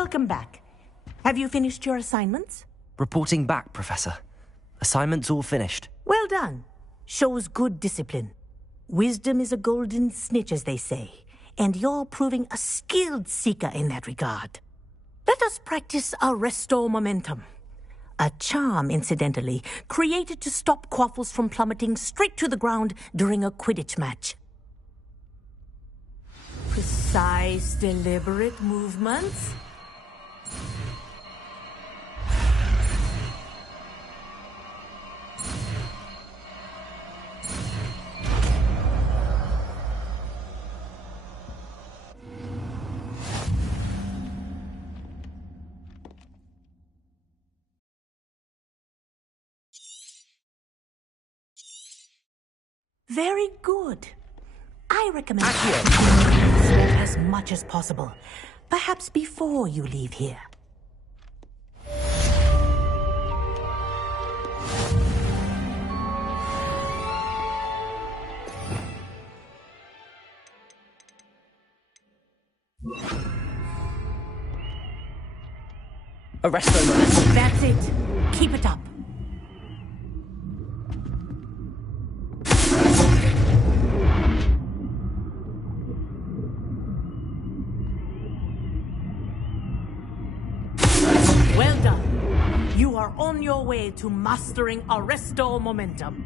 Welcome back. Have you finished your assignments? Reporting back, Professor. Assignments all finished. Well done. Shows good discipline. Wisdom is a golden snitch, as they say, and you're proving a skilled seeker in that regard. Let us practice Arresto Momentum. A charm, incidentally, created to stop Quaffles from plummeting straight to the ground during a Quidditch match. Precise, deliberate movements. Very good. I recommend spend as much as possible, perhaps before you leave here. Arresto Momentum. That's it. Keep it up. Well done. You are on your way to mastering Arresto Momentum.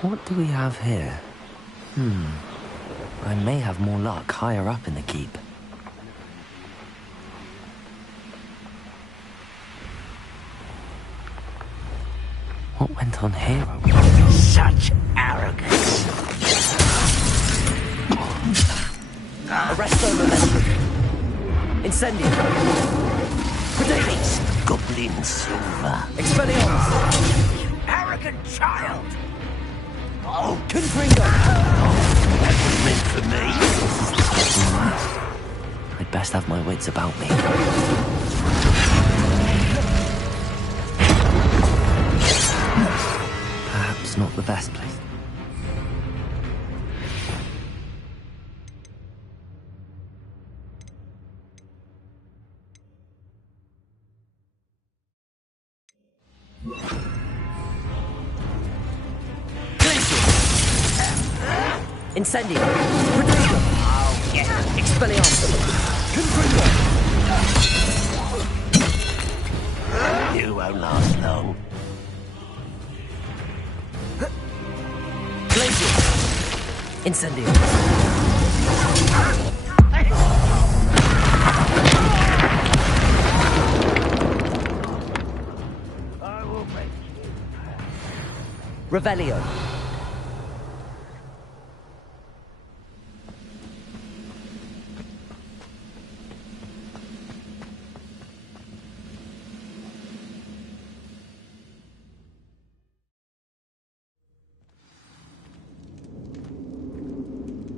What do we have here? I may have more luck higher up in the keep. What went on here? Such arrogance. Arresto momentum. Incendio. Please, Goblin Silver. Expelliarmus. You arrogant child. Oh, Confringo. that's meant for me. I'd best have my wits about me. Perhaps not the best place. Incendio. Protego. Oh, yeah. Expelliarmus. Confringo. You won't last long. Glacius. Incendio. I will make you. Revelio.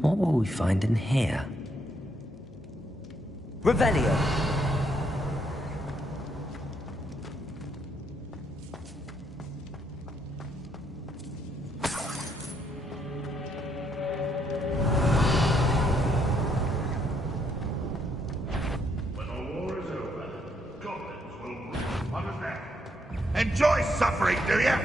What will we find in here? Revelio. When the war is over, goblins will rule. Understand? Enjoy suffering, do ya?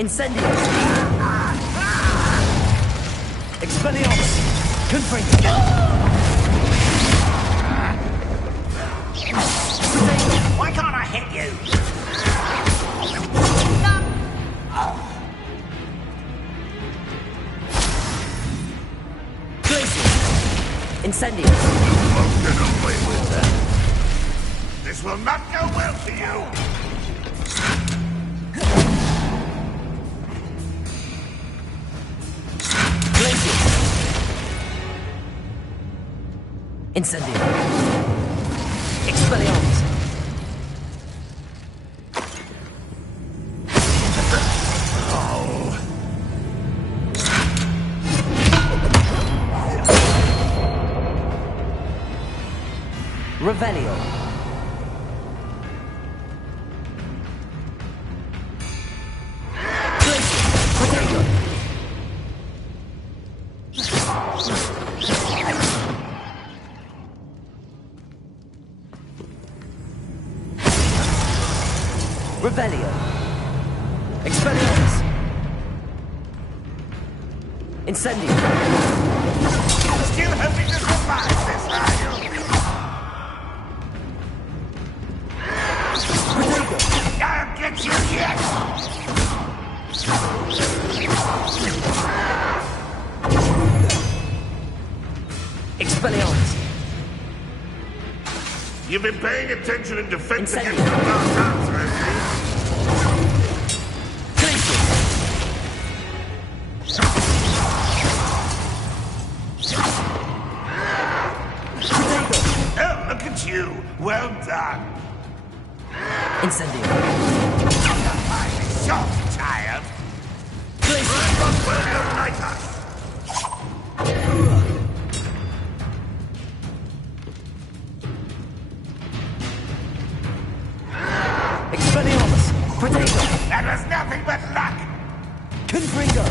Incendio. Expelliarmus. Confringo. Why can't I hit you? Glacius. Incendio. I'm gonna play with that. This will not go well for you. Incendio. Expelliarmus. Revelio. Glacius. Protego. Revelio. Expelliarmus. Incendio. Still hoping to survive this, are you? I'll get you yet! Expelliarmus. You've been paying attention in defense Incendio. against the Dark Arts, have Glacius. Oh, look at you! Well done! Incendio. I'm so tired! Glacius. will unite us! Expelliarmus. Protego. That was nothing but luck! Confringo.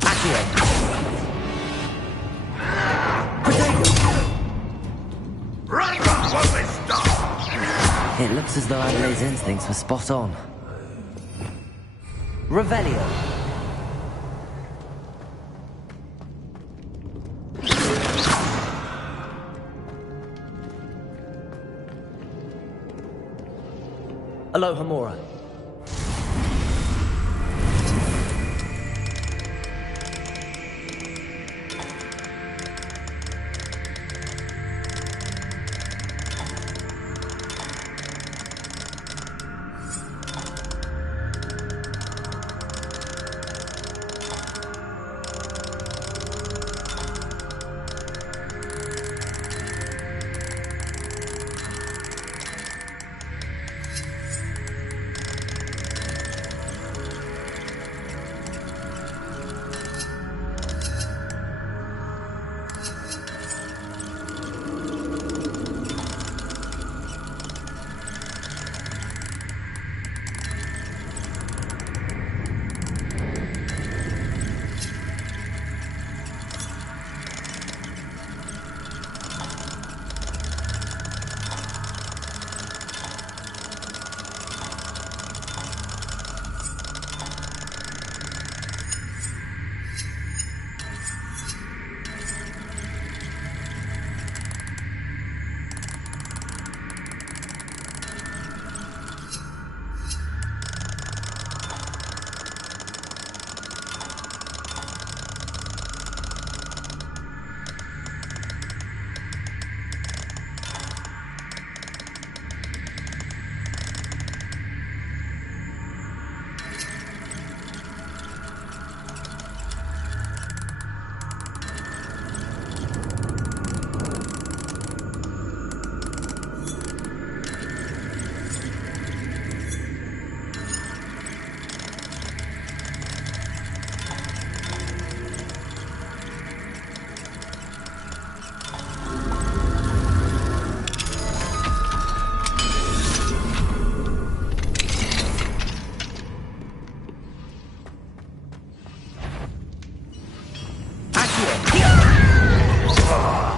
Accio. Protego. Right on what they stop! It looks as though Adelaide's instincts were spot on. Revelio. Alohomora.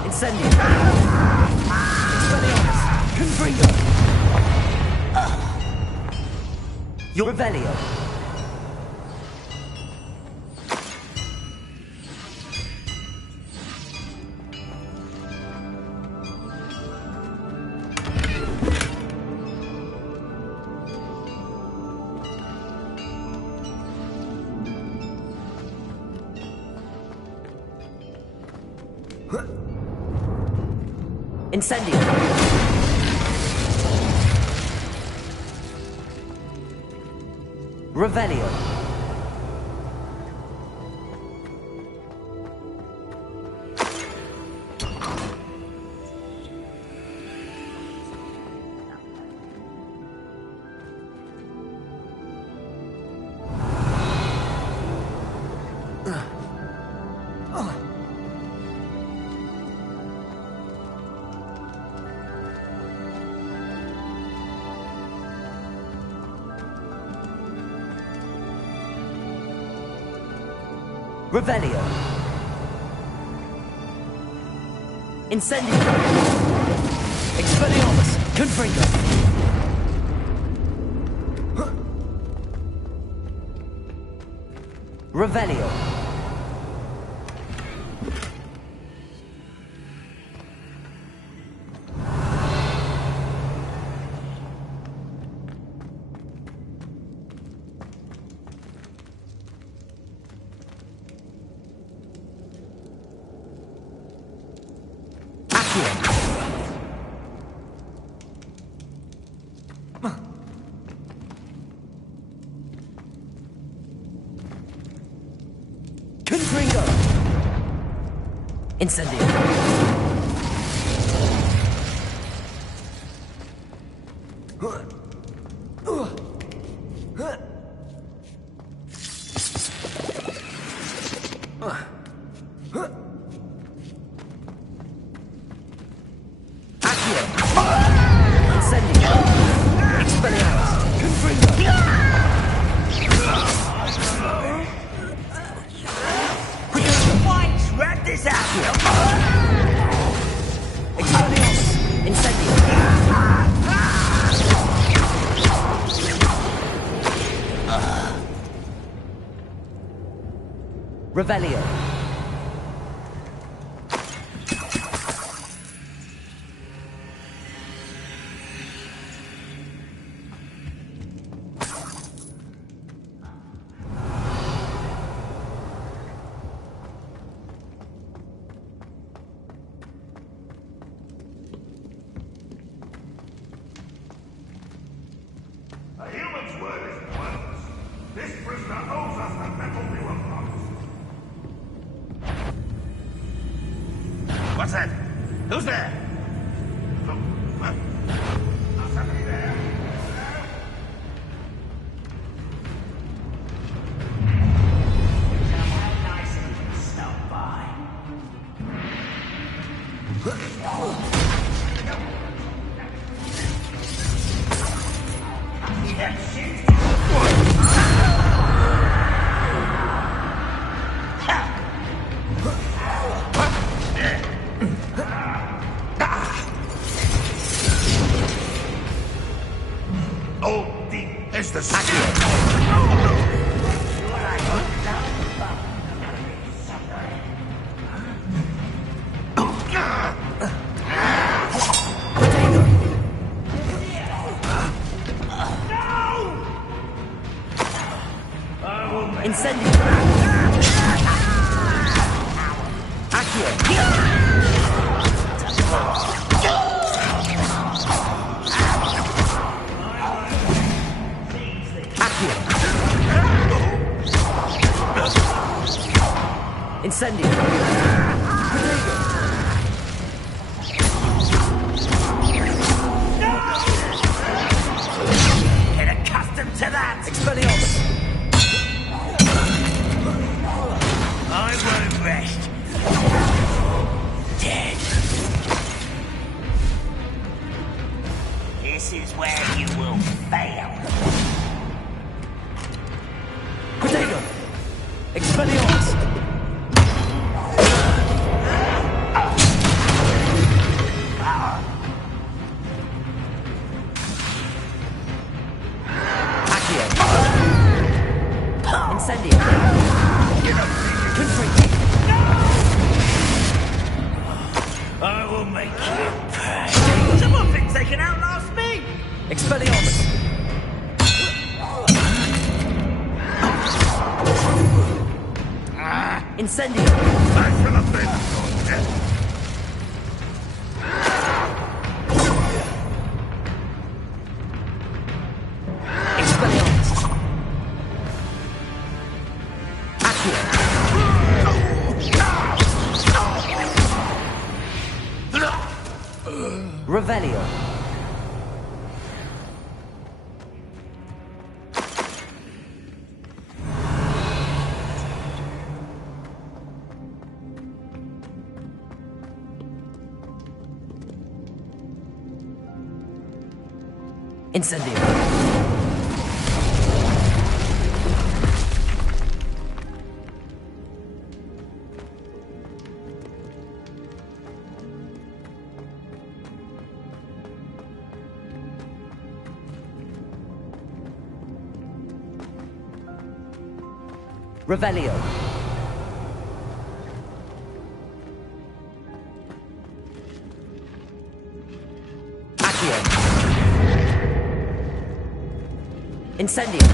Incendio. Expelliarmus. Confringo. Revelio. Incendio. Revelio. Revelio. Incendio. Expelliarmus. Confringo. Revelio. Confringo. Incendio. Accio. Incendio. Expelliarmus. Confringo. Wrap this out! Expelliarmus. Incendio. Revelio. A human's word is worthless. This prisoner owes us the metal we were promised. What's that? Who's there? Somebody there? Nice and stop by. Oh, deep is the secret. Incendio. Accio. Accio. Incendio. Get accustomed to that! Expelliarmus. I won't rest. Dead. This is where you will fail. Protego. Expelliarmus. Accio. Incendio. Confringo. I will make you pay. Someone thinks they can outlast me! Expelliarmus. Incendio. Back for the bin. Expelliarmus. Accio. Revelio. Incendio. Revelio. Accio. Incendio.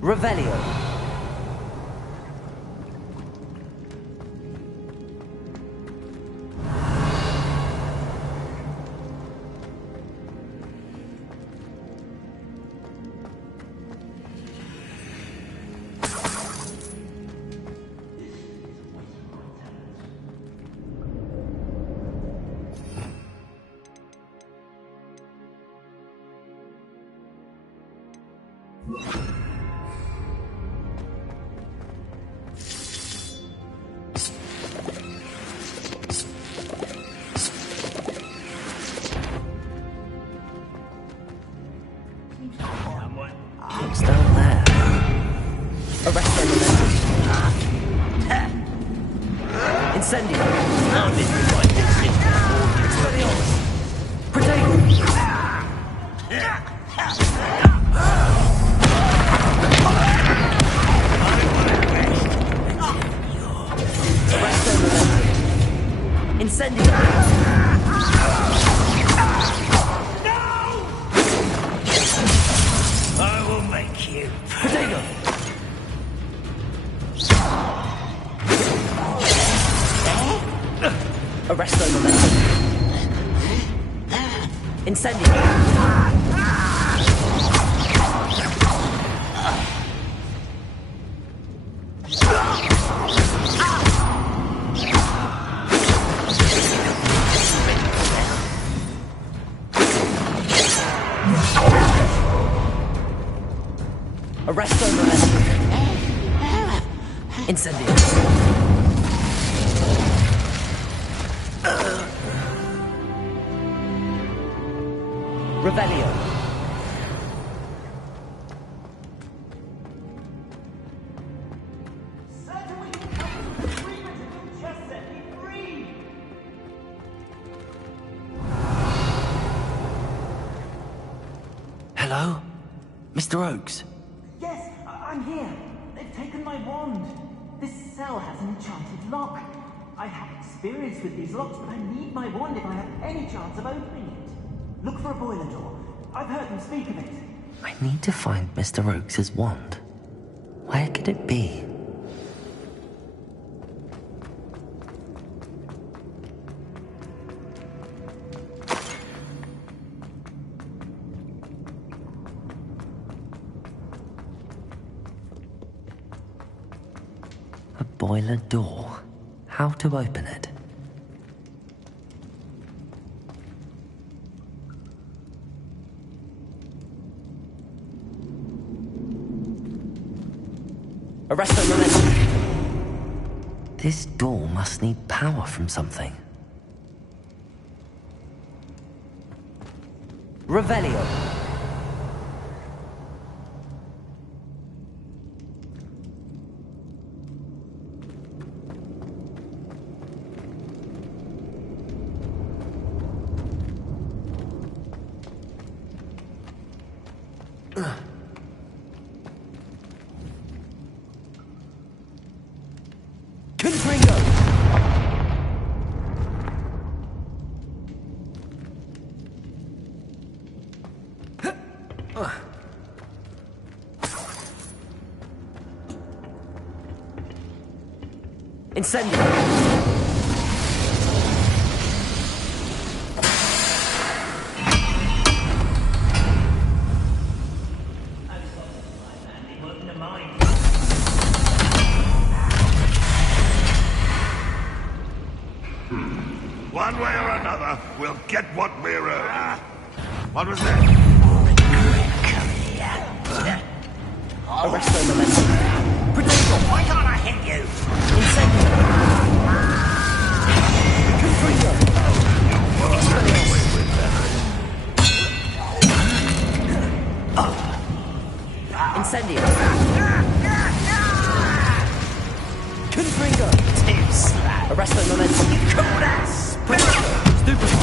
Revelio. What's down there? Arresto momentum. Incendio. Expelliarmus. Protego. Arresto momentum. Incendio. I will make you. Protego. Arresto momentum. Incendio. Arresto momentum. Incendio. Revelio. Hello? Mr. Oakes? Yes, I'm here. They've taken my wand. This cell has an enchanted lock. I have experience with these locks, but I need my wand if I have any chance of opening it. Look for a boiler door. I've heard them speak of it. I need to find Mr. Oakes' wand. Where could it be? A boiler door. How to open it? Arresto momentum. This door must need power from something. Revelio. Confringo. Incendio. Why One way or another, we'll get what we're owed. What was that? Arresto momentum. Predator, why can't I hit you? Incendio. Confringo. Incendio. Confringo. Team slap. Arresto momentum. Cool ass. Stupefy.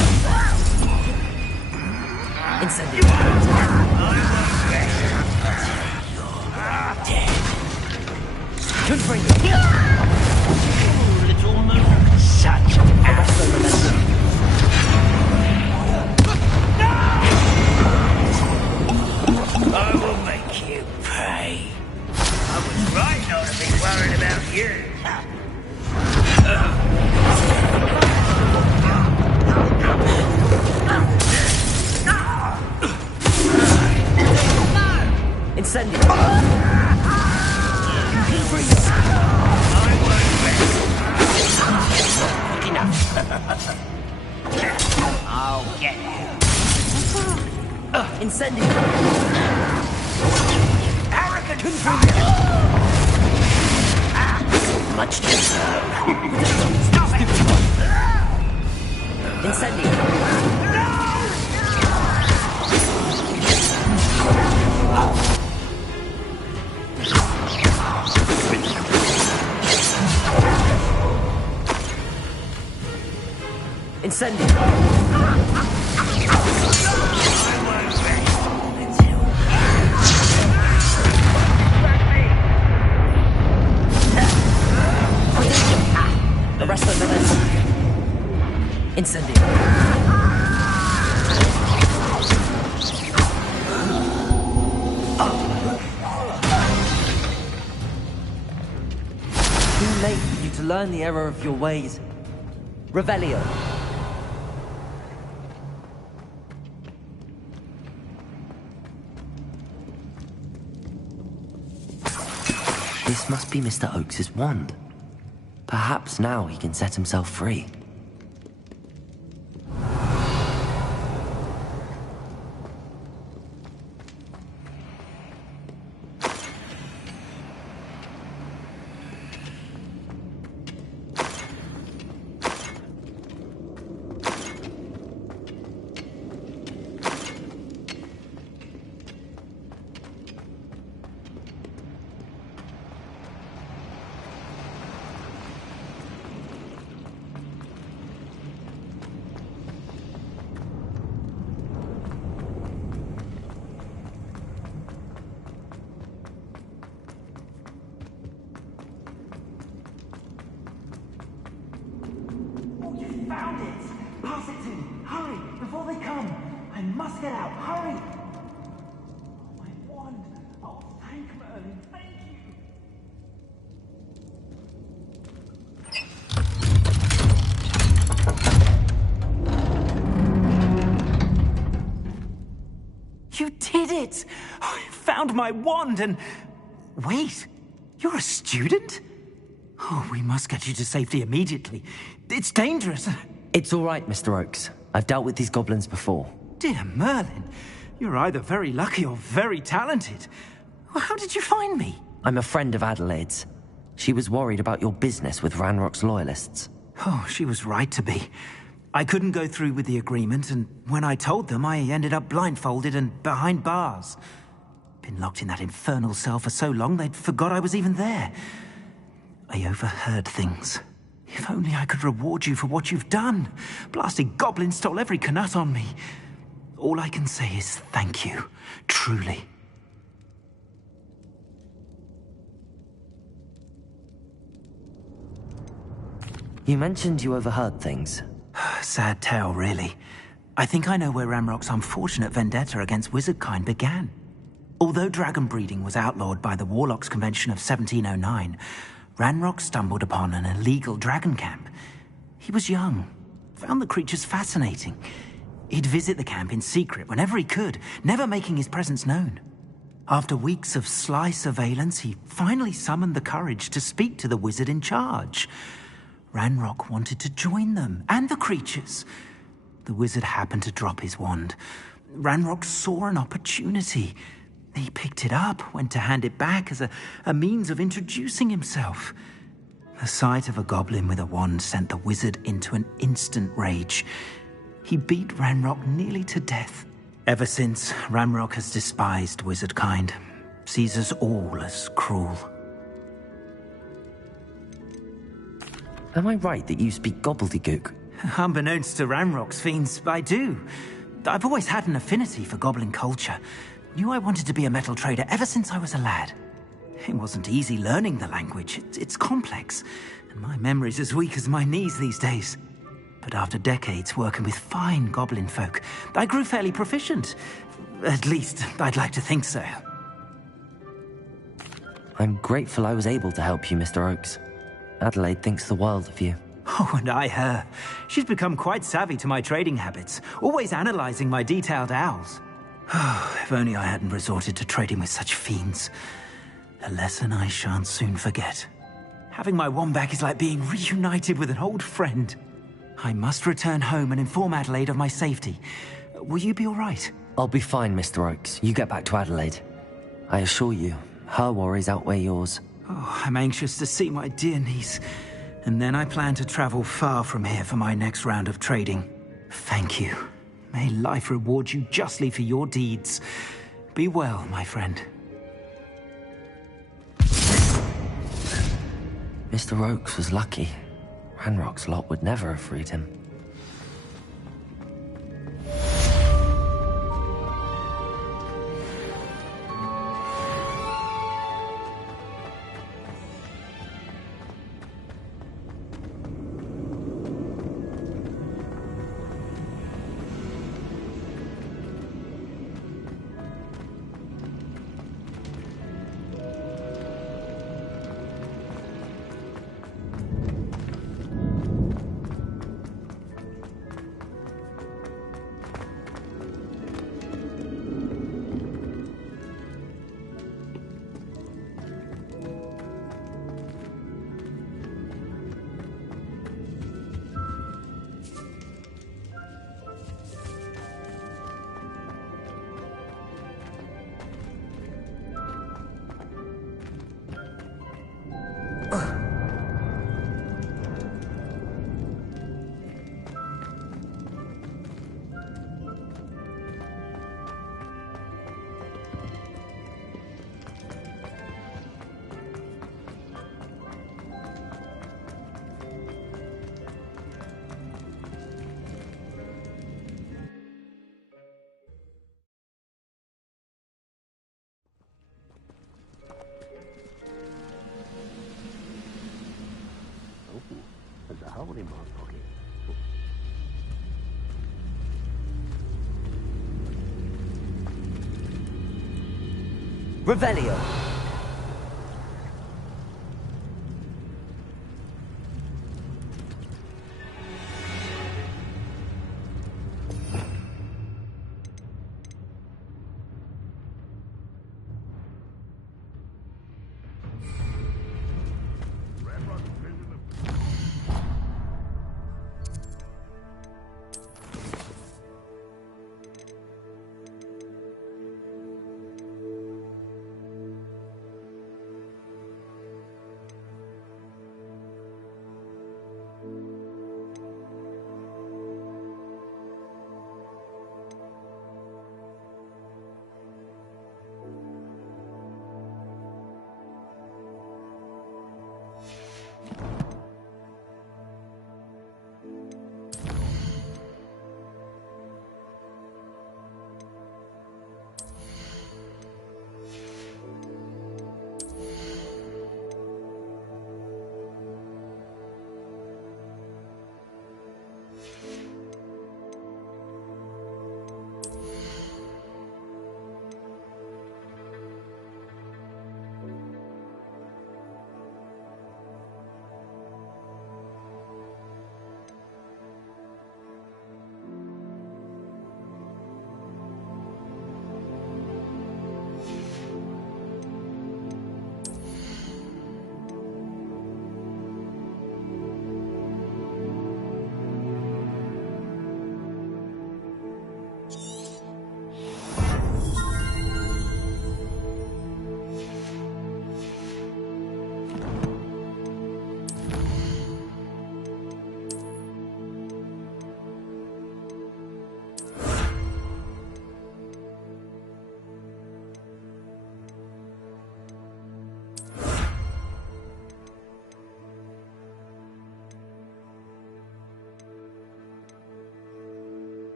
Incendio. Confringo. Little moon. Such Arresto momentum. I will make you pay. I was right not to be worried about you. Incendio. I'll get you. Incendio. Arrogant. Much to serve. Stop it. Incendio. Incendio. Arresto momentum. Incendio. Too late for you to learn the error of your ways. Revelio. This must be Mr. Oakes' wand. Perhaps now he can set himself free. Found it! Pass it to me! Hurry! Before they come! I must get out! Hurry! Oh, my wand! Oh, thank Merlin! Thank you! You did it! I found my wand and... Wait! You're a student? Oh, we must get you to safety immediately. It's dangerous. It's all right, Mr. Oakes. I've dealt with these goblins before. Dear Merlin, you're either very lucky or very talented. Well, how did you find me? I'm a friend of Adelaide's. She was worried about your business with Ranrock's loyalists. Oh, she was right to be. I couldn't go through with the agreement, and when I told them, I ended up blindfolded and behind bars. Been locked in that infernal cell for so long, they'd forgot I was even there. I overheard things. If only I could reward you for what you've done. Blasted goblins stole every Knut on me. All I can say is thank you. Truly. You mentioned you overheard things. Sad tale, really. I think I know where Ranrock's unfortunate vendetta against wizardkind began. Although dragon breeding was outlawed by the Warlocks Convention of 1709, Ranrock stumbled upon an illegal dragon camp. He was young, found the creatures fascinating. He'd visit the camp in secret whenever he could, never making his presence known. After weeks of sly surveillance, he finally summoned the courage to speak to the wizard in charge. Ranrock wanted to join them, and the creatures. The wizard happened to drop his wand. Ranrock saw an opportunity. He picked it up, went to hand it back as a means of introducing himself. The sight of a goblin with a wand sent the wizard into an instant rage. He beat Ranrock nearly to death. Ever since, Ranrock has despised wizard kind, sees us all as cruel. Am I right that you speak gobbledygook? Unbeknownst to Ranrock's fiends, I do. I've always had an affinity for goblin culture. Knew I wanted to be a metal trader ever since I was a lad. It wasn't easy learning the language. It's complex, and my memory's as weak as my knees these days. But after decades working with fine goblin folk, I grew fairly proficient. At least, I'd like to think so. I'm grateful I was able to help you, Mr. Oakes. Adelaide thinks the world of you. Oh, and I her. She's become quite savvy to my trading habits, always analyzing my detailed owls. Oh, if only I hadn't resorted to trading with such fiends. A lesson I shan't soon forget. Having my wand back is like being reunited with an old friend. I must return home and inform Adelaide of my safety. Will you be all right? I'll be fine, Mr. Oakes. You get back to Adelaide. I assure you, her worries outweigh yours. Oh, I'm anxious to see my dear niece. And then I plan to travel far from here for my next round of trading. Thank you. May life reward you justly for your deeds. Be well, my friend. Mr. Oakes was lucky. Ranrock's lot would never have freed him. Revelio!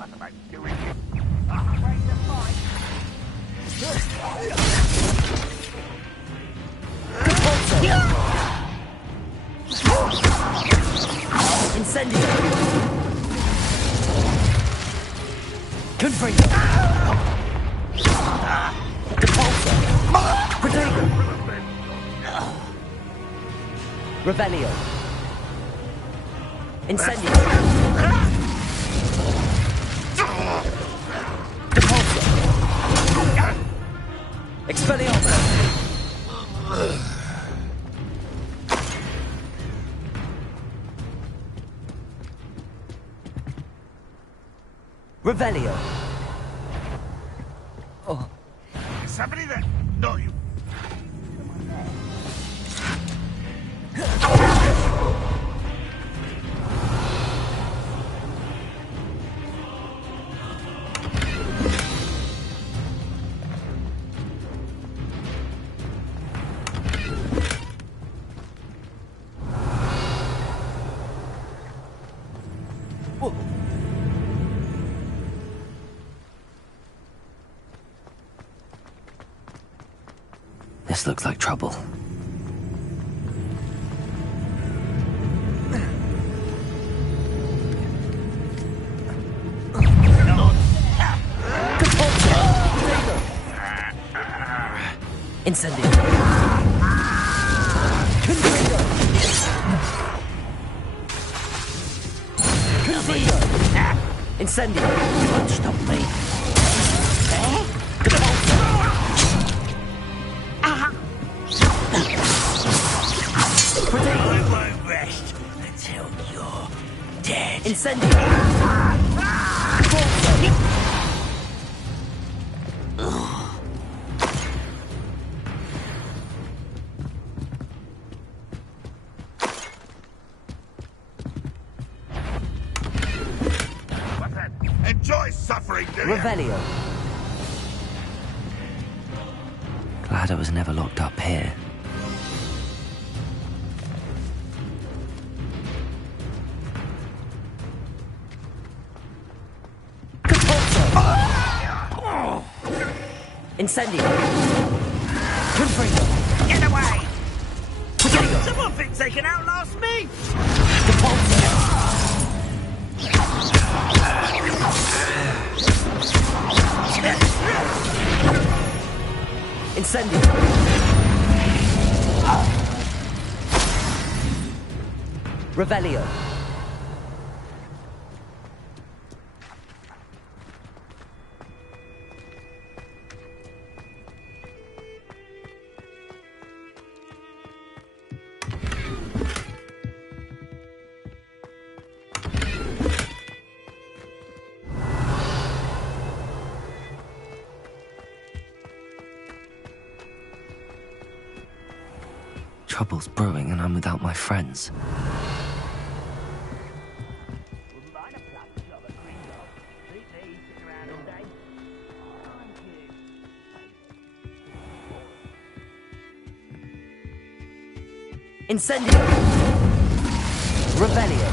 What am I doing here? Ready to fight? Incendio! Confringo! Depulso! Protego! Revelio! Incendio! Depulso! Expelliarmus! Revelio! Is somebody there? No, you. This looks like trouble. Incendio! Confringo! Confringo! Incendio! You won't stop me! I won't rest until you're dead. Incendio! What's that? Enjoy suffering, do you? Revelio! Glad I was never locked up here. Incendio! Confringo! Get away! Someone thinks they can outlast me! Incendio! Revelio! Trouble's brewing and I'm without my friends. Wouldn't mind a plug job at Gringo. Treat me sitting around all day. Thank you. Incendio! Revelio!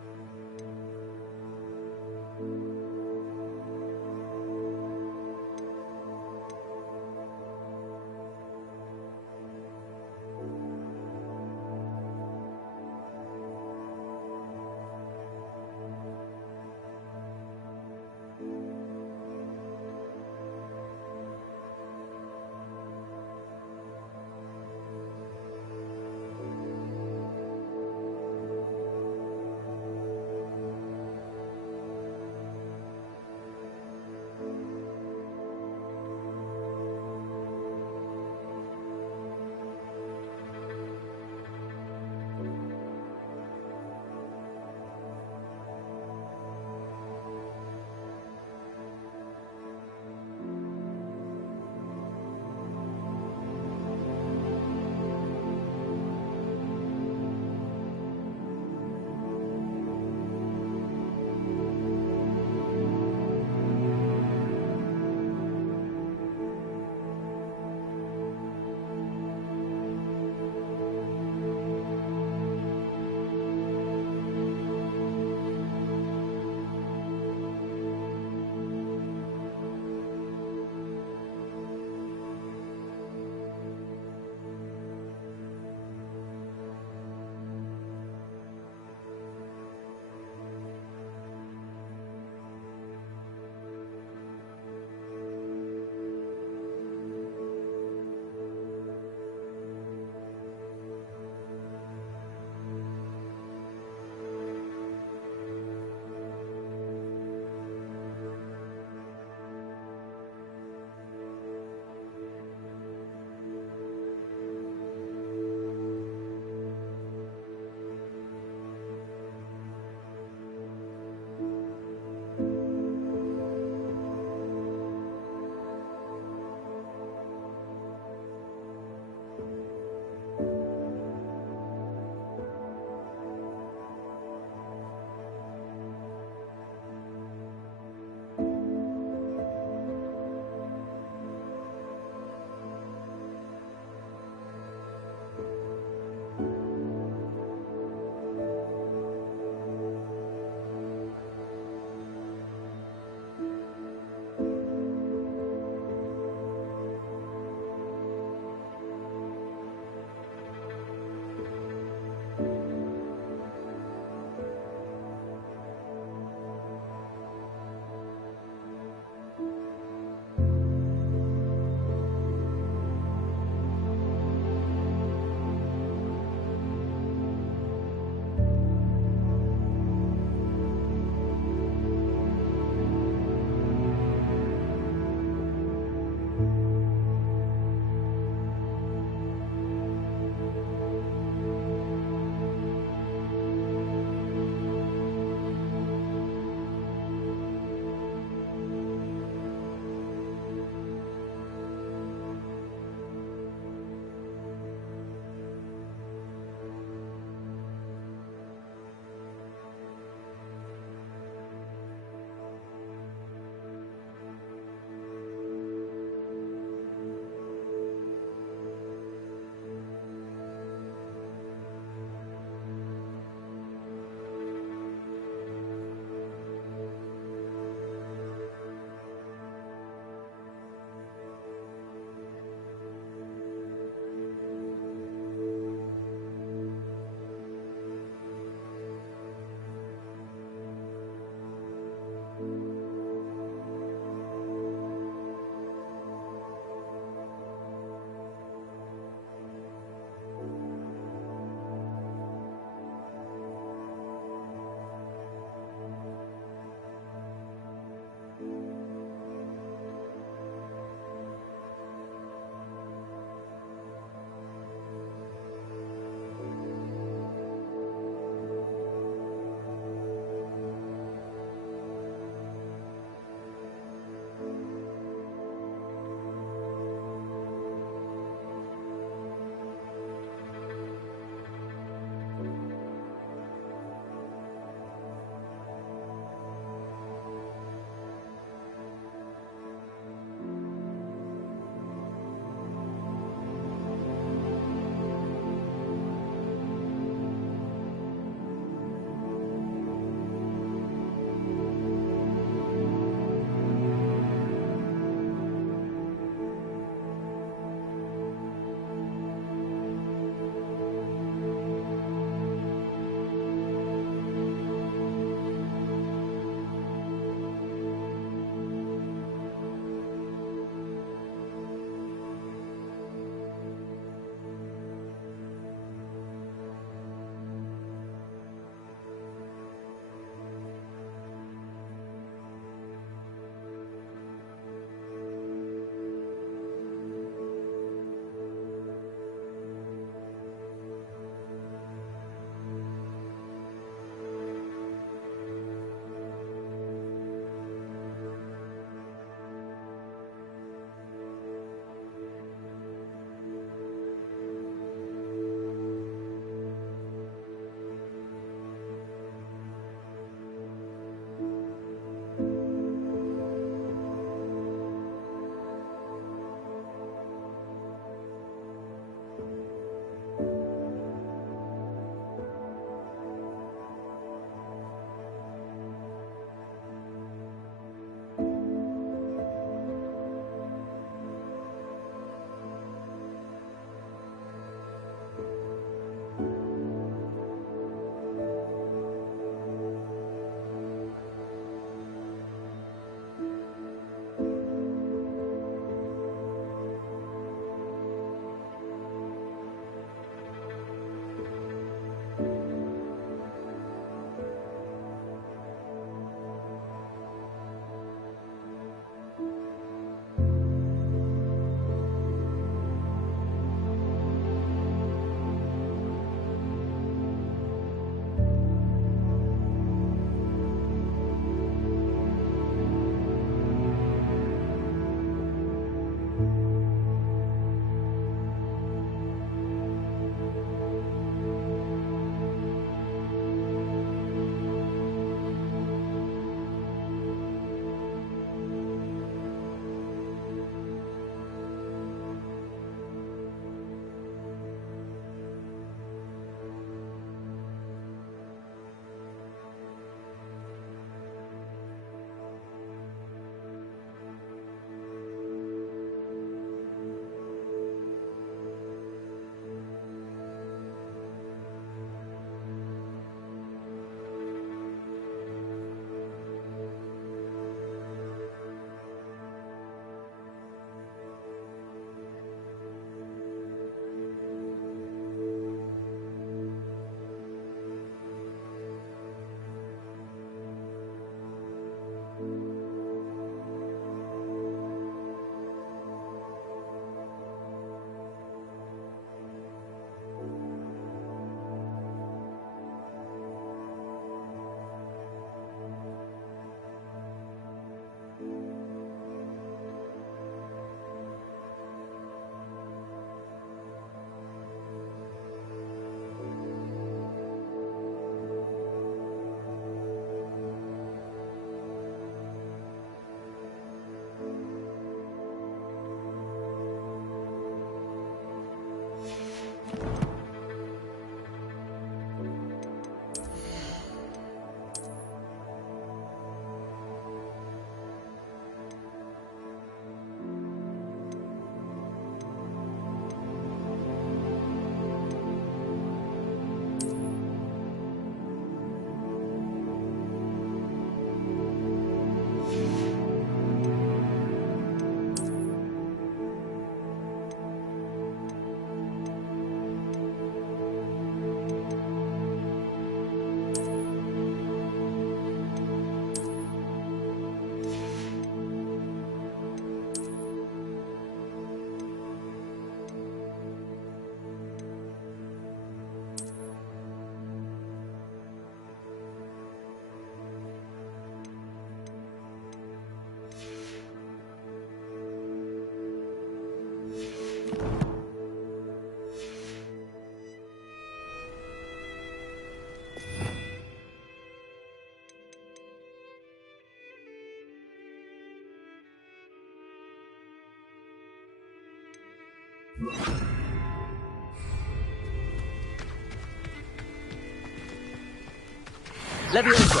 Levioso!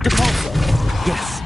Depulso! Yes!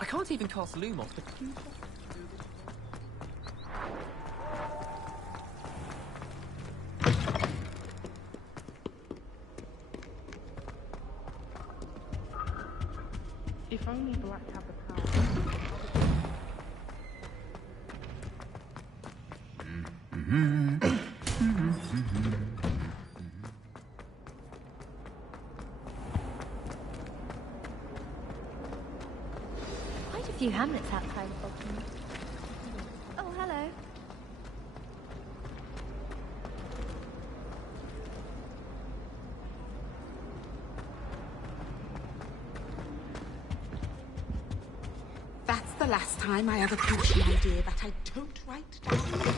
I can't even cast Lumos, but if only Black had the power. Quite a few hamlets outside of Baltimore. Oh, hello. That's the last time I ever preach an idea that I don't write down.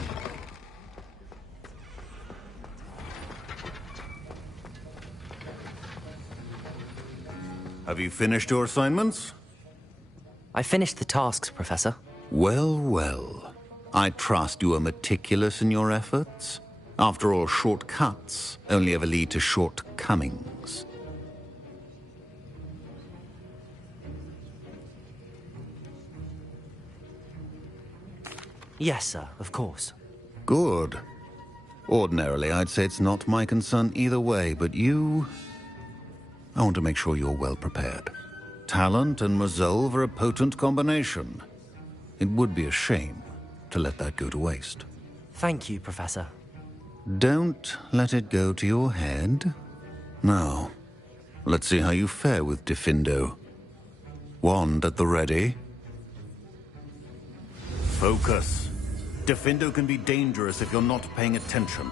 Have you finished your assignments? I finished the tasks, Professor. Well, well. I trust you are meticulous in your efforts. After all, shortcuts only ever lead to shortcomings. Yes, sir, of course. Good. Ordinarily, I'd say it's not my concern either way, but you... I want to make sure you're well prepared. Talent and resolve are a potent combination. It would be a shame to let that go to waste. Thank you, Professor. Don't let it go to your head. Now, let's see how you fare with Diffindo. Wand at the ready. Focus. Diffindo can be dangerous if you're not paying attention.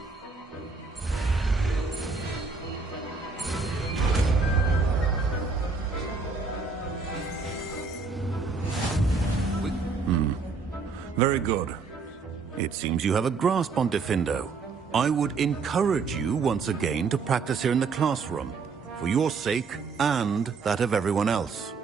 Very good. It seems you have a grasp on Diffindo. I would encourage you once again to practice here in the classroom, for your sake and that of everyone else.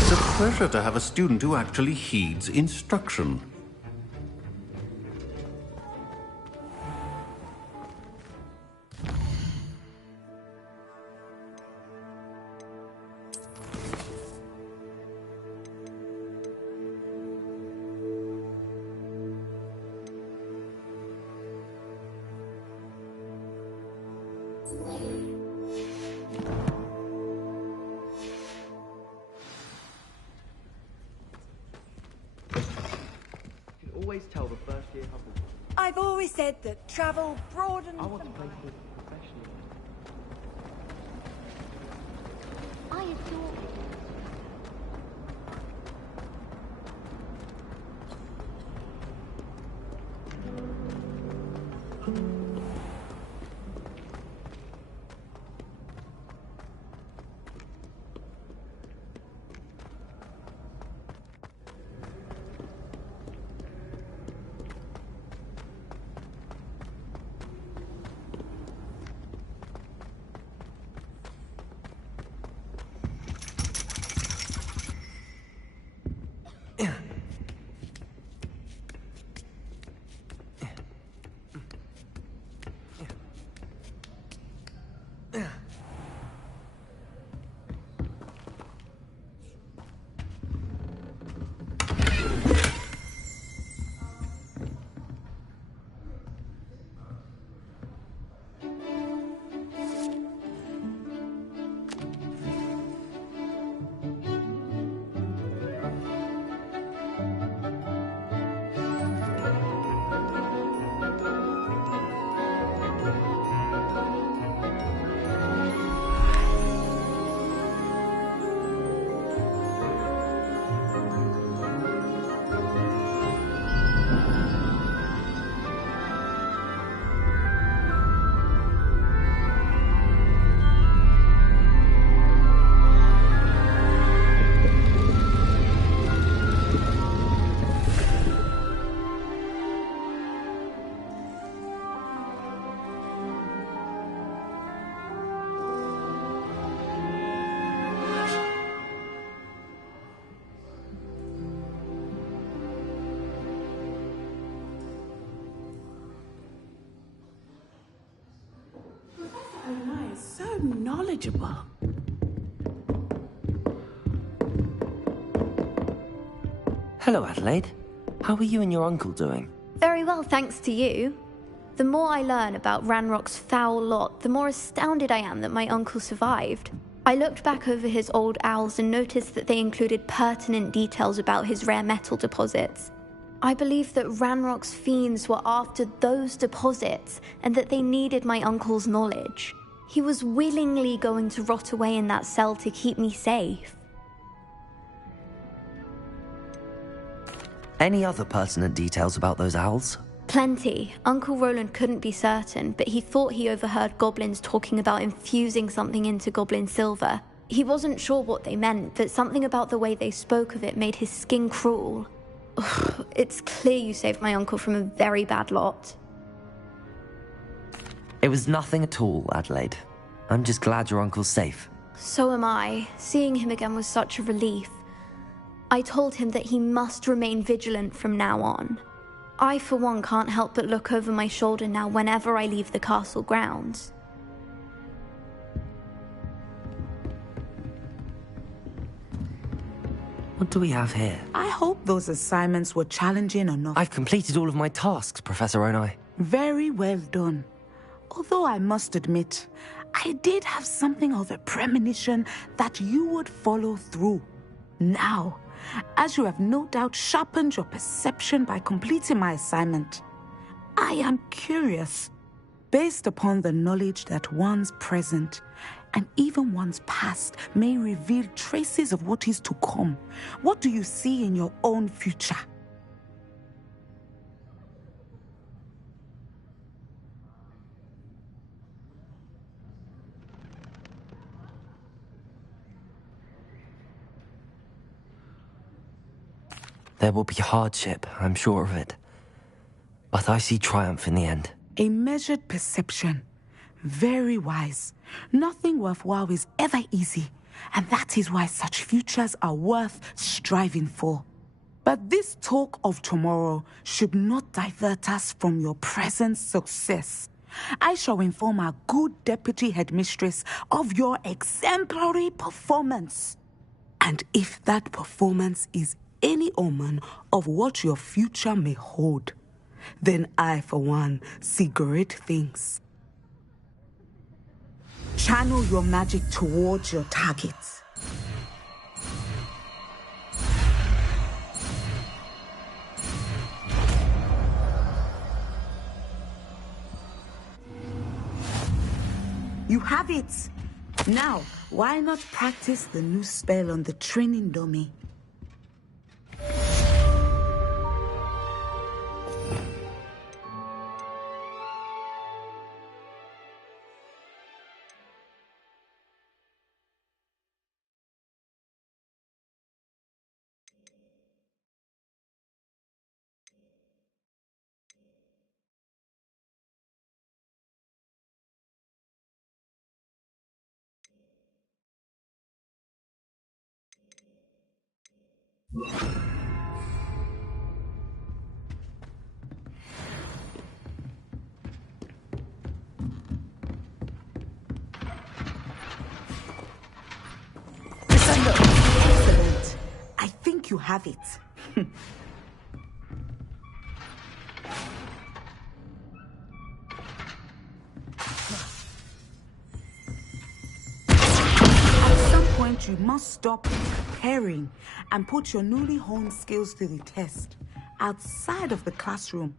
It's a pleasure to have a student who actually heeds instruction. Always tell the first year Hufflepuff. I've always said that travel broadens. I want to play football professionally. I adore it. So knowledgeable. Hello, Adelaide. How are you and your uncle doing? Very well, thanks to you. The more I learn about Ranrock's foul lot, the more astounded I am that my uncle survived. I looked back over his old owls and noticed that they included pertinent details about his rare metal deposits. I believe that Ranrock's fiends were after those deposits and that they needed my uncle's knowledge. He was willingly going to rot away in that cell to keep me safe. Any other pertinent details about those owls? Plenty. Uncle Roland couldn't be certain, but he thought he overheard goblins talking about infusing something into goblin silver. He wasn't sure what they meant, but something about the way they spoke of it made his skin crawl. Ugh, it's clear you saved my uncle from a very bad lot. It was nothing at all, Adelaide. I'm just glad your uncle's safe. So am I. Seeing him again was such a relief. I told him that he must remain vigilant from now on. I, for one, can't help but look over my shoulder now whenever I leave the castle grounds. What do we have here? I hope those assignments were challenging enough. I've completed all of my tasks, Professor Onai. Very well done. Although I must admit, I did have something of a premonition that you would follow through. Now, as you have no doubt sharpened your perception by completing my assignment, I am curious, based upon the knowledge that one's present and even one's past may reveal traces of what is to come. What do you see in your own future? There will be hardship, I'm sure of it. But I see triumph in the end. A measured perception. Very wise. Nothing worthwhile is ever easy, and that is why such futures are worth striving for. But this talk of tomorrow should not divert us from your present success. I shall inform our good deputy headmistress of your exemplary performance. And if that performance is any omen of what your future may hold, then I, for one, see great things. Channel your magic towards your targets. You have it! Now, why not practice the new spell on the training dummy? Excellent. I think you have it. At some point, you must stop preparing and put your newly honed skills to the test outside of the classroom.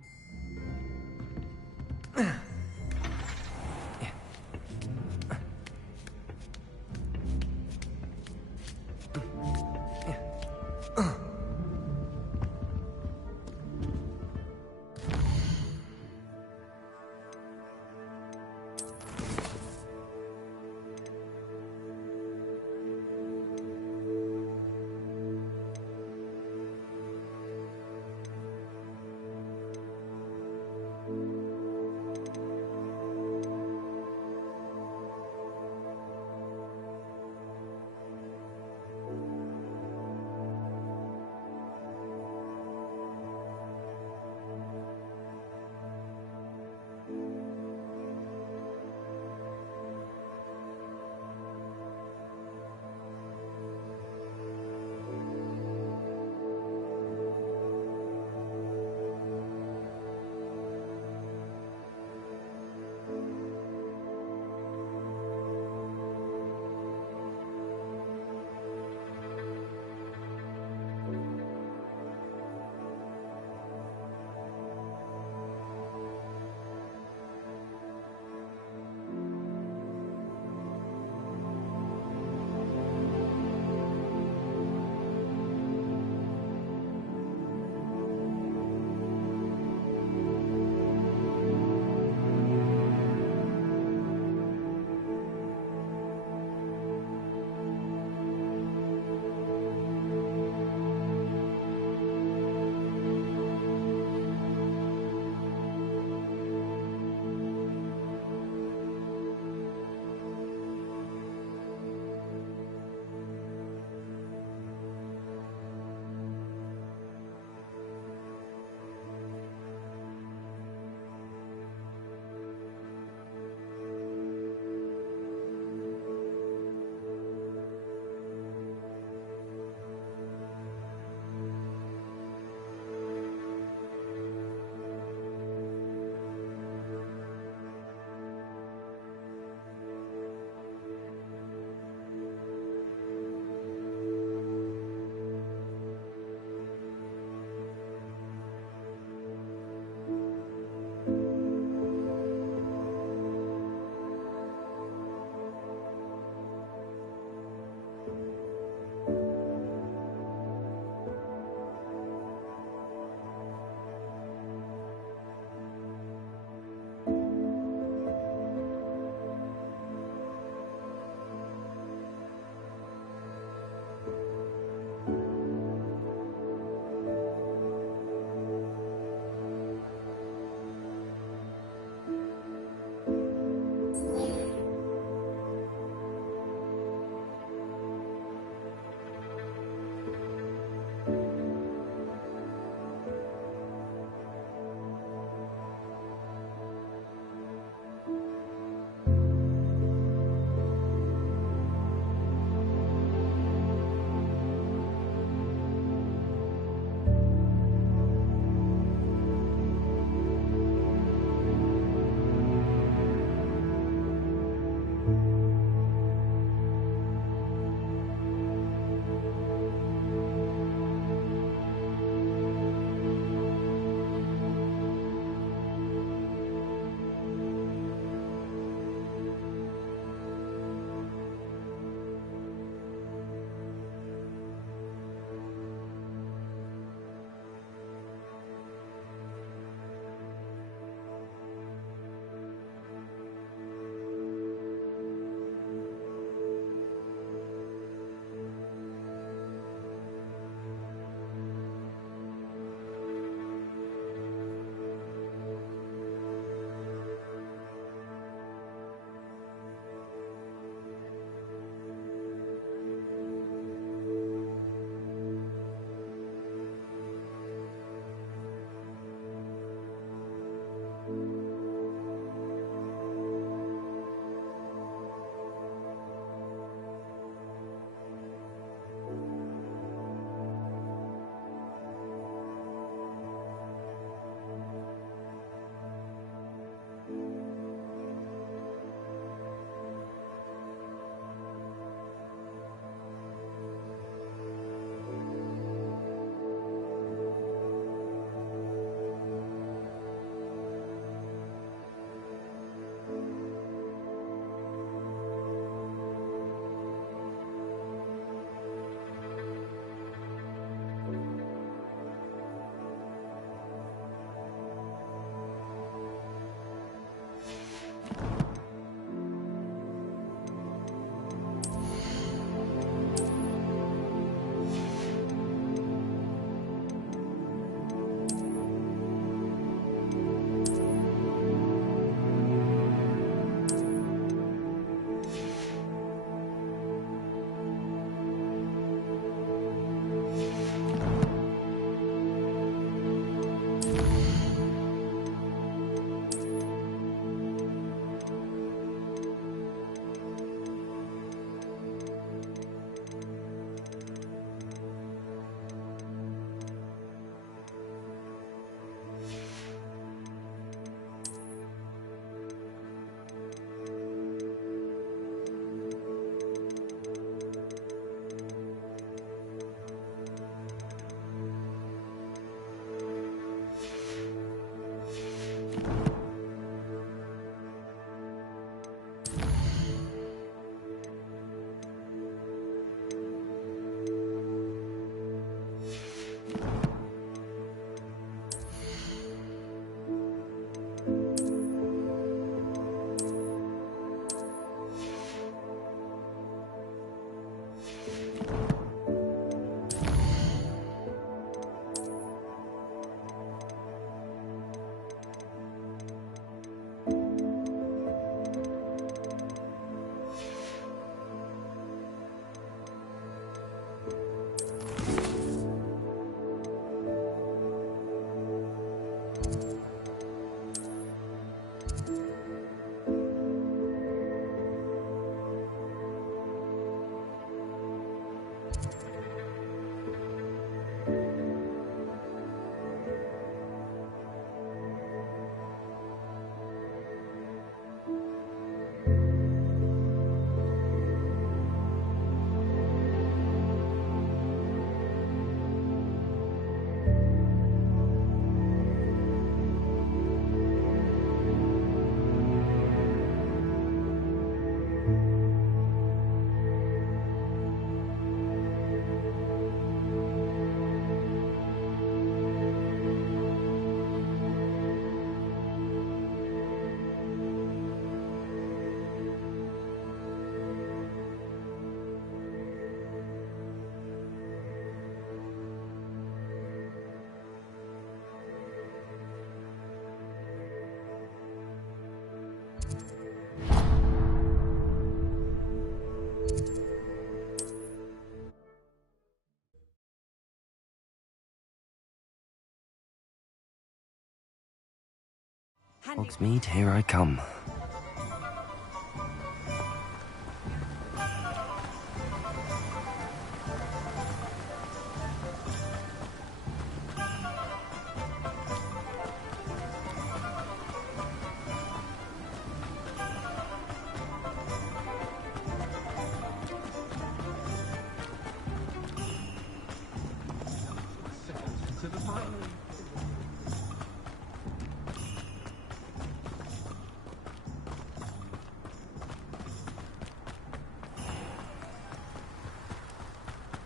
Hogsmeade, here I come.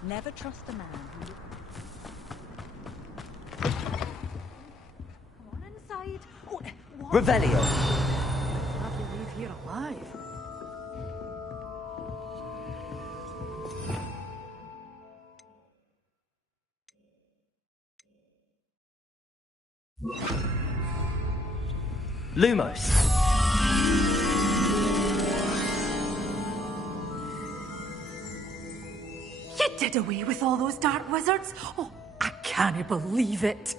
Never trust a man who... Come on inside. Oh, what? Revelio! I can't believe you're alive. Lumos! You did away with all those dark wizards? Oh, I can't believe it.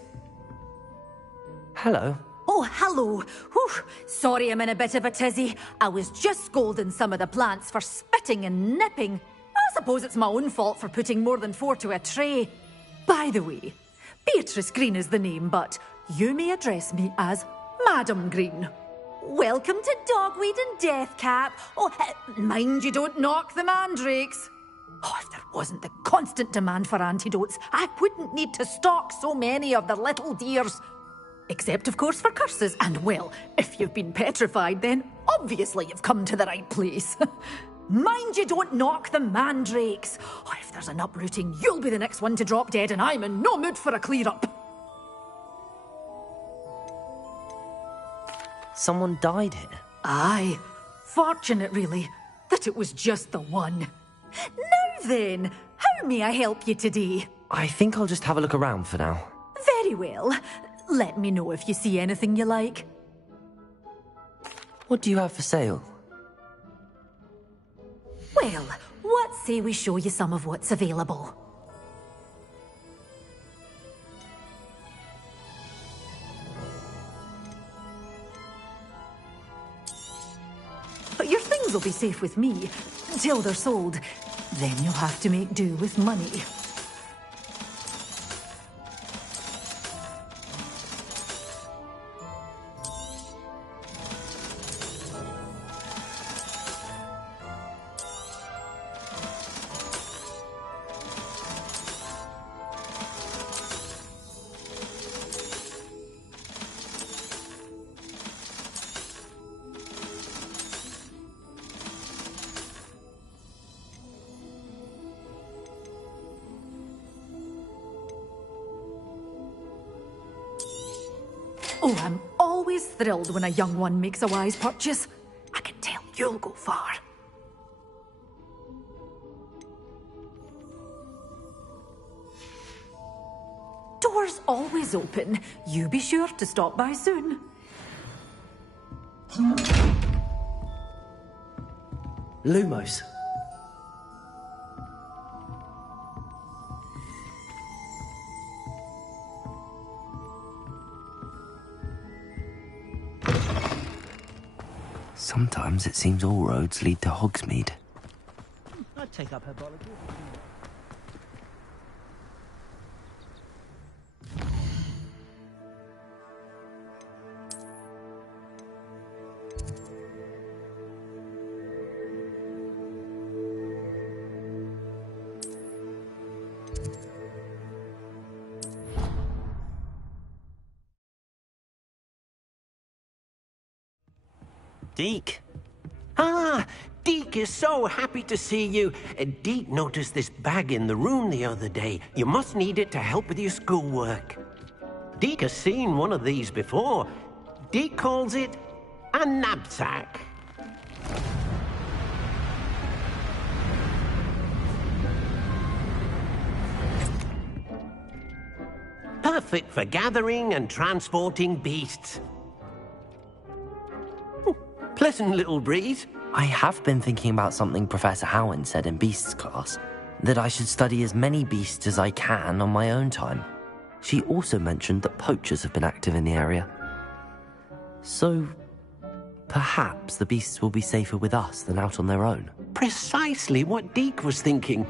Hello. Oh, hello. Whew. Sorry I'm in a bit of a tizzy. I was just scolding some of the plants for spitting and nipping. I suppose it's my own fault for putting more than 4 to a tray. By the way, Beatrice Green is the name, but you may address me as Madam Green. Welcome to Dogweed and Deathcap. Oh, mind you don't knock the mandrakes. Oh, if there wasn't the constant demand for antidotes, I wouldn't need to stock so many of the little dears. Except, of course, for curses. And, well, if you've been petrified, then obviously you've come to the right place. Mind you don't knock the mandrakes. Oh, if there's an uprooting, you'll be the next one to drop dead, and I'm in no mood for a clear-up. Someone died here? Aye. Fortunate, really, that it was just the one. Now then, how may I help you today? I think I'll just have a look around for now. Very well. Let me know if you see anything you like. What do you have for sale? Well, what say we show you some of what's available? But your things will be safe with me until they're sold. Then you'll have to make do with money. Oh, I'm always thrilled when a young one makes a wise purchase. I can tell you'll go far. Doors always open. You be sure to stop by soon. Lumos. Sometimes it seems all roads lead to Hogsmeade. I'd take up herbology. Deek! Ah, Deek is so happy to see you. Deek noticed this bag in the room the other day. You must need it to help with your schoolwork. Deek has seen one of these before. Deek calls it a knapsack. Perfect for gathering and transporting beasts. Pleasant little breeze. I have been thinking about something Professor Howin said in Beasts class, that I should study as many beasts as I can on my own time. She also mentioned that poachers have been active in the area. So, perhaps the beasts will be safer with us than out on their own. Precisely what Deke was thinking.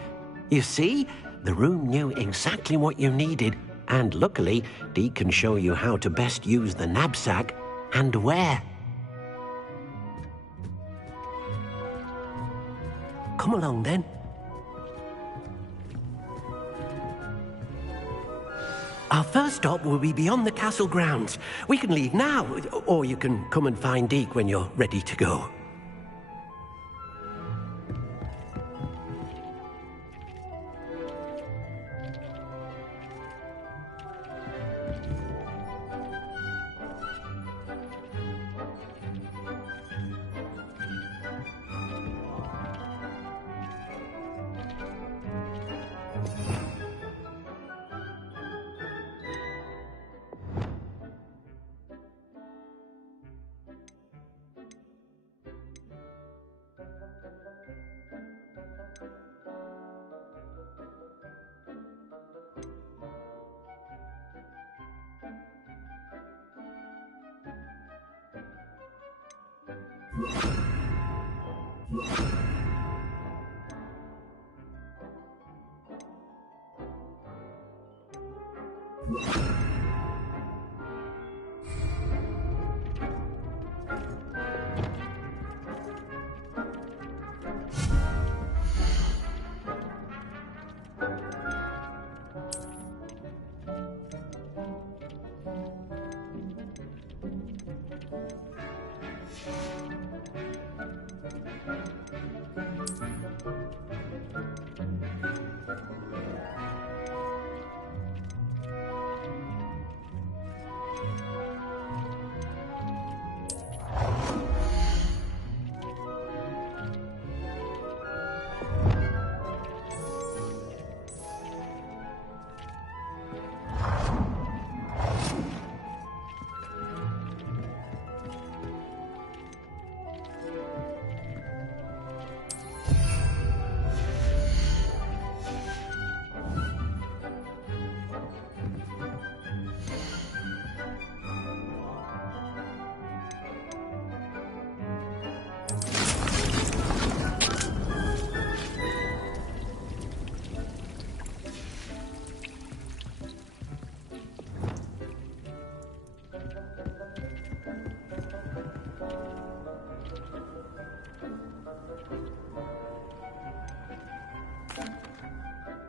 You see, the room knew exactly what you needed, and luckily, Deke can show you how to best use the knapsack and where. Come along then. Our first stop will be beyond the castle grounds. We can leave now, or you can come and find Deke when you're ready to go.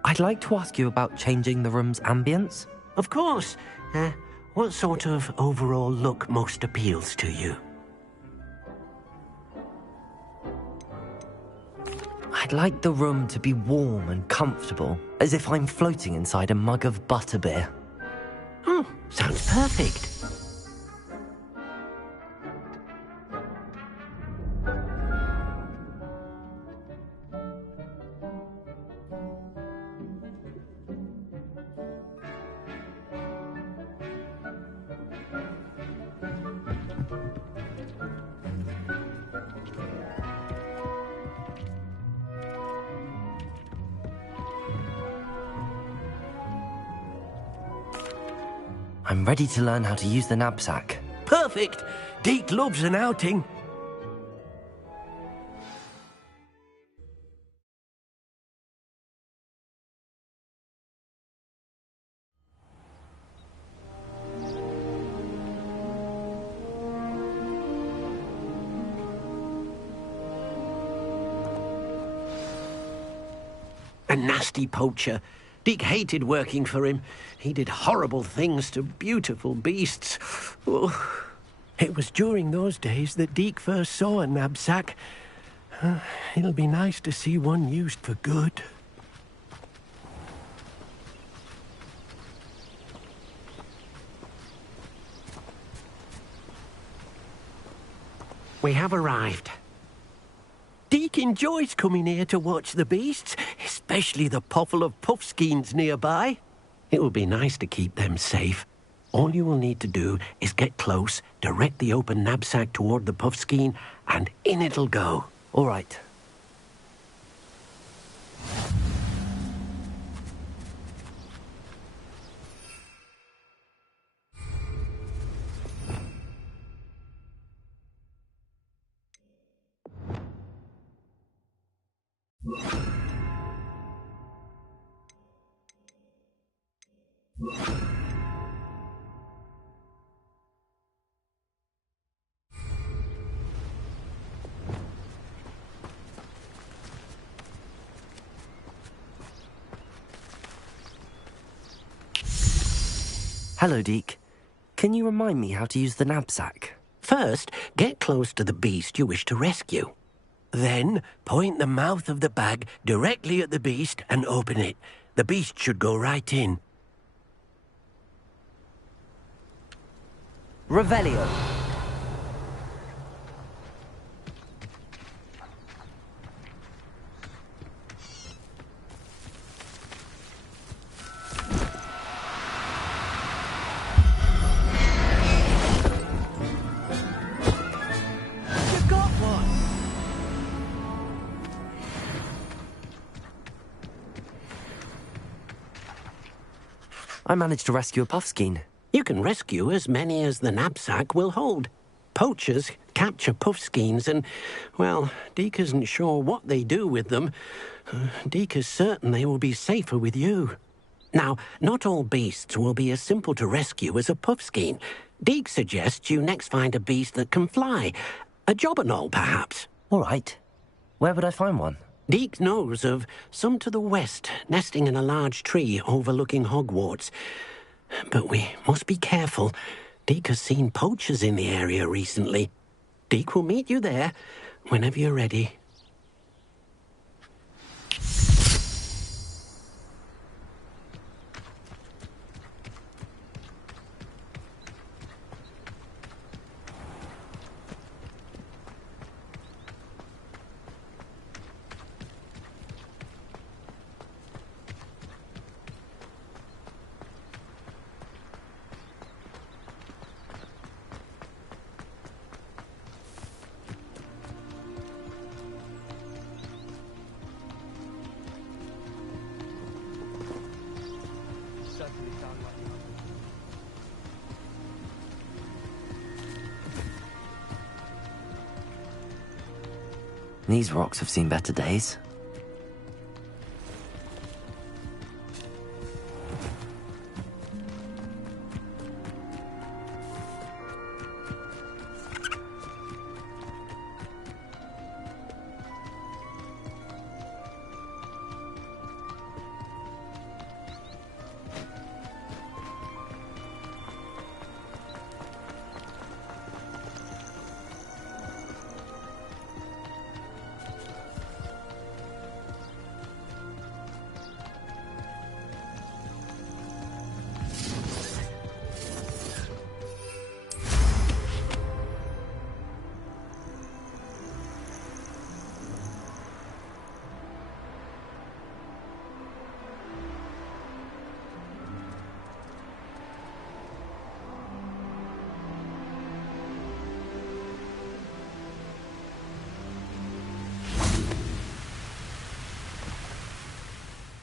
I'd like to ask you about changing the room's ambience. Of course. What sort of overall look most appeals to you? I'd like the room to be warm and comfortable, as if I'm floating inside a mug of butterbeer. Oh, sounds perfect. I'm ready to learn how to use the knapsack. Perfect! Deke loves an outing. A nasty poacher. Deke hated working for him. He did horrible things to beautiful beasts. Oh, it was during those days that Deke first saw a knapsack. It'll be nice to see one used for good. We have arrived. Deke enjoys coming here to watch the beasts, especially the potful of puffskeins nearby. It will be nice to keep them safe. All you will need to do is get close, direct the open knapsack toward the puffskein, and in it'll go. All right. Hello, Deke. Can you remind me how to use the knapsack? First, get close to the beast you wish to rescue. Then, point the mouth of the bag directly at the beast and open it. The beast should go right in. Revelio. I managed to rescue a puffskein. You can rescue as many as the knapsack will hold. Poachers capture puffskeins and, well, Deke isn't sure what they do with them. Deke is certain they will be safer with you. Now, not all beasts will be as simple to rescue as a puffskein. Deke suggests you next find a beast that can fly. A jobberknoll, perhaps. All right. Where would I find one? Deke knows of some to the west, nesting in a large tree overlooking Hogwarts. But we must be careful. Deke has seen poachers in the area recently. Deke will meet you there whenever you're ready. These rocks have seen better days.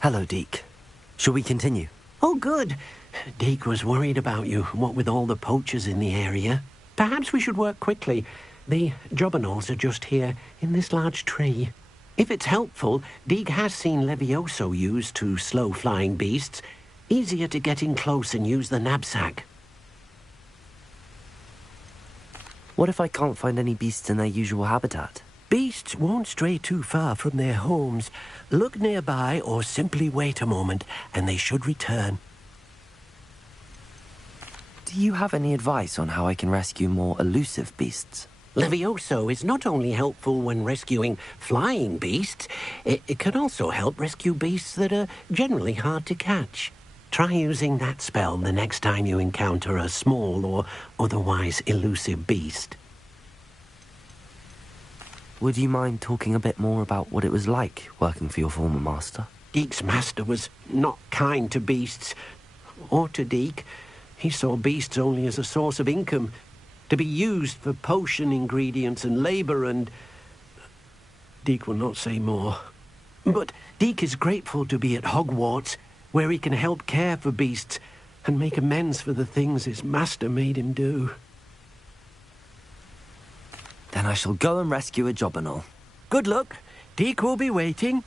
Hello, Deke. Shall we continue? Oh, good. Deke was worried about you, what with all the poachers in the area. Perhaps we should work quickly. The jobberknolls are just here, in this large tree. If it's helpful, Deke has seen Levioso used to slow flying beasts. Easier to get in close and use the knapsack. What if I can't find any beasts in their usual habitat? Beasts won't stray too far from their homes. Look nearby or simply wait a moment, and they should return. Do you have any advice on how I can rescue more elusive beasts? Levioso is not only helpful when rescuing flying beasts, it can also help rescue beasts that are generally hard to catch. Try using that spell the next time you encounter a small or otherwise elusive beast. Would you mind talking a bit more about what it was like working for your former master? Deke's master was not kind to beasts, or to Deke. He saw beasts only as a source of income, to be used for potion ingredients and labour, and Deke will not say more. But Deke is grateful to be at Hogwarts, where he can help care for beasts and make amends for the things his master made him do. Then I shall go and rescue a jobberknoll. Good luck. Deke will be waiting.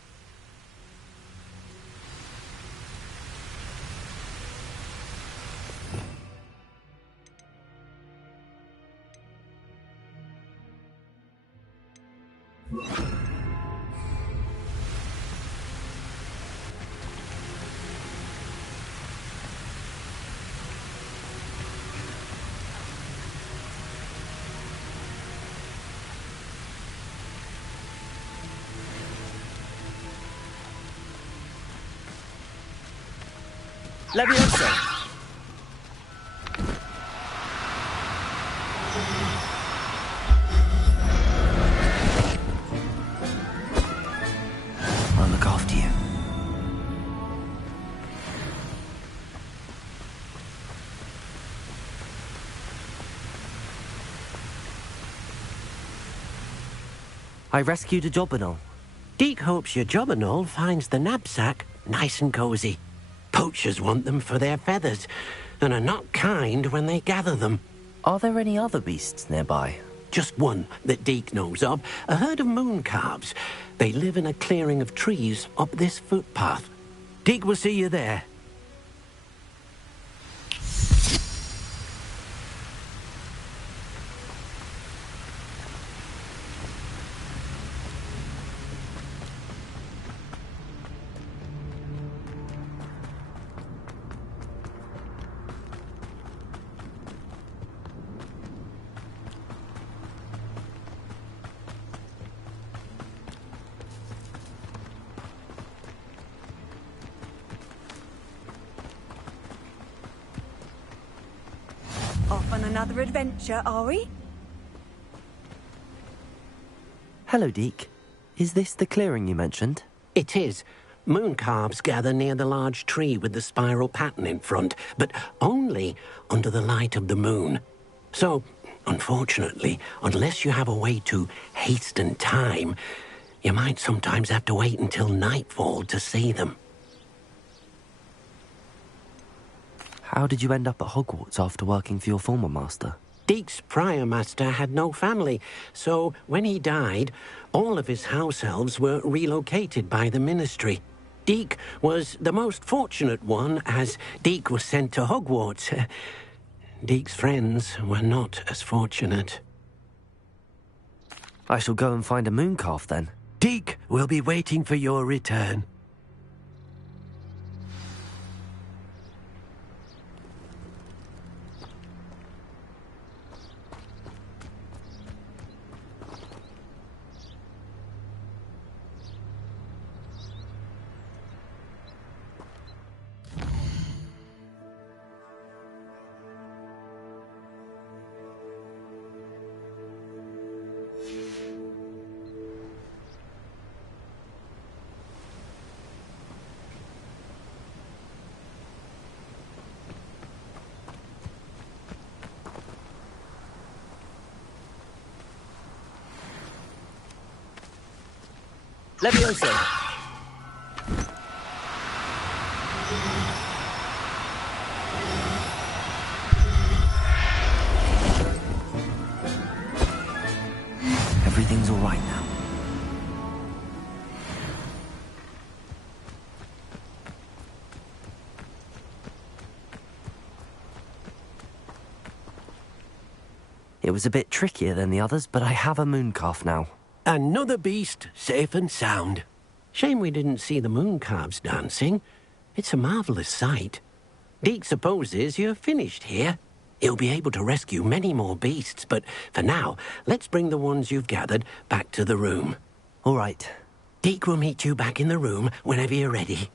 Levioso! I'll look after you. I rescued a Jobberknoll. Deek hopes your Jobberknoll finds the knapsack nice and cozy. Poachers want them for their feathers, and are not kind when they gather them. Are there any other beasts nearby? Just one that Deek knows of, a herd of moon calves. They live in a clearing of trees up this footpath. Deek will see you there. Off on another adventure, are we? Hello, Deek. Is this the clearing you mentioned? It is. Moon calves gather near the large tree with the spiral pattern in front, but only under the light of the moon. So, unfortunately, unless you have a way to hasten time, you might sometimes have to wait until nightfall to see them. How did you end up at Hogwarts after working for your former master? Deek's prior master had no family, so when he died, all of his house elves were relocated by the ministry. Deek was the most fortunate one, as Deek was sent to Hogwarts. Deek's friends were not as fortunate. I shall go and find a mooncalf then. Deek will be waiting for your return. Levioso! Everything's all right now. It was a bit trickier than the others, but I have a mooncalf now. Another beast, safe and sound. Shame we didn't see the moon calves dancing. It's a marvellous sight. Deek supposes you're finished here. He'll be able to rescue many more beasts, but for now, let's bring the ones you've gathered back to the room. All right. Deek will meet you back in the room whenever you're ready.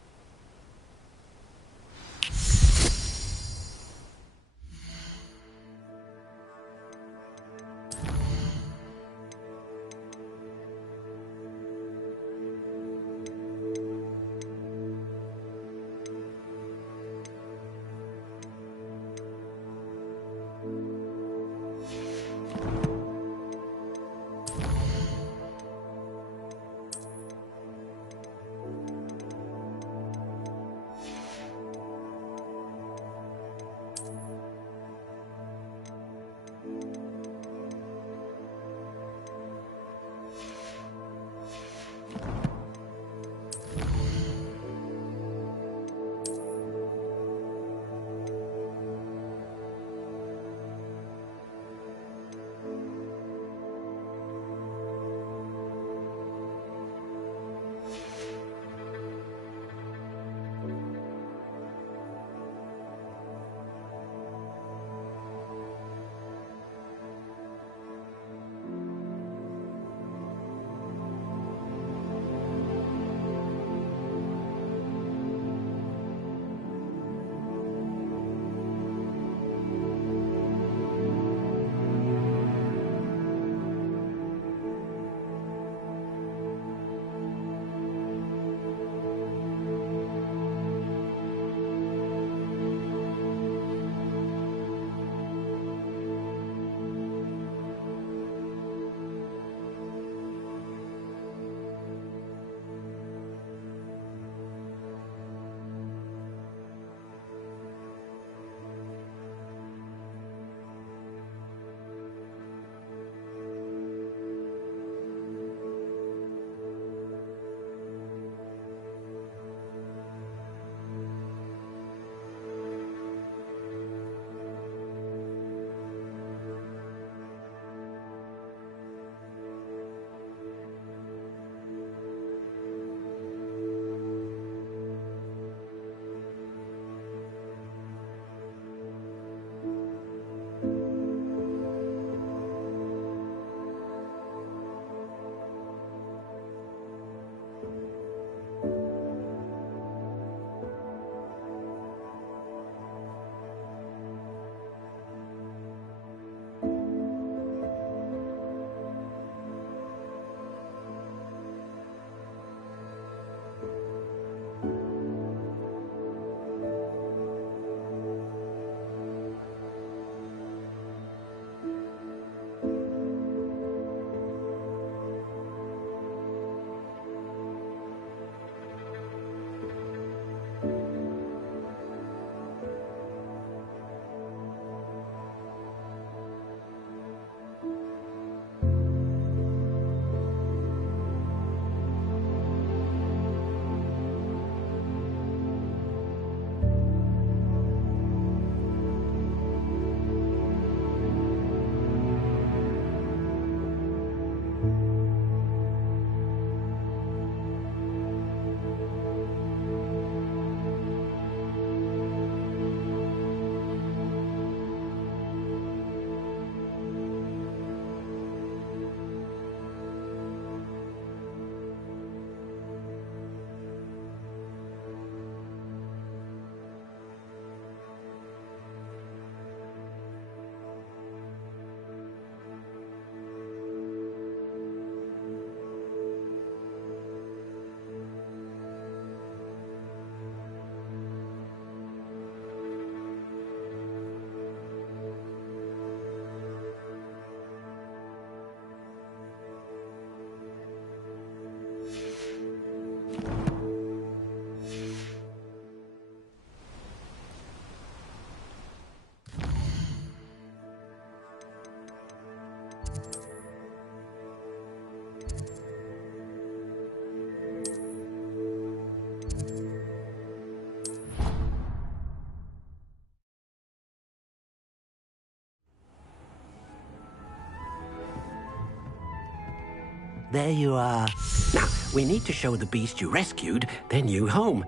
there you are. Now, we need to show the beast you rescued their new home.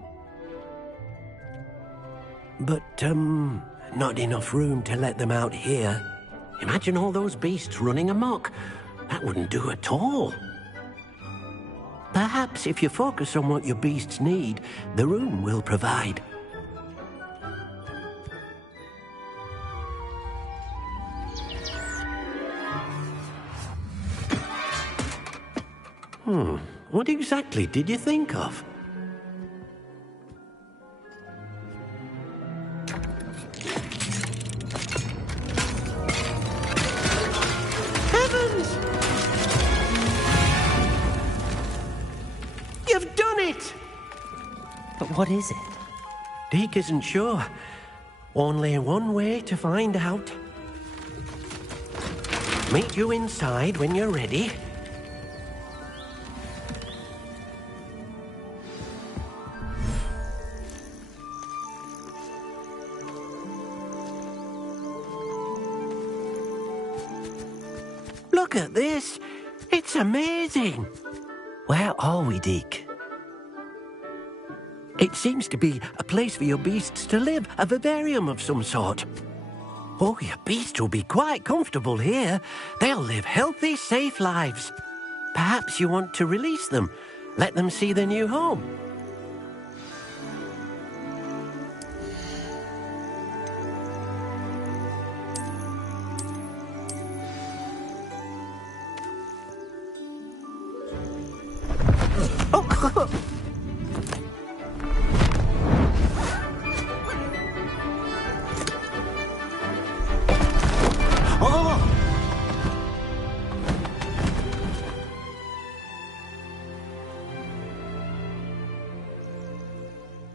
But, not enough room to let them out here. Imagine all those beasts running amok. That wouldn't do at all. Perhaps if you focus on what your beasts need, the room will provide. What exactly did you think of? Heavens! You've done it! But what is it? Deek isn't sure. Only one way to find out. Meet you inside when you're ready. Look at this. It's amazing. Where are we, Deek? It seems to be a place for your beasts to live, a vivarium of some sort. Oh, your beasts will be quite comfortable here. They'll live healthy, safe lives. Perhaps you want to release them, let them see their new home.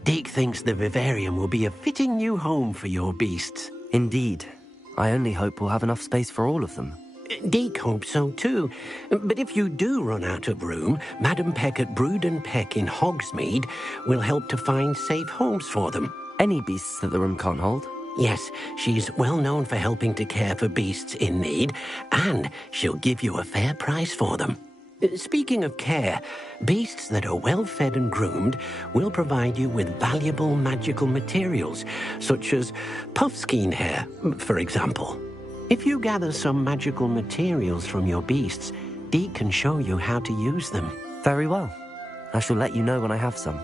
Deek thinks the vivarium will be a fitting new home for your beasts. Indeed. I only hope we'll have enough space for all of them. Deek hopes so too. But if you do run out of room, Madam Peck at Brood and Peck in Hogsmeade will help to find safe homes for them. Any beasts that the room can't hold? Yes, she's well known for helping to care for beasts in need, and she'll give you a fair price for them. Speaking of care, beasts that are well fed and groomed will provide you with valuable magical materials, such as puffskein hair, for example. If you gather some magical materials from your beasts, Deek can show you how to use them. Very well. I shall let you know when I have some.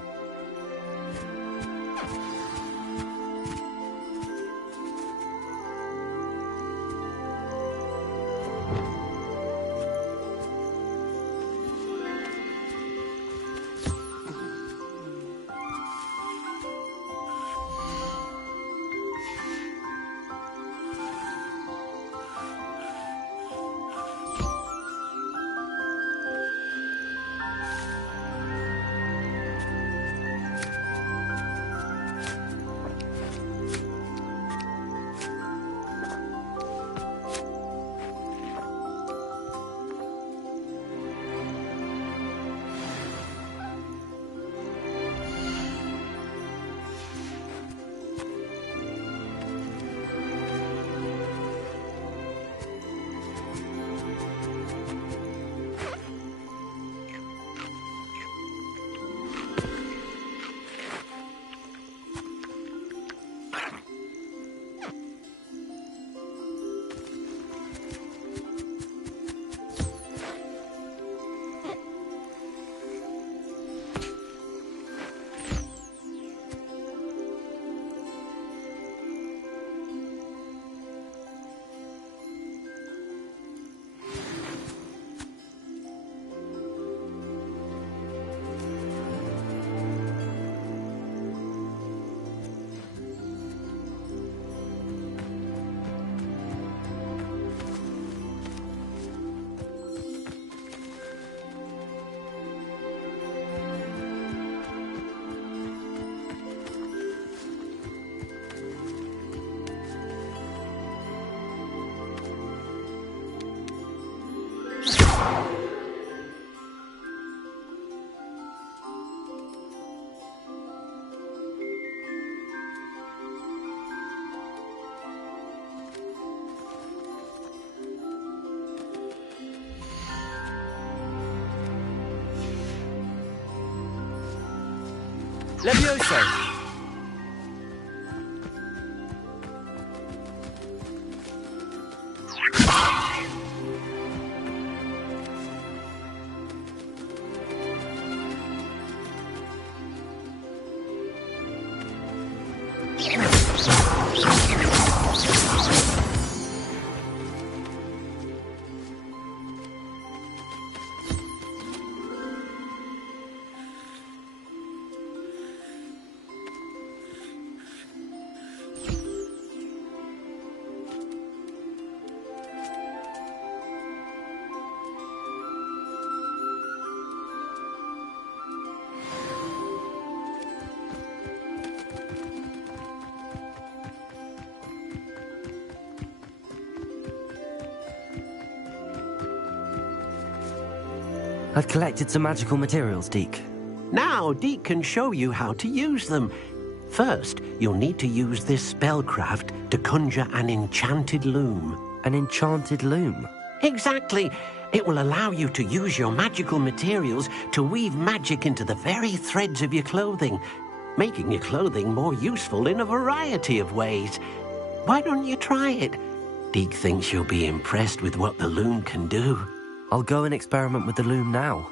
Levioso! I've collected some magical materials, Deek. Now, Deek can show you how to use them. First, you'll need to use this spellcraft to conjure an enchanted loom. An enchanted loom? Exactly. It will allow you to use your magical materials to weave magic into the very threads of your clothing, making your clothing more useful in a variety of ways. Why don't you try it? Deek thinks you'll be impressed with what the loom can do. I'll go and experiment with the loom now.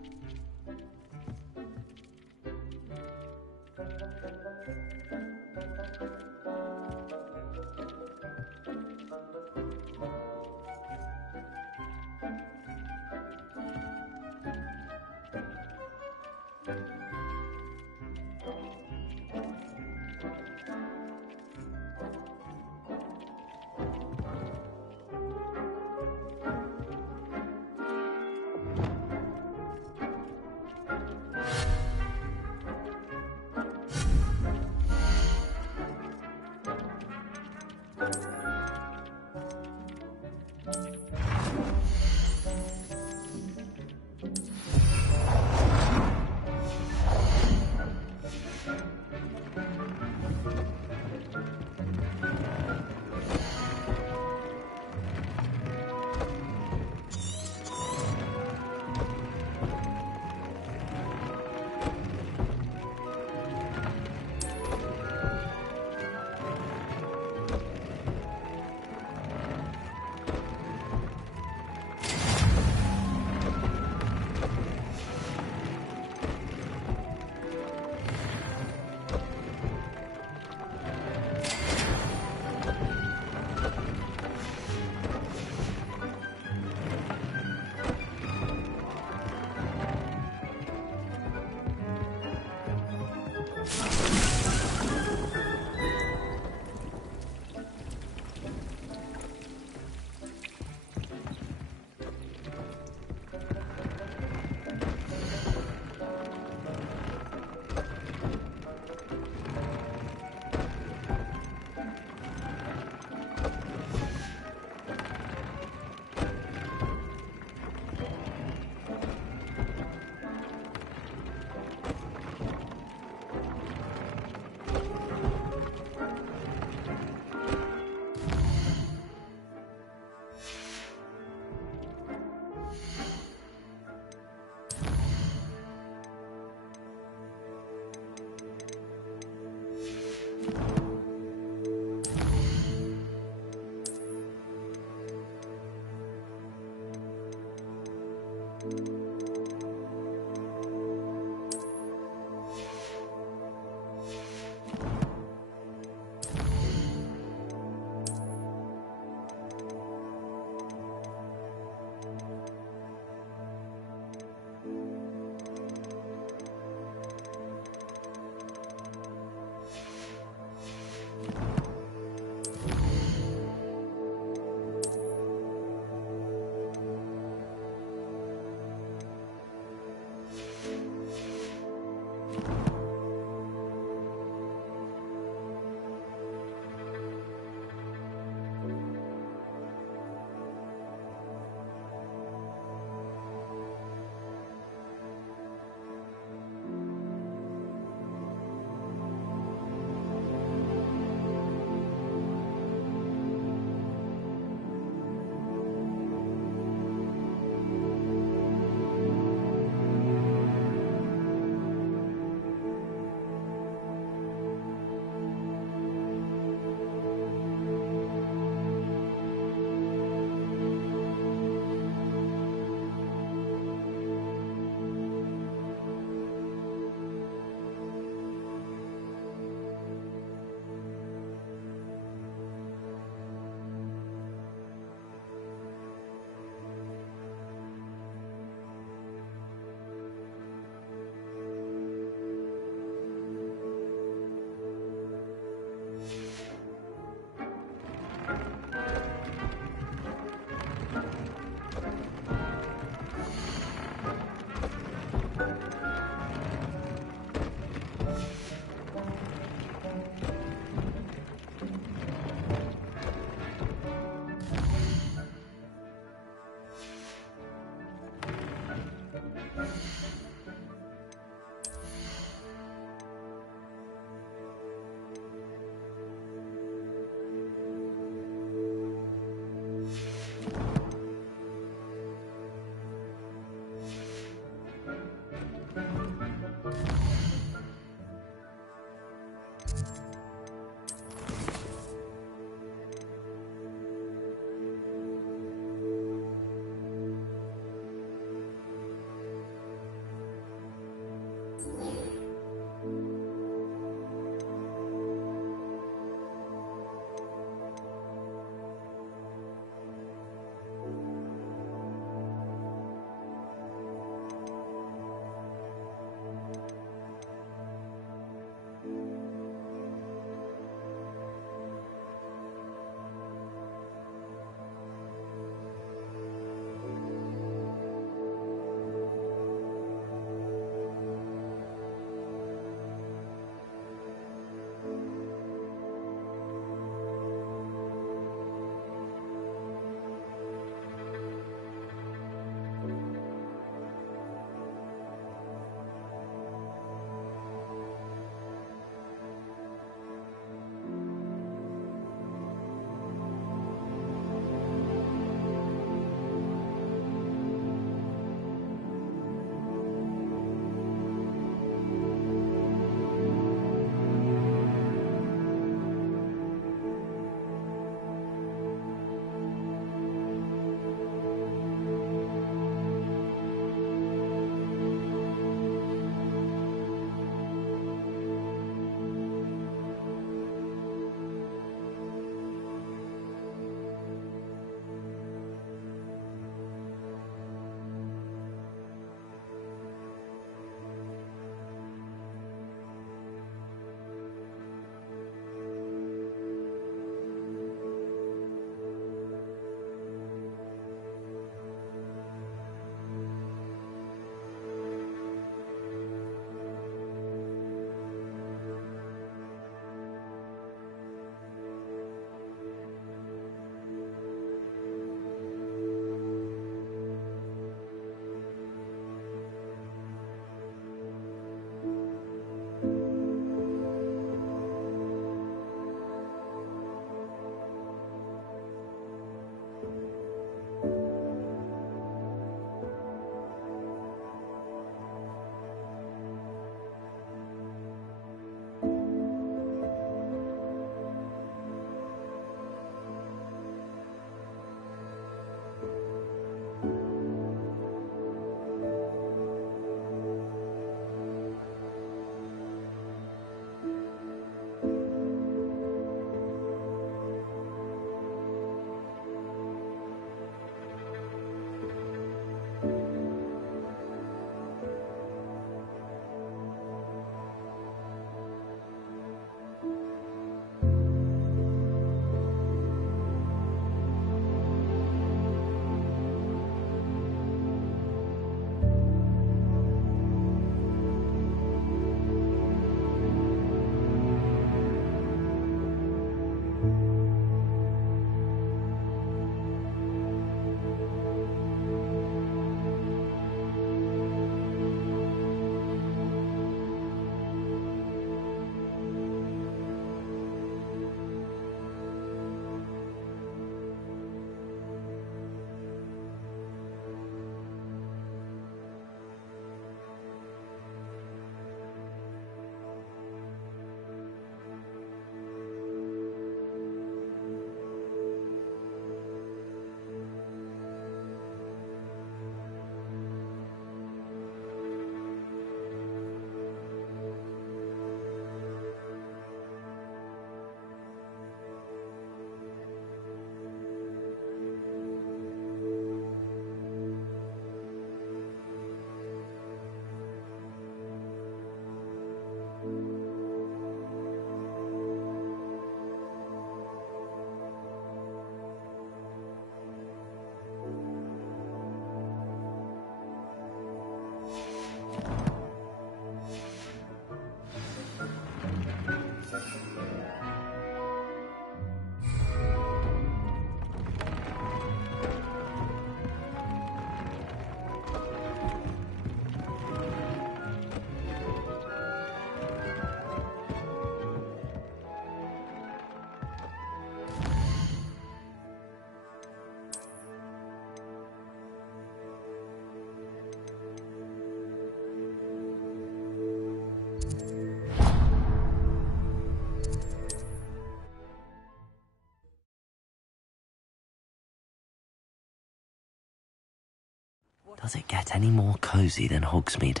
Does it get any more cozy than Hogsmeade?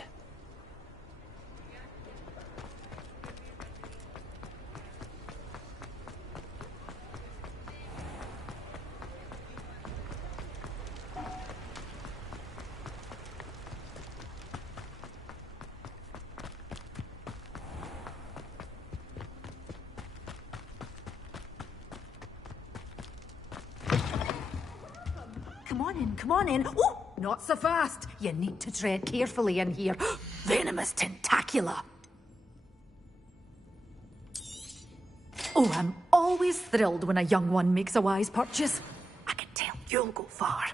come on in. Oh, not so fast. You need to tread carefully in here. Venomous tentacula. Oh, I'm always thrilled when a young one makes a wise purchase. I can tell you'll go far.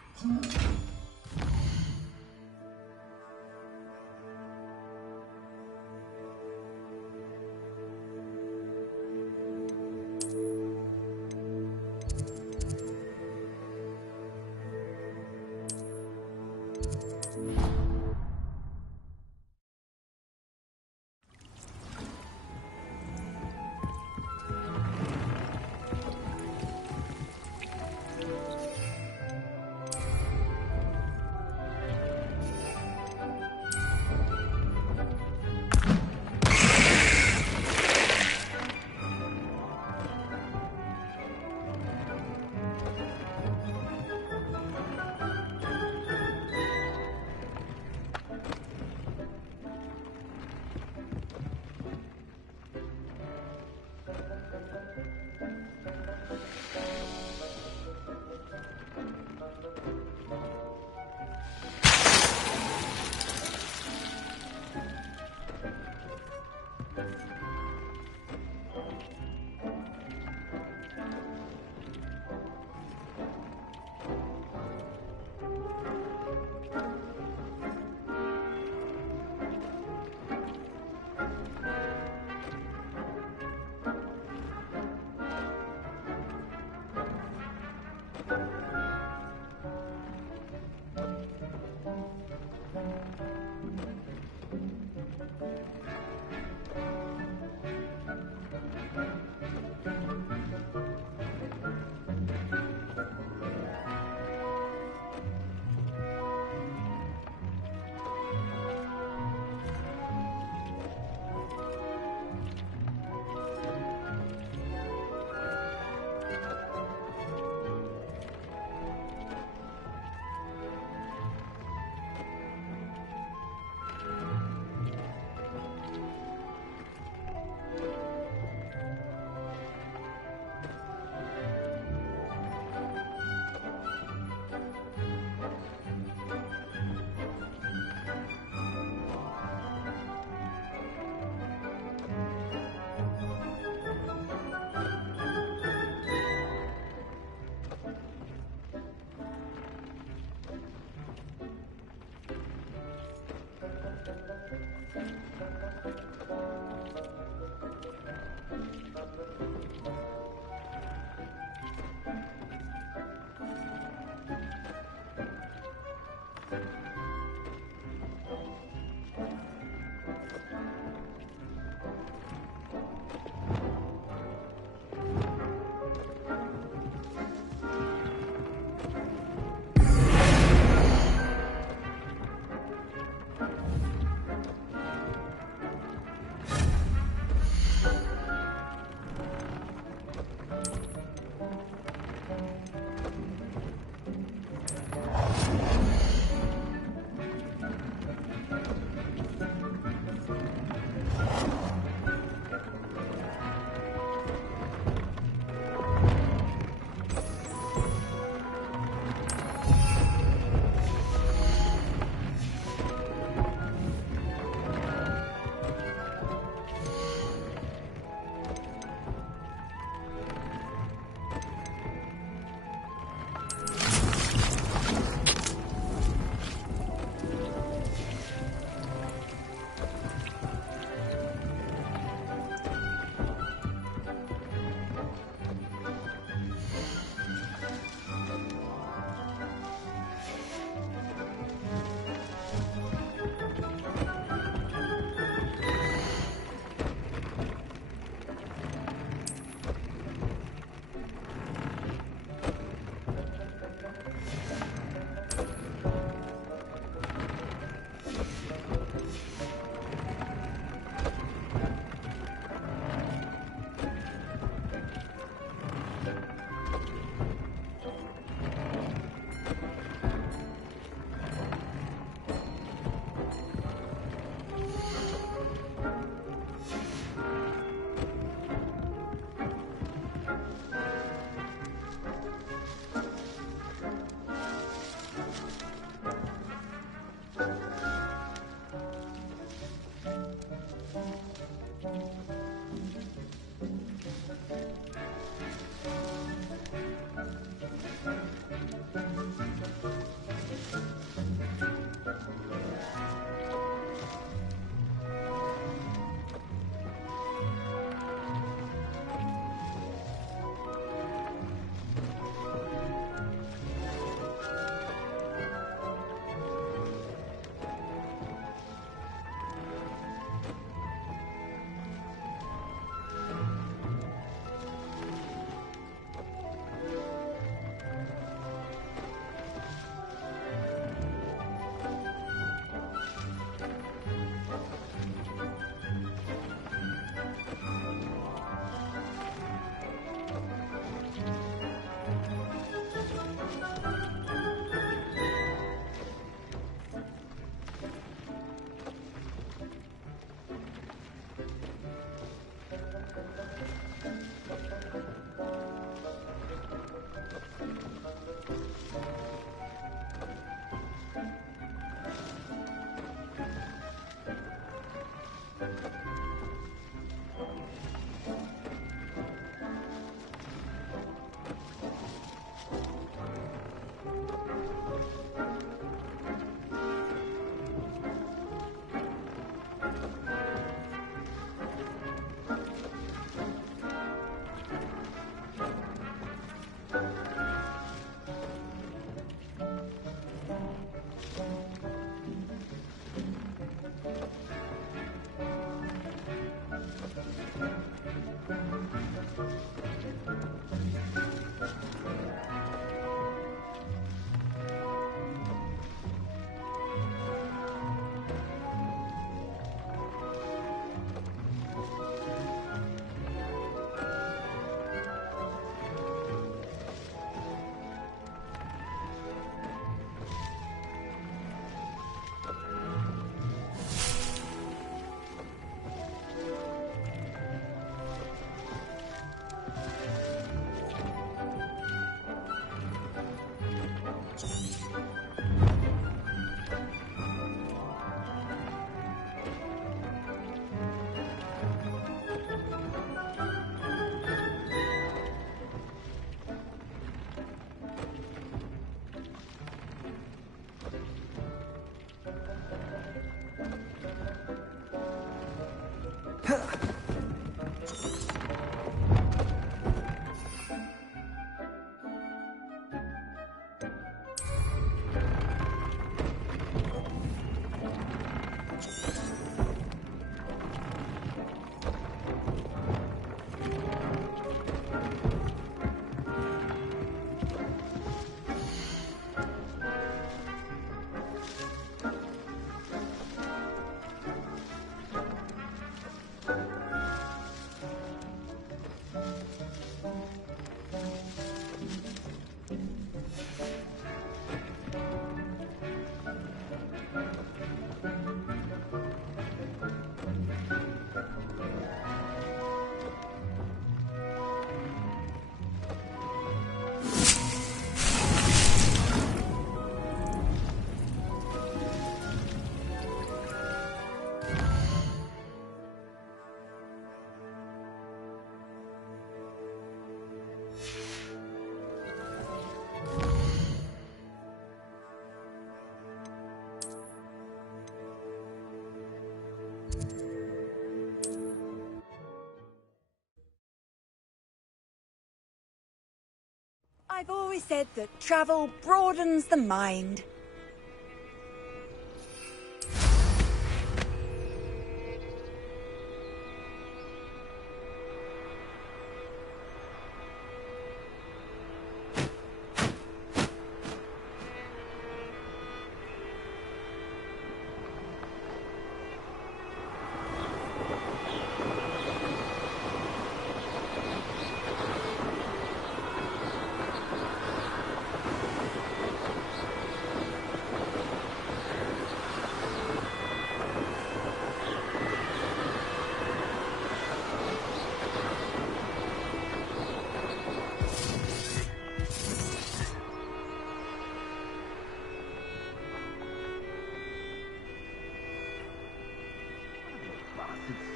I've always said that travel broadens the mind.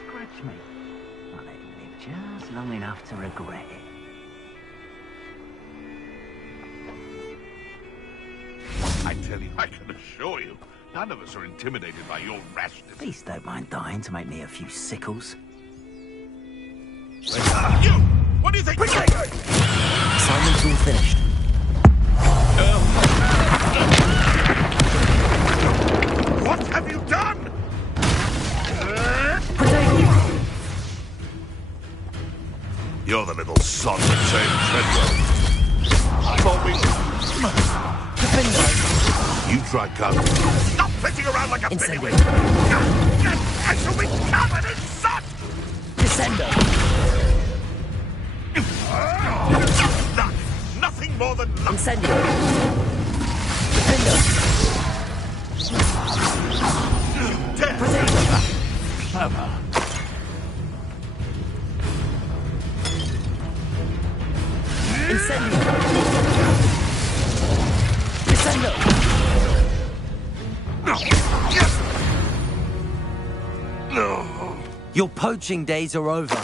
Scratch me. I'll let him live just long enough to regret it. I tell you, I can assure you, none of us are intimidated by your rashness. Please don't mind dying to make me a few sickles. You! What do you think? Assignment's all finished. What have you done? You're the little sod that saved Treadwell. You try cover. Stop flitting around like a pennyweight. I shall be covered in soot! Descender. Nothing more than luck. Incendio. Defender. Clever. Incendio. Descendo. No. Your poaching days are over.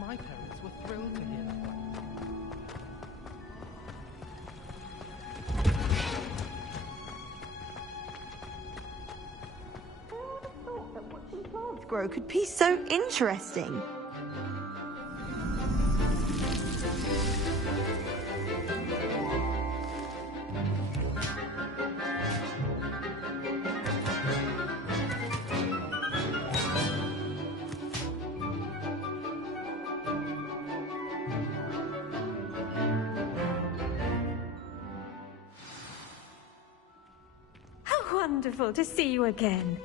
My parents were thrilled to hear that one. Plants grow could be so interesting. How wonderful to see you again.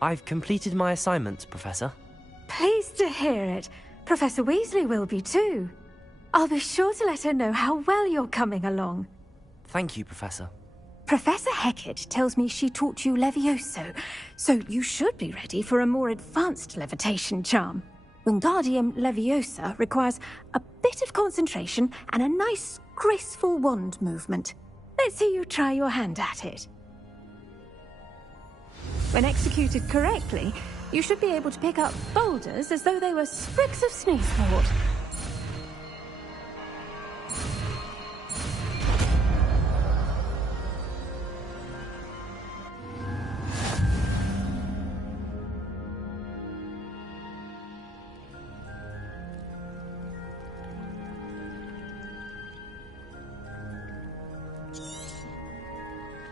I've completed my assignments, Professor. Pleased to hear it. Professor Weasley will be too. I'll be sure to let her know how well you're coming along. Thank you, Professor. Professor Hecat tells me she taught you Levioso, so you should be ready for a more advanced levitation charm. Wingardium Leviosa requires a bit of concentration and a nice, graceful wand movement. Let's see you try your hand at it. When executed correctly, you should be able to pick up boulders as though they were sprigs of sneezewort.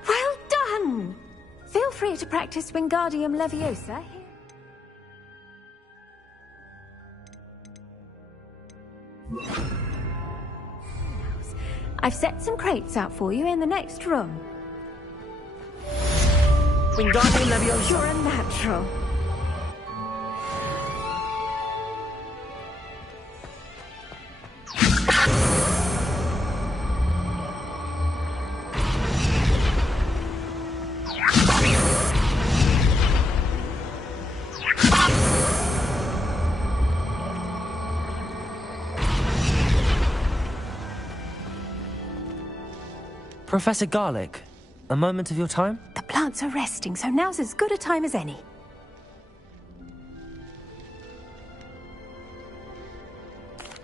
Well done! Feel free to practice Wingardium Leviosa here. I've set some crates out for you in the next room. Wingardium Leviosa! You're a natural. Professor Garlick, a moment of your time? The plants are resting, so now's as good a time as any.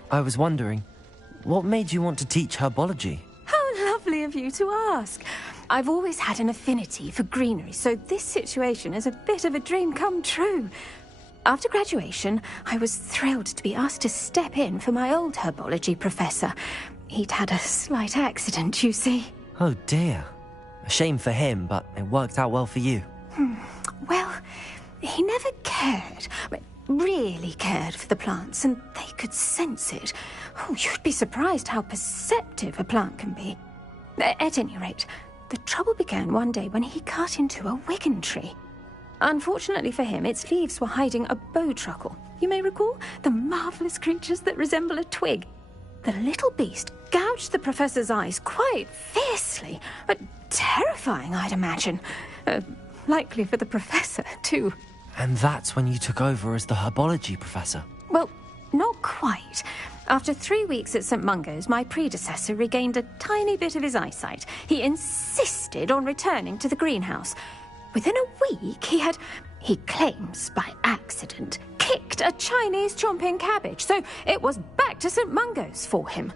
I was wondering, what made you want to teach herbology? How lovely of you to ask. I've always had an affinity for greenery, so this situation is a bit of a dream come true. After graduation, I was thrilled to be asked to step in for my old herbology professor. He'd had a slight accident, you see. Oh dear. A shame for him, but it worked out well for you. Well, he never cared, really cared for the plants, and they could sense it. Oh, you'd be surprised how perceptive a plant can be. At any rate, the trouble began one day when he cut into a Wigan tree. Unfortunately for him, its leaves were hiding a bowtruckle. You may recall the marvellous creatures that resemble a twig. The little beast gouged the professor's eyes quite fiercely, but terrifying, I'd imagine. Likely for the professor, too. And that's when you took over as the herbology professor? Well, not quite. After 3 weeks at St. Mungo's, my predecessor regained a tiny bit of his eyesight. He insisted on returning to the greenhouse. Within a week, he claims by accident, kicked a Chinese chomping cabbage, so it was back to St. Mungo's for him.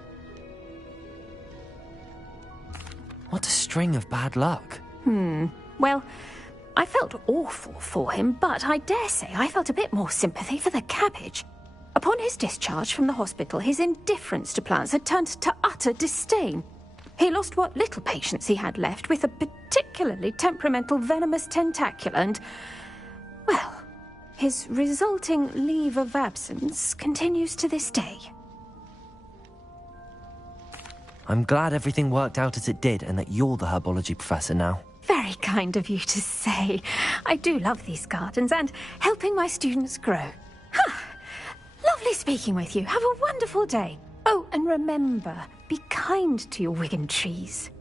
What a string of bad luck. Well, I felt awful for him, but I dare say I felt a bit more sympathy for the cabbage. Upon his discharge from the hospital, his indifference to plants had turned to utter disdain. He lost what little patience he had left with a particularly temperamental venomous tentacula and, well, his resulting leave of absence continues to this day. I'm glad everything worked out as it did and that you're the herbology professor now. Very kind of you to say. I do love these gardens and helping my students grow. Lovely speaking with you. Have a wonderful day. Oh, and remember, be kind to your Wigan trees.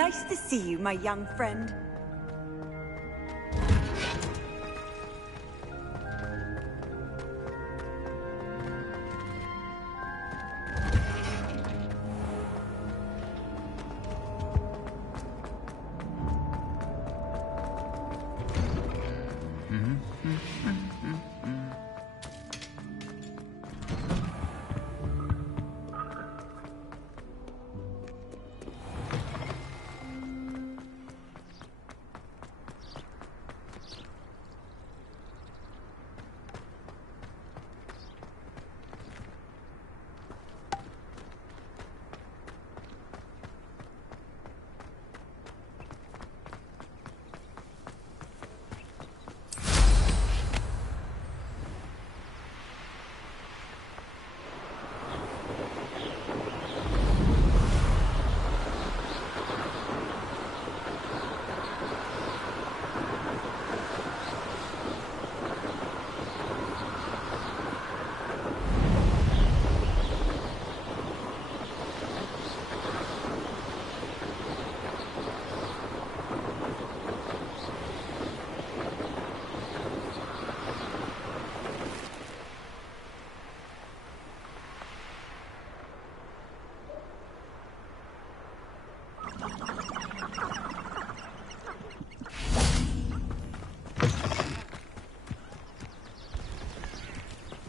Nice to see you, my young friend.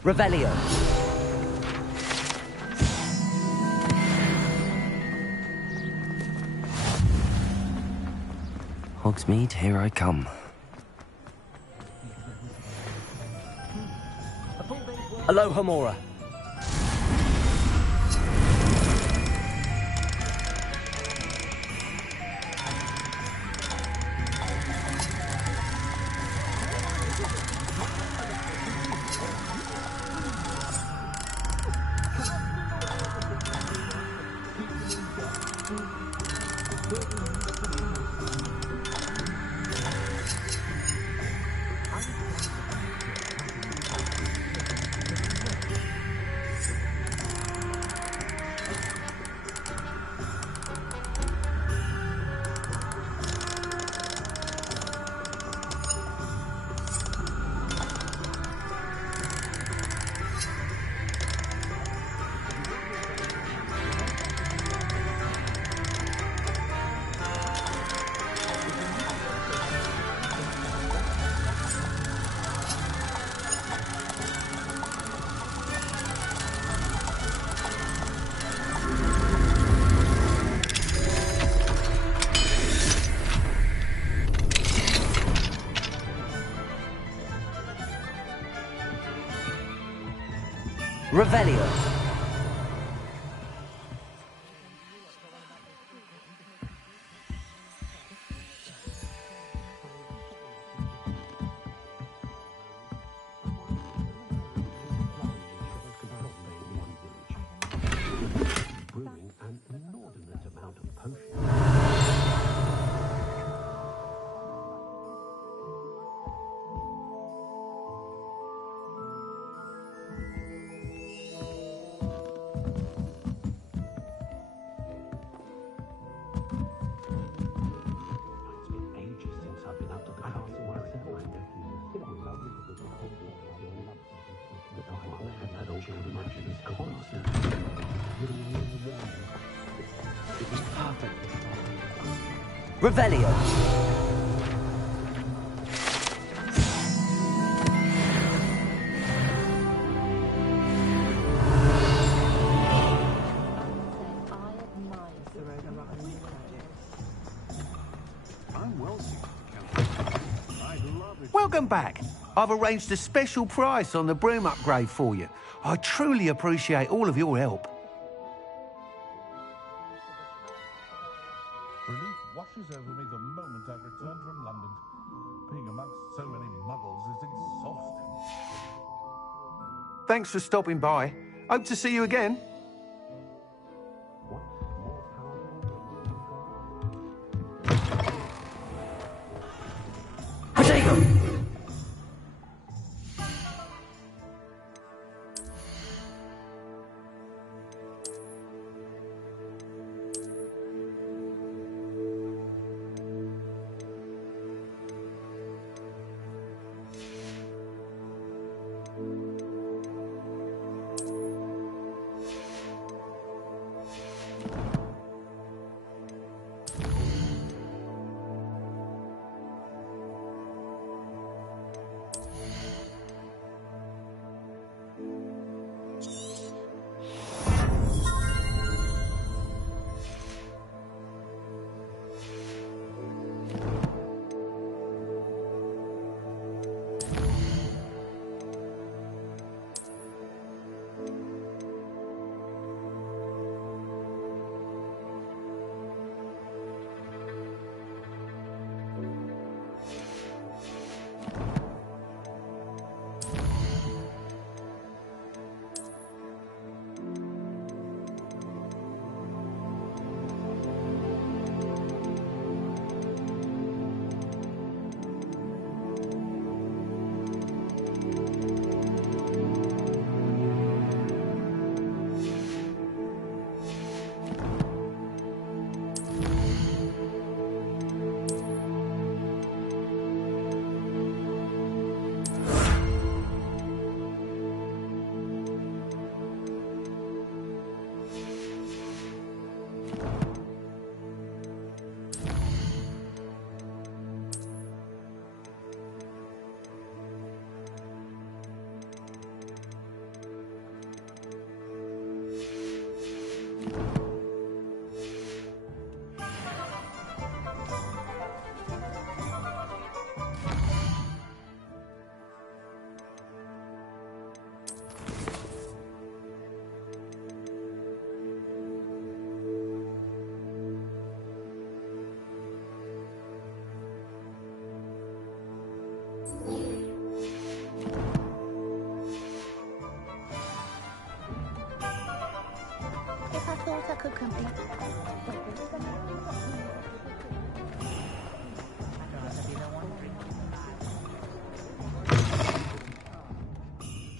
Revelio. Hogsmeade, here I come. Aloha Mora. Revelio. Revelio. Welcome back. I've arranged a special price on the broom upgrade for you. I truly appreciate all of your help. Relief washes over me the moment I've returned from London. Being amongst so many muggles is exhausting. Thanks for stopping by. Hope to see you again. Potato!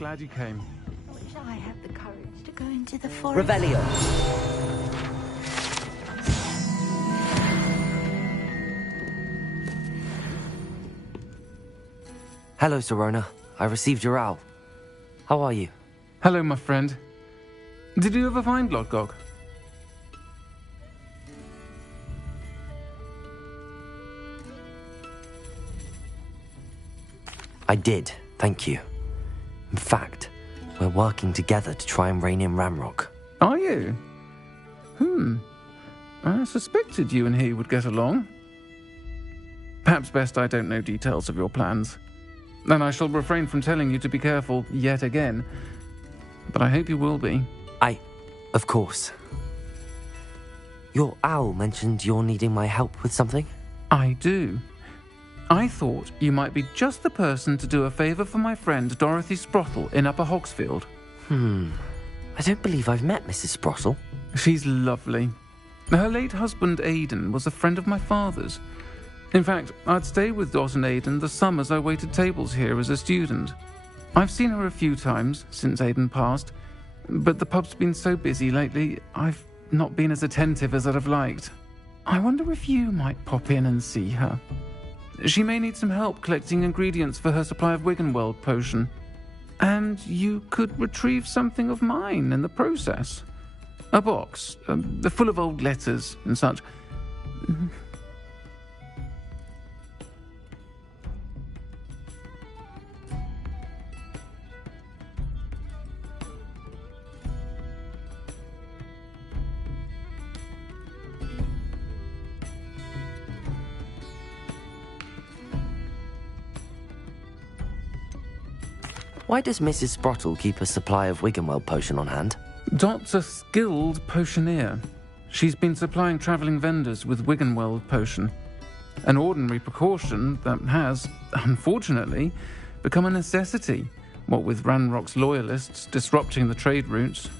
glad you came. I wish I had the courage to go into the forest. Revelio. Hello, Sirona. I received your owl. How are you? Hello, my friend. Did you ever find Lodgok? I did, thank you. In fact, we're working together to try and rein in Ranrock. Are you? I suspected you and he would get along. Perhaps best I don't know details of your plans. Then I shall refrain from telling you to be careful yet again. But I hope you will be. Of course. Your owl mentioned you're needing my help with something? I do. I thought you might be just the person to do a favour for my friend Dorothy Sprottle in Upper Hogsfield. I don't believe I've met Mrs. Sprottle. She's lovely. Her late husband Aidan was a friend of my father's. In fact, I'd stay with Dot and Aidan the summers I waited tables here as a student. I've seen her a few times since Aidan passed, but the pub's been so busy lately, I've not been as attentive as I'd have liked. I wonder if you might pop in and see her. She may need some help collecting ingredients for her supply of Wiggenweld potion. And you could retrieve something of mine in the process. A box, full of old letters and such. Why does Mrs. Sprottle keep a supply of Wiggenweld potion on hand? Dot's a skilled potioneer. She's been supplying travelling vendors with Wiggenweld potion. An ordinary precaution that has, unfortunately, become a necessity, what with Ranrock's loyalists disrupting the trade routes.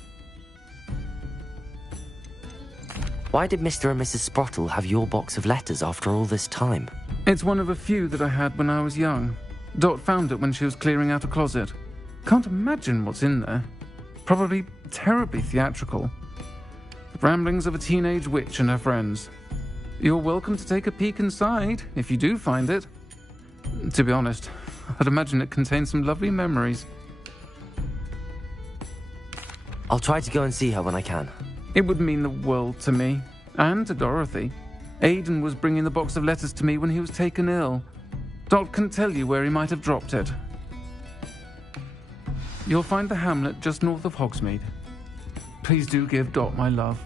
Why did Mr. and Mrs. Sprottle have your box of letters after all this time? It's one of a few that I had when I was young. Dot found it when she was clearing out a closet. Can't imagine what's in there. Probably terribly theatrical. The ramblings of a teenage witch and her friends. You're welcome to take a peek inside, if you do find it. To be honest, I'd imagine it contains some lovely memories. I'll try to go and see her when I can. It would mean the world to me, and to Dorothy. Aidan was bringing the box of letters to me when he was taken ill. Dot can tell you where he might have dropped it. You'll find the hamlet just north of Hogsmeade. Please do give Dot my love.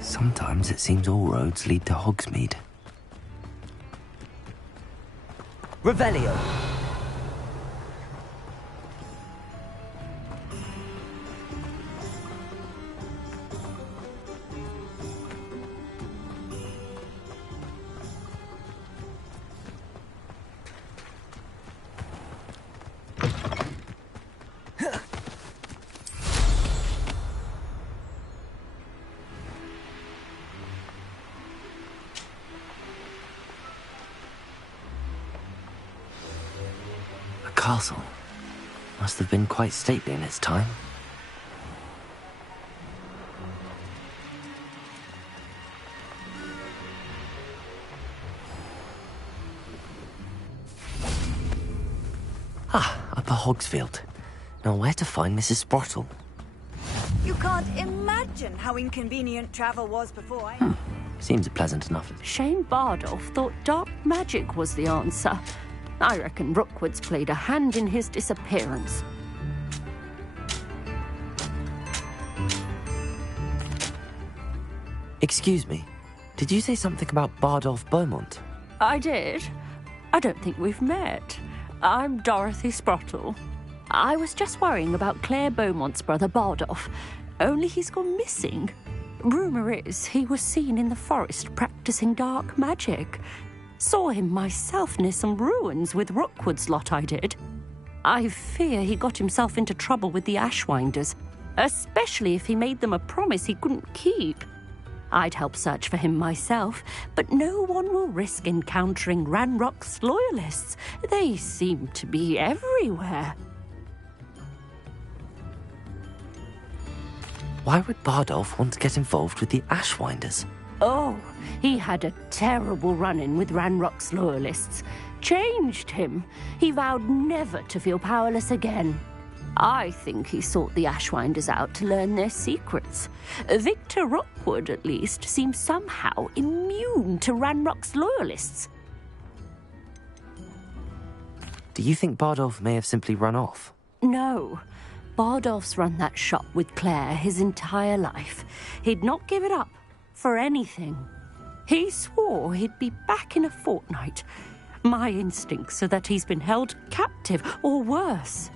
Sometimes it seems all roads lead to Hogsmeade. Revelio! Castle must have been quite stately in its time. Upper Hogsfield. Now where to find Mrs. Sprottle? You can't imagine how inconvenient travel was before. Seems pleasant enough. Shane Bardolph thought dark magic was the answer. I reckon Rookwood's played a hand in his disappearance. Excuse me, did you say something about Bardolph Beaumont? I did. I don't think we've met. I'm Dorothy Sprottle. I was just worrying about Claire Beaumont's brother Bardolph, only he's gone missing. Rumour is he was seen in the forest practicing dark magic. Saw him myself near some ruins with Rookwood's lot, I did. I fear he got himself into trouble with the Ashwinders, especially if he made them a promise he couldn't keep. I'd help search for him myself, but no one will risk encountering Ranrock's loyalists. They seem to be everywhere. Why would Bardolph want to get involved with the Ashwinders? Oh, he had a terrible run-in with Ranrock's loyalists. Changed him. He vowed never to feel powerless again. I think he sought the Ashwinders out to learn their secrets. Victor Rookwood, at least, seems somehow immune to Ranrock's loyalists. Do you think Bardolph may have simply run off? No. Bardolph's run that shop with Claire his entire life. He'd not give it up for anything. He swore he'd be back in a fortnight. My instincts are that he's been held captive, or worse.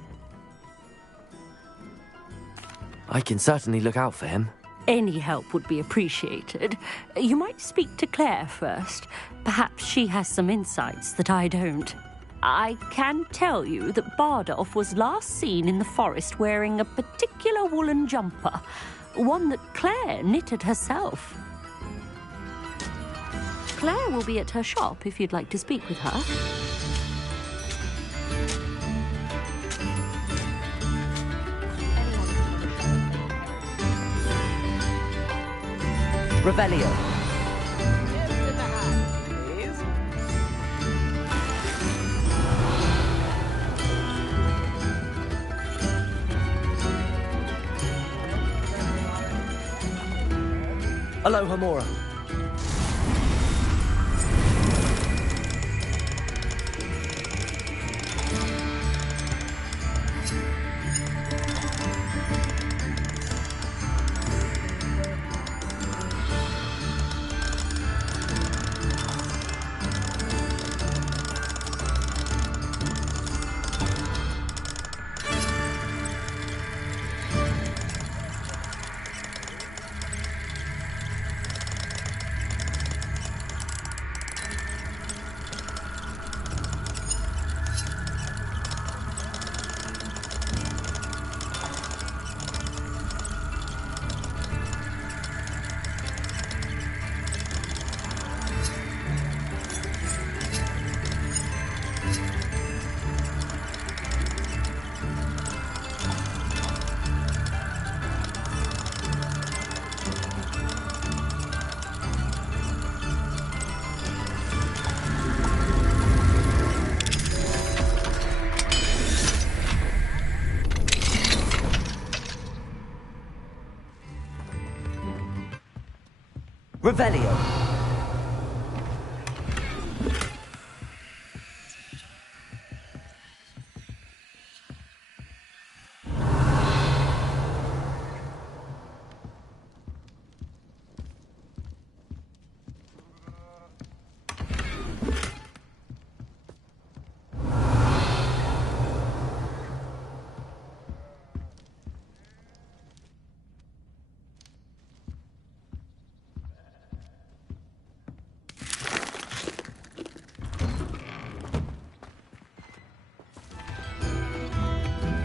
I can certainly look out for him. Any help would be appreciated. You might speak to Claire first. Perhaps she has some insights that I don't. I can tell you that Bardolph was last seen in the forest wearing a particular woolen jumper, one that Claire knitted herself. Claire will be at her shop if you'd like to speak with her. Revelio. Aloha Mora. Revelio.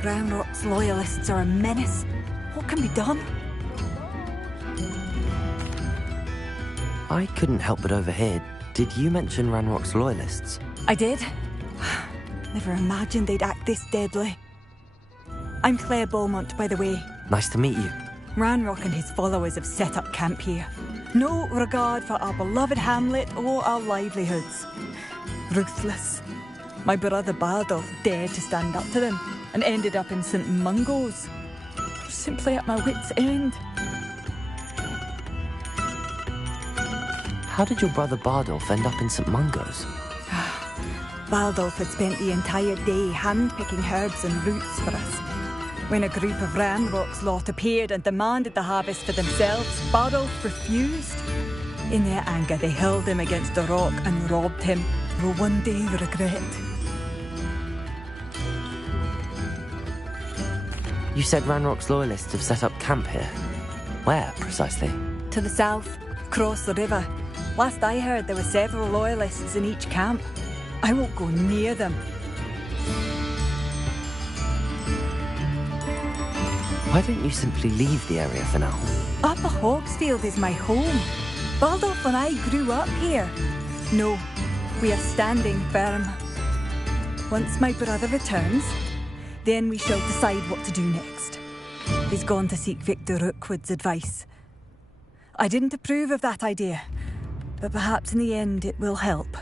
Ranrock's loyalists are a menace. What can be done? I couldn't help but overhear. Did you mention Ranrock's loyalists? I did. Never imagined they'd act this deadly. I'm Claire Beaumont, by the way. Nice to meet you. Ranrock and his followers have set up camp here. No regard for our beloved hamlet or our livelihoods. Ruthless. My brother Bardolph dared to stand up to them and ended up in St. Mungo's. Simply at my wit's end. How did your brother Bardolph end up in St. Mungo's? Bardolph had spent the entire day hand-picking herbs and roots for us. When a group of Ranrock's lot appeared and demanded the harvest for themselves, Bardolph refused. In their anger, they hurled him against a rock and robbed him. Will one day regret. You said Ranrock's loyalists have set up camp here. Where, precisely? To the south, across the river. Last I heard, there were several loyalists in each camp. I won't go near them. Why don't you simply leave the area for now? Upper Hogsfield is my home. Baldolf and I grew up here. No, we are standing firm. Once my brother returns, then we shall decide what to do next. He's gone to seek Victor Rookwood's advice. I didn't approve of that idea, but perhaps in the end it will help.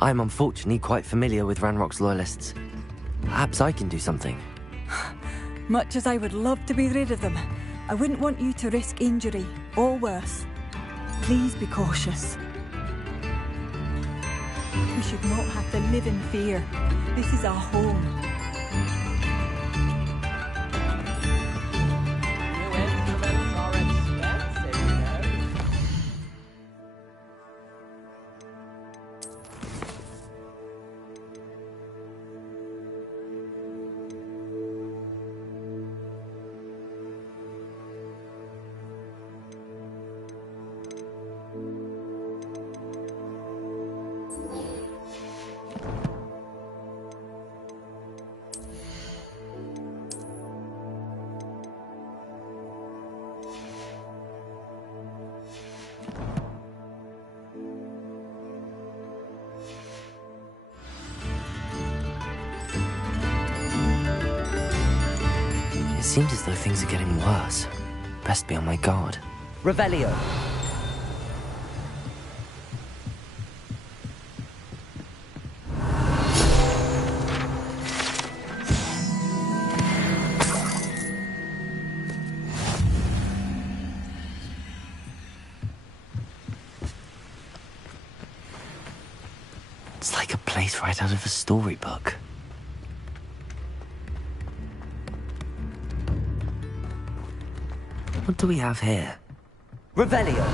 I'm unfortunately quite familiar with Ranrock's loyalists. Perhaps I can do something. Much as I would love to be rid of them, I wouldn't want you to risk injury, or worse. Please be cautious. We should not have to live in fear. This is our home. It seems as though things are getting worse. Best be on my guard. Revelio! It's like a place right out of a storybook. What do we have here? Revelio!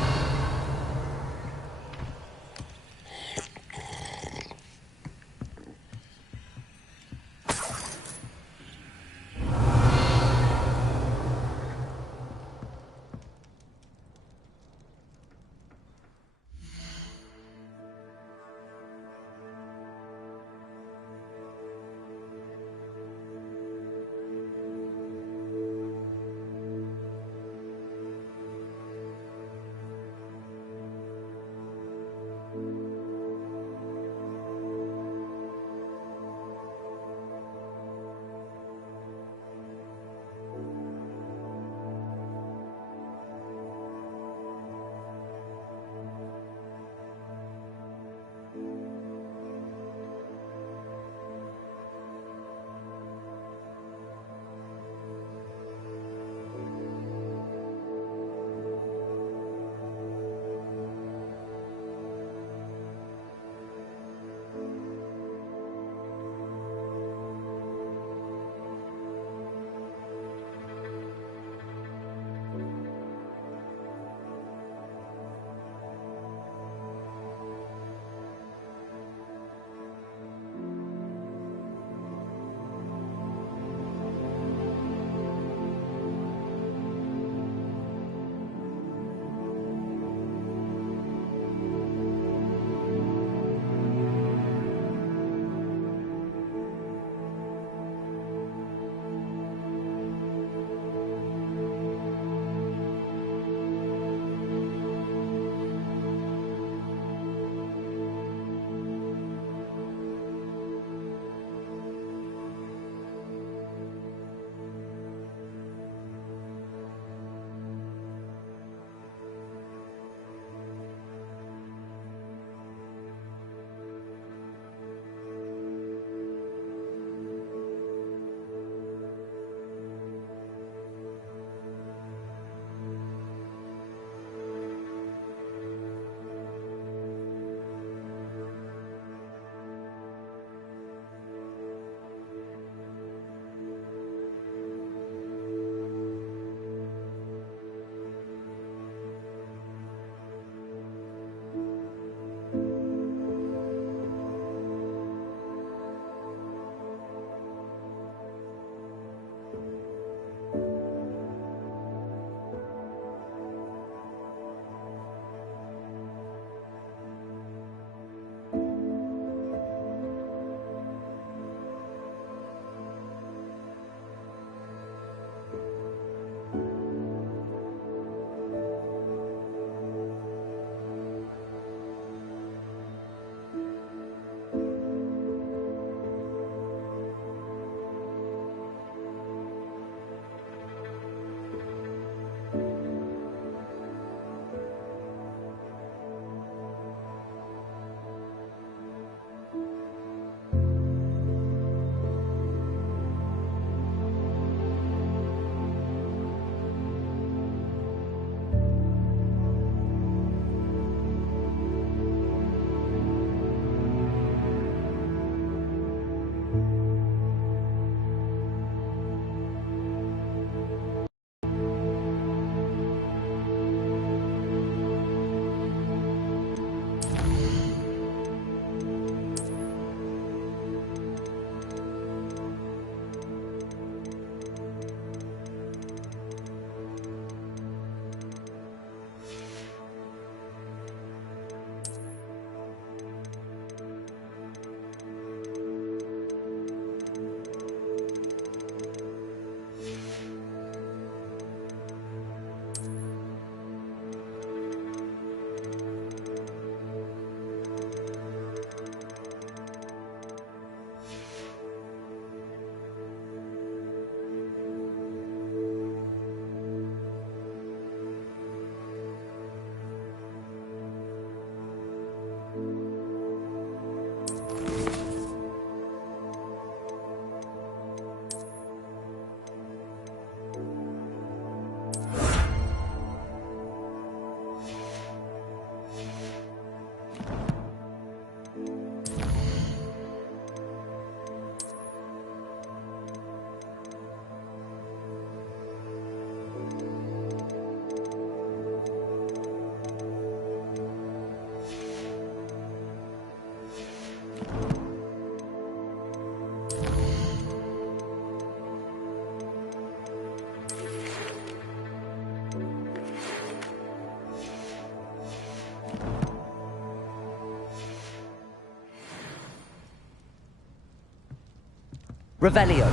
Revelio.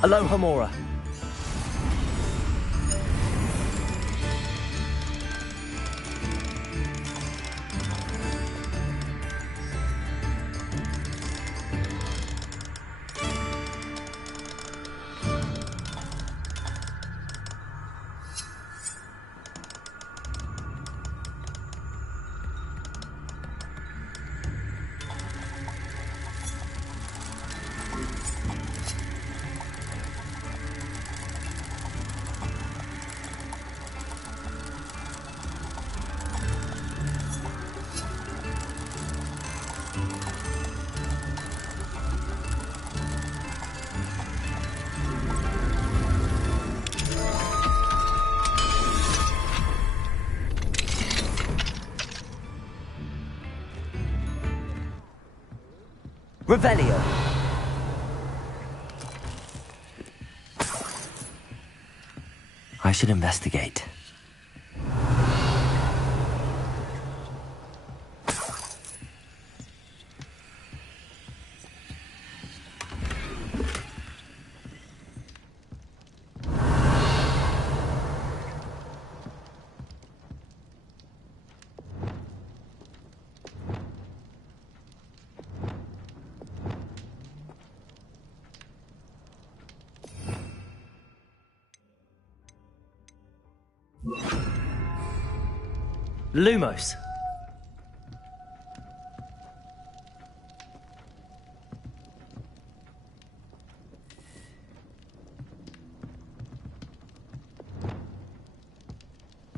Alohomora. Revelio. I should investigate. Lumos.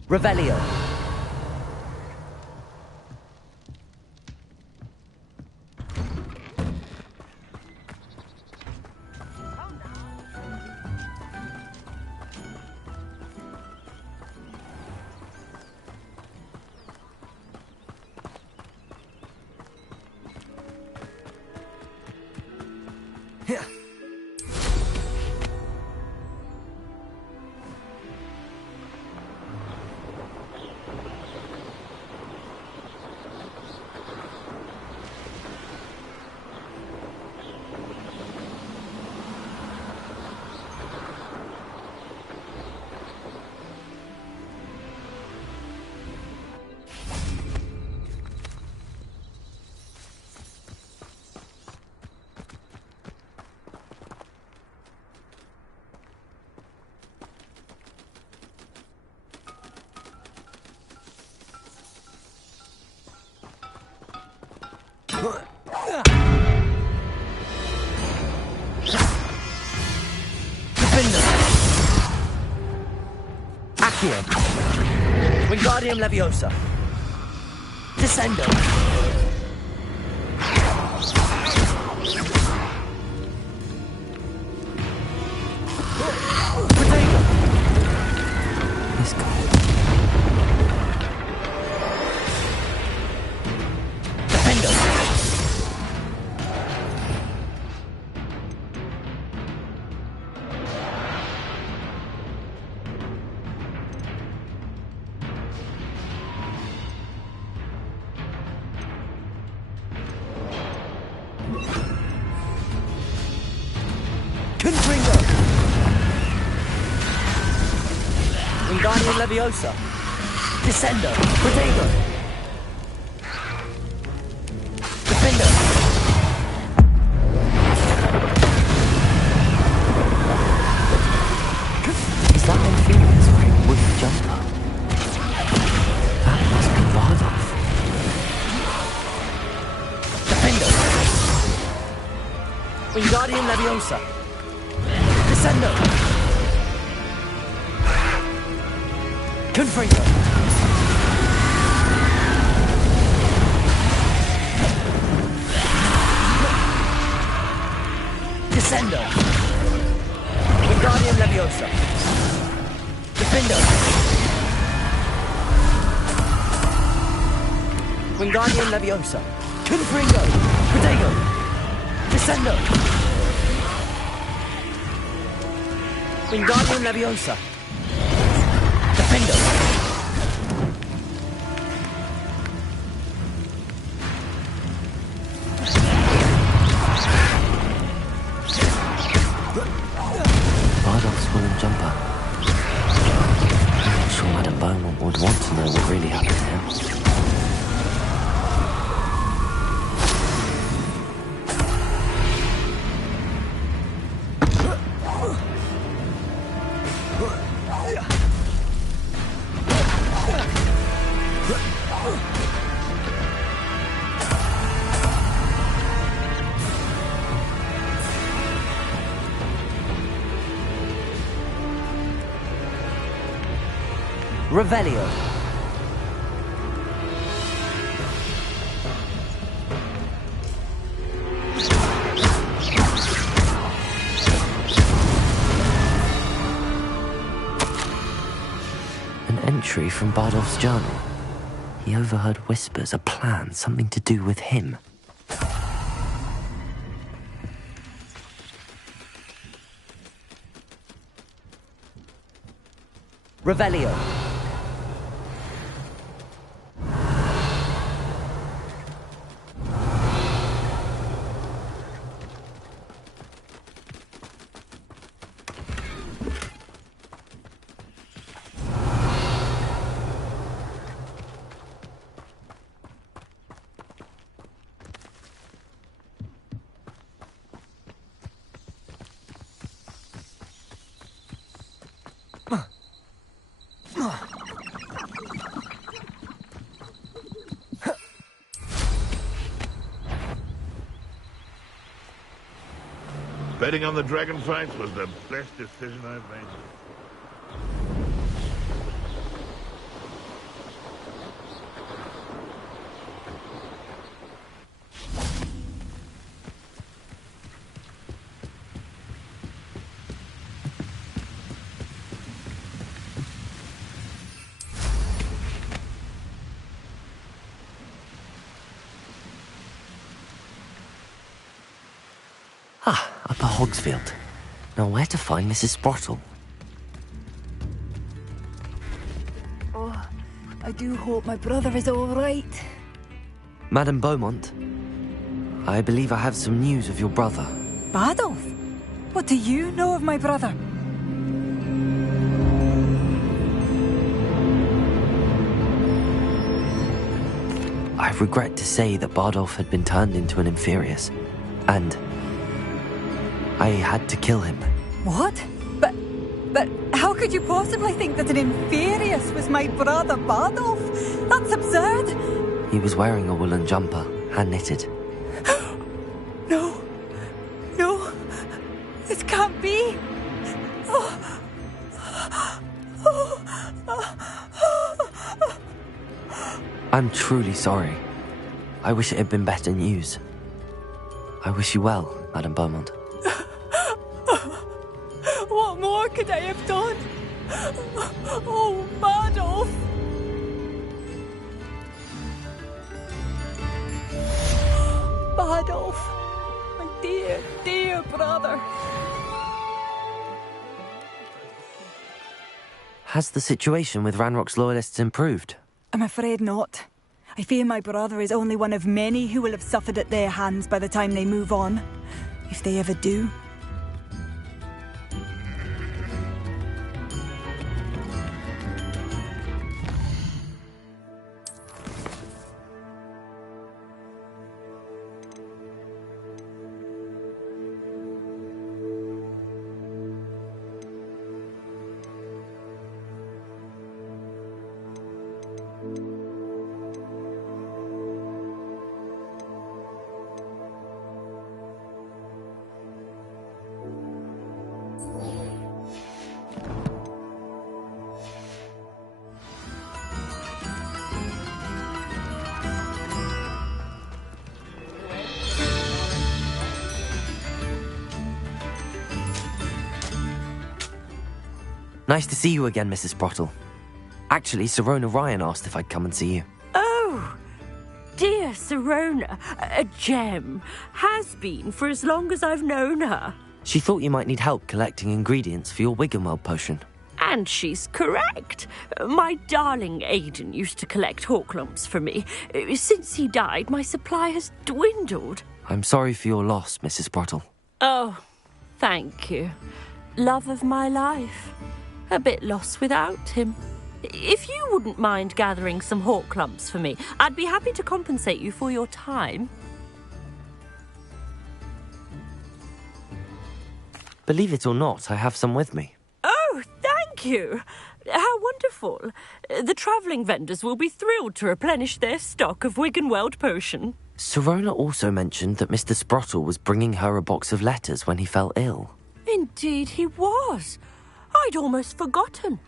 Revelio. Accio. Wingardium Leviosa. Descendo. Protego. Let's go. Defendo. Confringo! Wingardium Leviosa! Descendo! Protego! Defendo! Is that Amphibious wearing a wooden jumper? That must be Bardolph. Defendo! Wingardium Leviosa! Descendo! Confringo! Descendo! Wingardium Leviosa! Defendo! Wingardium Leviosa. Confringo. Protego. Descendo. Wingardium Leviosa. Defendo. Bardolph's woolen jumper. I'm not sure Madame Beaumont would want to know what really happened to him. Revelio. An entry from Bardolph's journal. He overheard whispers, a plan, something to do with him. Revelio. Betting on the dragon fights was the best decision I've made. Upper Hogsfield. Now where to find Mrs. Sprottle? Oh, I do hope my brother is all right. Madame Beaumont, I believe I have some news of your brother. Bardolph? What do you know of my brother? I regret to say that Bardolph had been turned into an Inferius, and I had to kill him. What? But how could you possibly think that an Inferius was my brother Bardolph? That's absurd. He was wearing a woolen jumper, hand-knitted. No. No. This can't be. Oh. I'm truly sorry. I wish it had been better news. I wish you well, Madame Beaumont. What more could I have done? Oh, Bardolph! Bardolph, my dear, dear brother. Has the situation with Ranrock's loyalists improved? I'm afraid not. I fear my brother is only one of many who will have suffered at their hands by the time they move on. If they ever do. Nice to see you again, Mrs. Sprottle. Actually, Sirona Ryan asked if I'd come and see you. Oh! dear Sirona, a gem, has been for as long as I've known her. She thought you might need help collecting ingredients for your Wiggenweld potion. And she's correct. My darling Aidan used to collect Hawklumps for me. Since he died, my supply has dwindled. I'm sorry for your loss, Mrs. Brottle. Oh, thank you. Love of my life. A bit lost without him. If you wouldn't mind gathering some Hawklumps for me, I'd be happy to compensate you for your time. Believe it or not, I have some with me. Oh, thank you. How wonderful. The travelling vendors will be thrilled to replenish their stock of Wiggenweld potion. Sirona also mentioned that Mr. Sprottle was bringing her a box of letters when he fell ill. Indeed he was. I'd almost forgotten.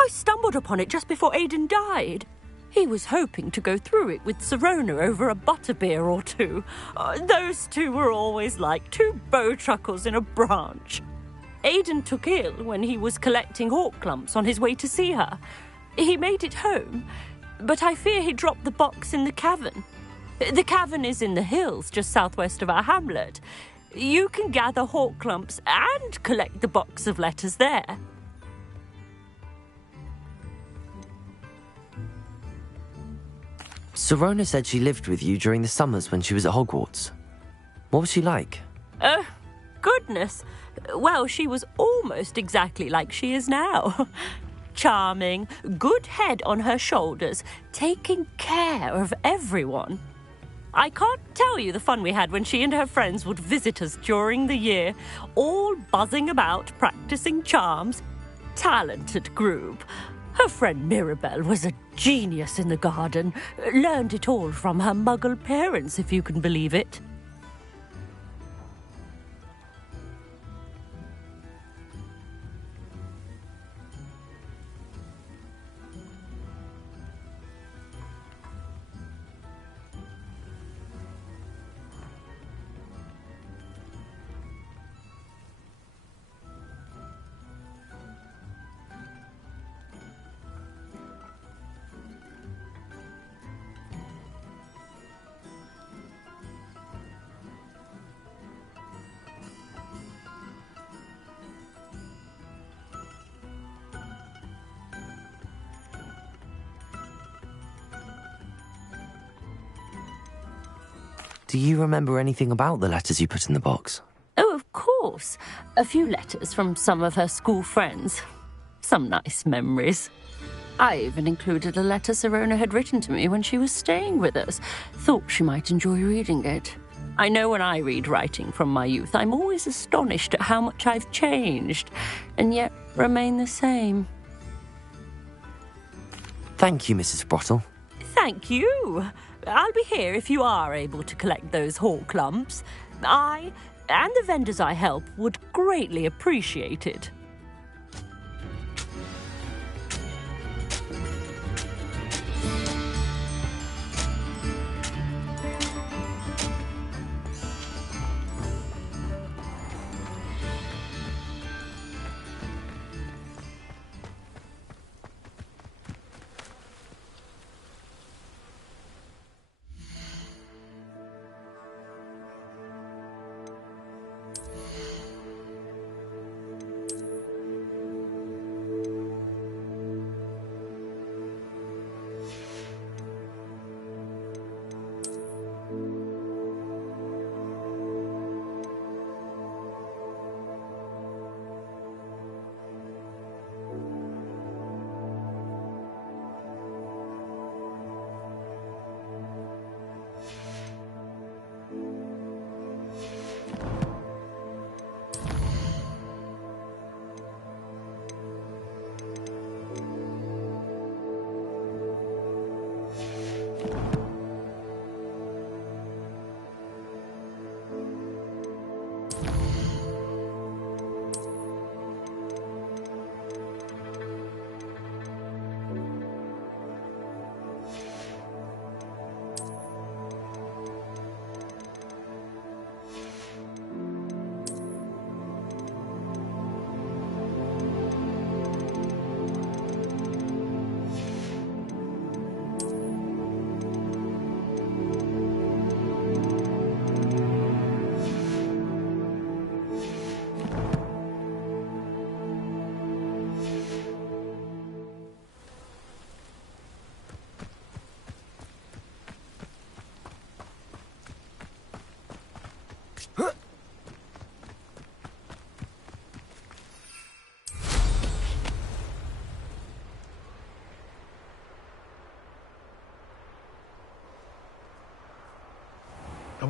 I stumbled upon it just before Aidan died. He was hoping to go through it with Sirona over a butterbeer or two. Those two were always like two bowtruckles in a branch. Aidan took ill when he was collecting Hawklumps on his way to see her. He made it home, but I fear he dropped the box in the cavern. The cavern is in the hills just southwest of our hamlet. You can gather Hawklumps and collect the box of letters there. Sirona said she lived with you during the summers when she was at Hogwarts. What was she like? Oh, goodness. Well, she was almost exactly like she is now. Charming, good head on her shoulders, taking care of everyone. I can't tell you the fun we had when she and her friends would visit us during the year, all buzzing about, practicing charms. Talented group. Her friend Mirabelle was a genius in the garden. Learned it all from her muggle parents, if you can believe it. Do you remember anything about the letters you put in the box? Oh, of course. A few letters from some of her school friends. Some nice memories. I even included a letter Sirona had written to me when she was staying with us. Thought she might enjoy reading it. I know when I read writing from my youth, I'm always astonished at how much I've changed, and yet remain the same. Thank you, Mrs. Brottle. Thank you. I'll be here if you are able to collect those Hawklumps. I and the vendors I help would greatly appreciate it.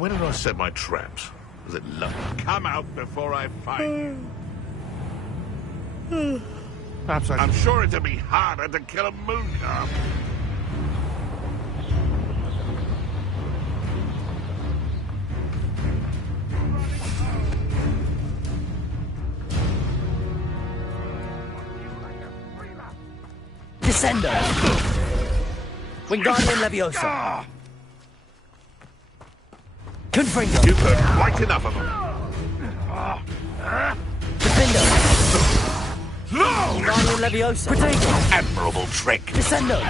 where did I set my traps? Was it luck? Come out before I find you. Perhaps I'm sure it'd be harder to kill a moon calf. Descendo! Wingardium Leviosa! Confringo! You've heard quite enough of them. Defendo! No! Wingardium Leviosa! Protego! Admirable trick. Descendo!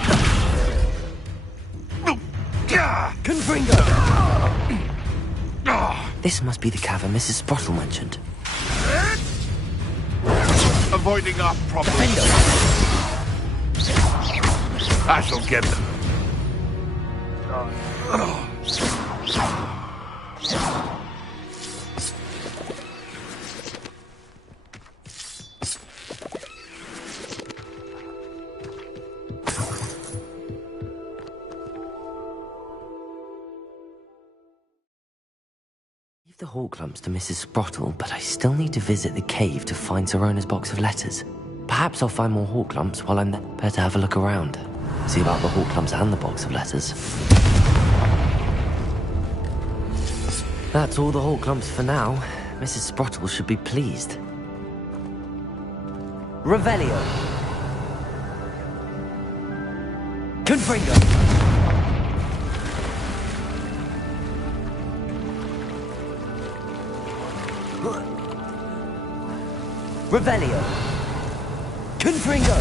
Confringo! This must be the cavern Mrs. Sprottle mentioned. Avoiding our problems. I shall get them. Leave the Horklumps to Mrs. Sprottle, but I still need to visit the cave to find Sirona's box of letters. Perhaps I'll find more Horklumps while I'm there. Better have a look around. See about the Horklumps and the box of letters. That's all the Horklumps for now. Mrs. Sprottle should be pleased. Revelio. Confringo. Revelio. Confringo.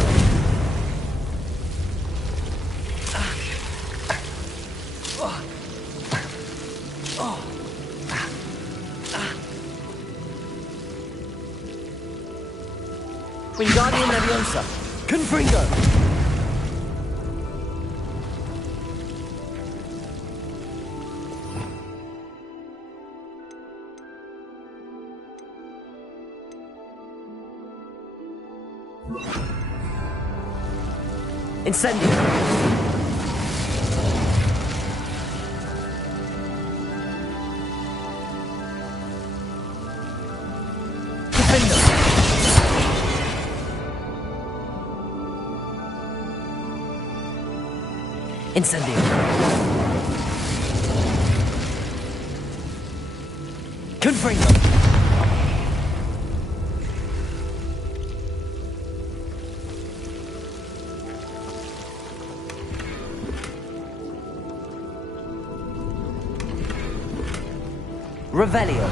Wingardium Leviosa. Confringo. Incendio. Defendo. Incendio. Confringo. Revelio.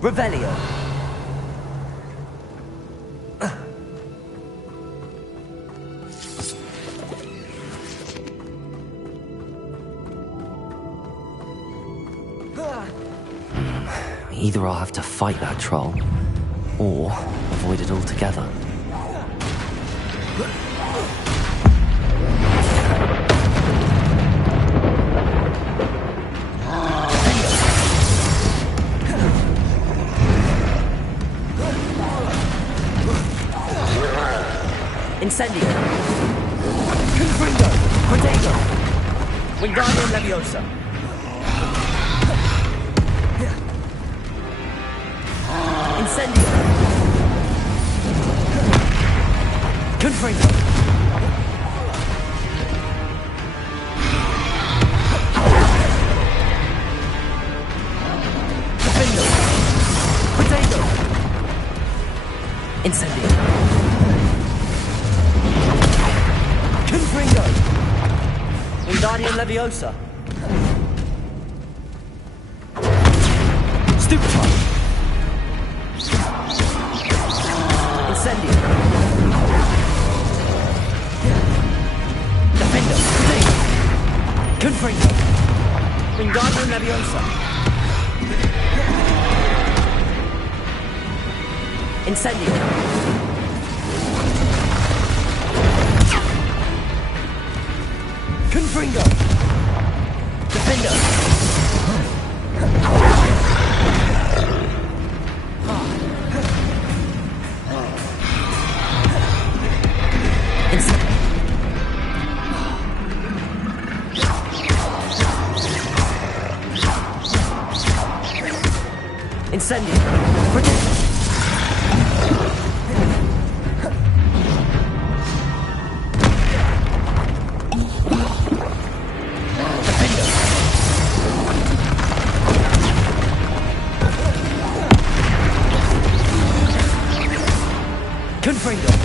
Revelio. Either I'll have to fight that troll, or avoid it altogether. Incendio. Confringo. Protego. Wingardium Leviosa. Incendio. Confringo. Defendo. Protego. Incendio. Confringo. Wingardium Leviosa. Stupefy. Incendio. Defendo. Confringo. Wingardium Leviosa. Incendio. Confringo. Defender. Incendio. Protect. Confringo.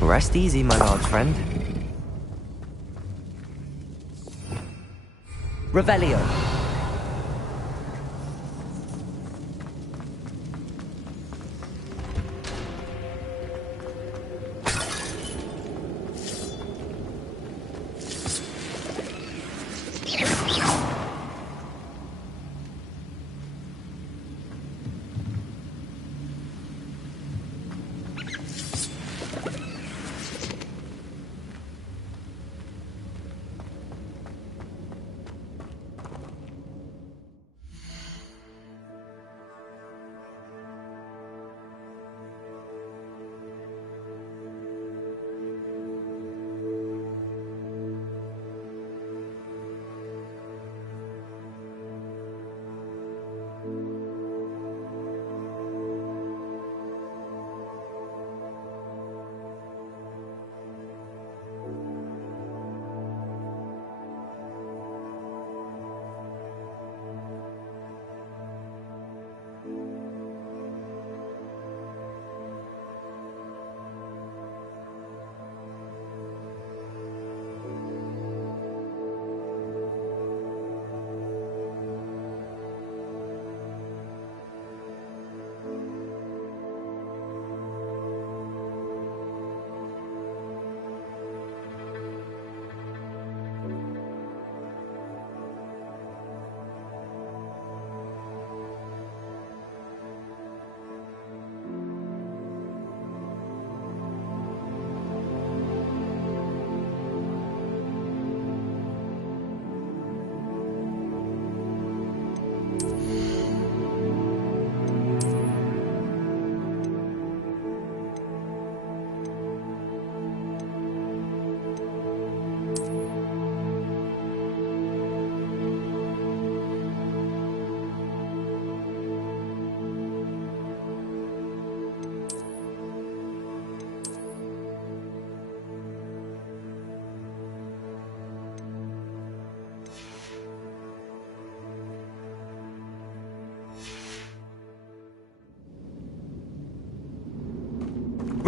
Rest easy, my large friend. Revelio.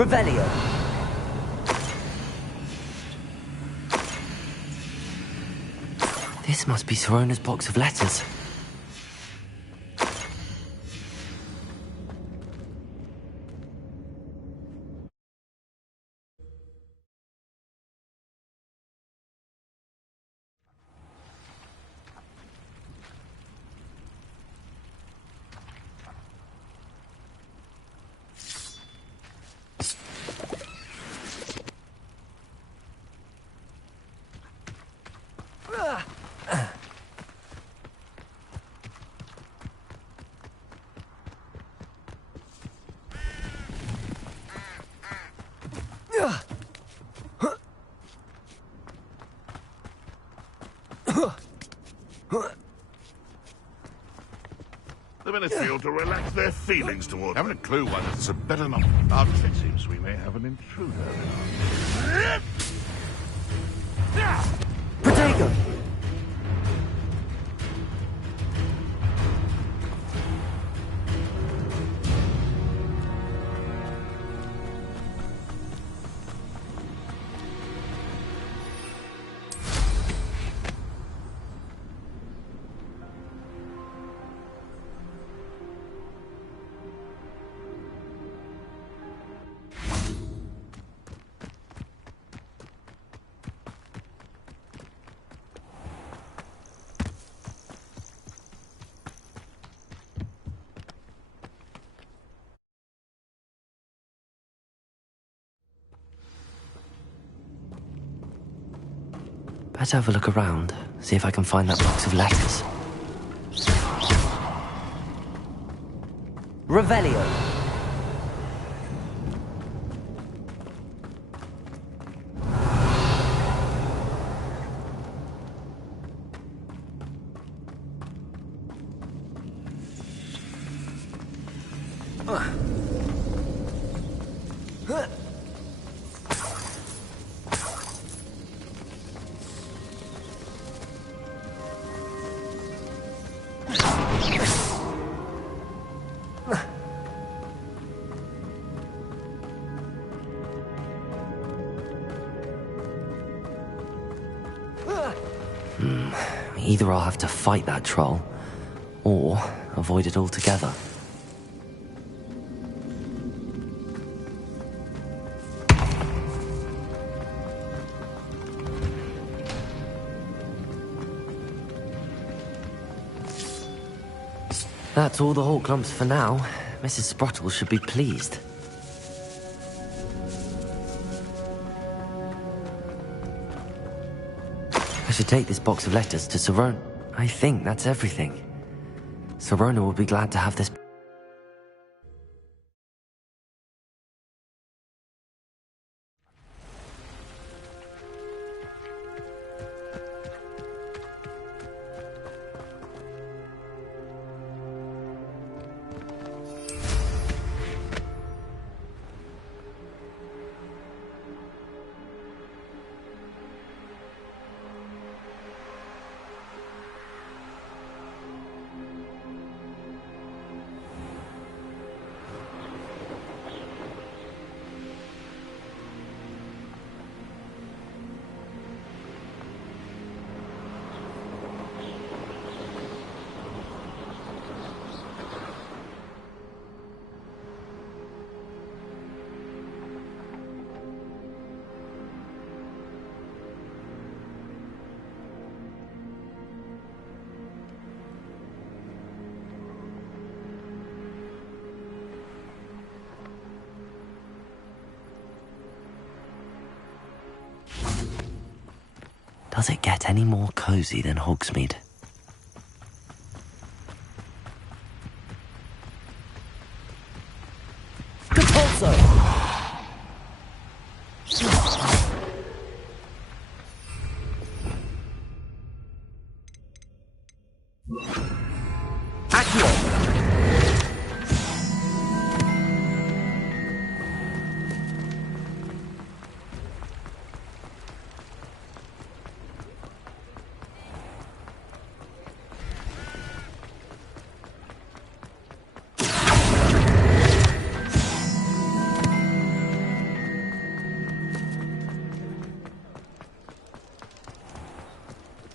Revelio. This must be Sirona's box of letters. to relax their feelings towards... Haven't a clue why that's a better enough... It seems we may have an intruder in our... Protego! Better have a look around, see if I can find that box of letters. Revelio. Either I'll have to fight that troll, or avoid it altogether. That's all the Hawk Lumps for now. Mrs. Sprottle should be pleased. I should take this box of letters to Sirona. I think that's everything. Sirona will be glad to have this. Does it get any more cozy than Hogsmeade? Compulso!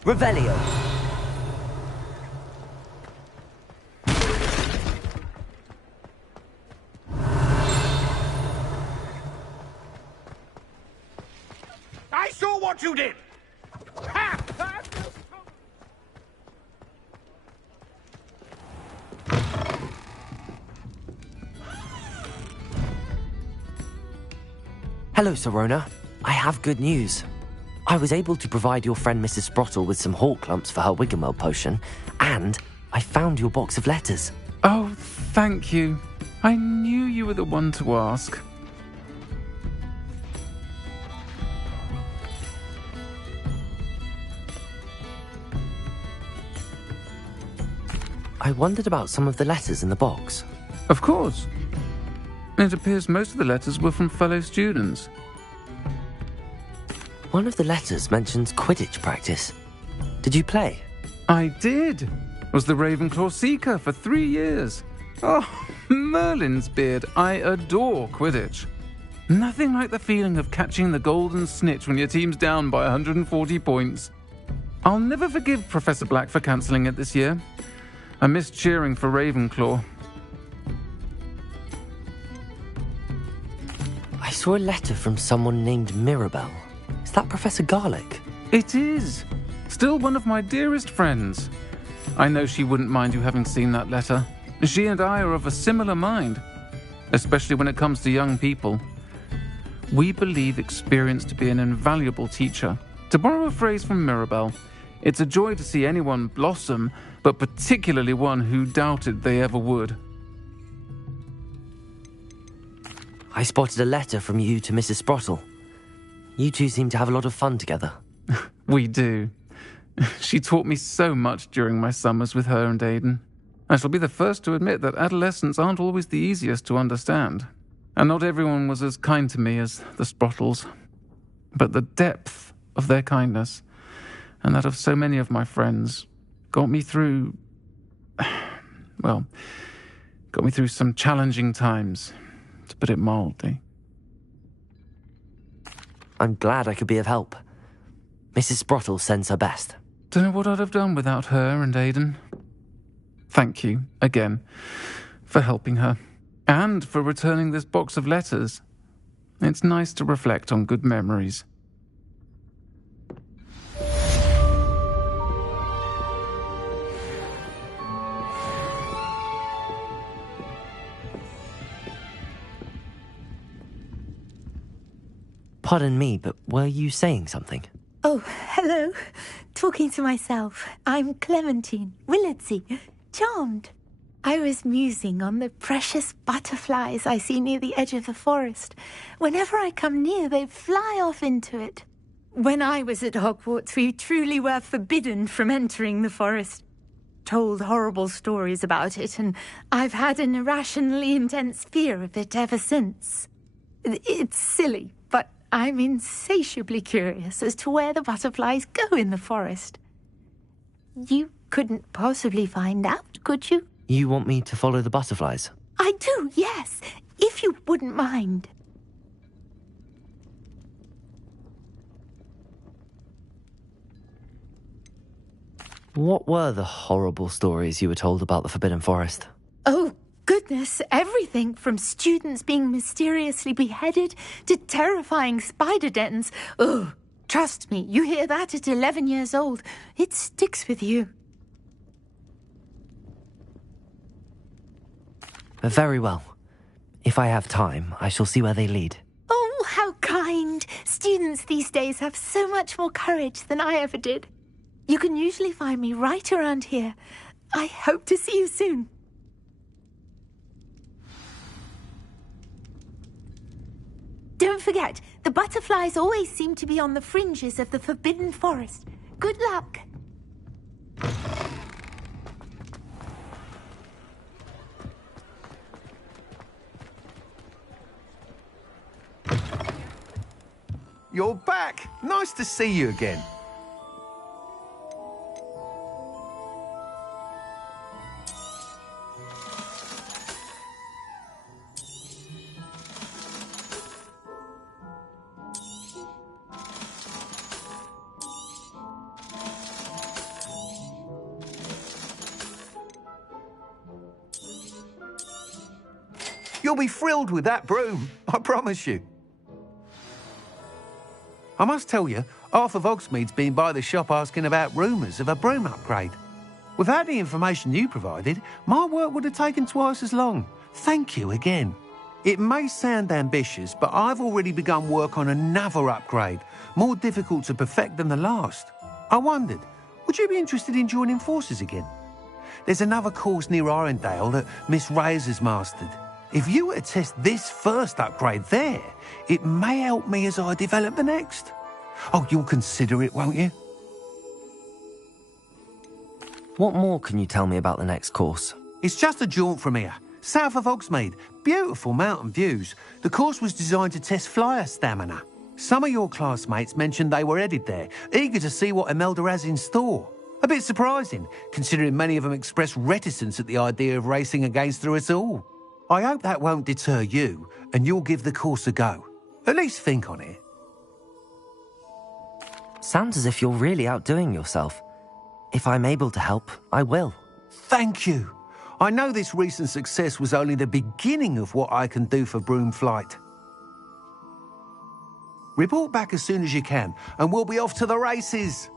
Revelio. I saw what you did! Ha! Hello, Sirona. I have good news. I was able to provide your friend Mrs. Sprottle with some Hawk Lumps for her Wiggenweld potion, and I found your box of letters. Oh, thank you. I knew you were the one to ask. I wondered about some of the letters in the box. Of course. It appears most of the letters were from fellow students. One of the letters mentions Quidditch practice. Did you play? I did. Was the Ravenclaw Seeker for 3 years. Oh, Merlin's beard. I adore Quidditch. Nothing like the feeling of catching the golden snitch when your team's down by 140 points. I'll never forgive Professor Black for cancelling it this year. I missed cheering for Ravenclaw. I saw a letter from someone named Mirabelle. Is that Professor Garlick? It is. Still one of my dearest friends. I know she wouldn't mind you having seen that letter. She and I are of a similar mind, especially when it comes to young people. We believe experience to be an invaluable teacher. To borrow a phrase from Mirabelle, it's a joy to see anyone blossom, but particularly one who doubted they ever would. I spotted a letter from you to Mrs. Sprottle. You two seem to have a lot of fun together. We do. She taught me so much during my summers with her and Aidan. I shall be the first to admit that adolescents aren't always the easiest to understand. And not everyone was as kind to me as the Sprottles. But the depth of their kindness, and that of so many of my friends, got me through... well, got me through some challenging times, to put it mildly. I'm glad I could be of help. Mrs. Sprottle sends her best. Don't know what I'd have done without her and Aidan. Thank you, again, for helping her. And for returning this box of letters. It's nice to reflect on good memories. Pardon me, but were you saying something? Oh, hello. Talking to myself. I'm Clementine Willardsey. Charmed. I was musing on the precious butterflies I see near the edge of the forest. Whenever I come near, they fly off into it. When I was at Hogwarts, we truly were forbidden from entering the forest. Told horrible stories about it, and I've had an irrationally intense fear of it ever since. It's silly, but I'm insatiably curious as to where the butterflies go in the forest. You couldn't possibly find out, could you? You want me to follow the butterflies? I do, yes, if you wouldn't mind. What were the horrible stories you were told about the Forbidden Forest? Oh, goodness, everything from students being mysteriously beheaded to terrifying spider dens. Ugh, trust me, you hear that at 11 years old, it sticks with you. Very well. If I have time, I shall see where they lead. Oh, how kind. Students these days have so much more courage than I ever did. You can usually find me right around here. I hope to see you soon. Don't forget, the butterflies always seem to be on the fringes of the Forbidden Forest. Good luck. You're back! Nice to see you again. You'll be thrilled with that broom, I promise you. I must tell you, half of Hogsmeade's been by the shop asking about rumours of a broom upgrade. Without the information you provided, my work would have taken twice as long. Thank you again. It may sound ambitious, but I've already begun work on another upgrade, more difficult to perfect than the last. I wondered, would you be interested in joining forces again? There's another course near Arendelle that Miss Reyes has mastered. If you were to test this first upgrade there, it may help me as I develop the next. Oh, you'll consider it, won't you? What more can you tell me about the next course? It's just a jaunt from here, south of Hogsmeade. Beautiful mountain views. The course was designed to test flyer stamina. Some of your classmates mentioned they were headed there, eager to see what Imelda has in store. A bit surprising, considering many of them expressed reticence at the idea of racing against us all. I hope that won't deter you, and you'll give the course a go. At least think on it. Sounds as if you're really outdoing yourself. If I'm able to help, I will. Thank you. I know this recent success was only the beginning of what I can do for Broomflight. Report back as soon as you can, and we'll be off to the races.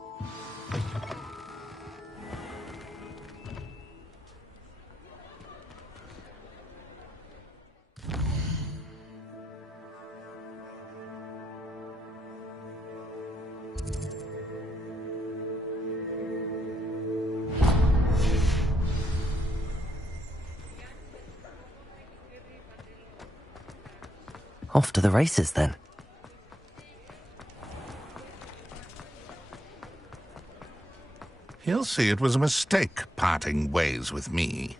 Off to the races, then. He'll see it was a mistake parting ways with me.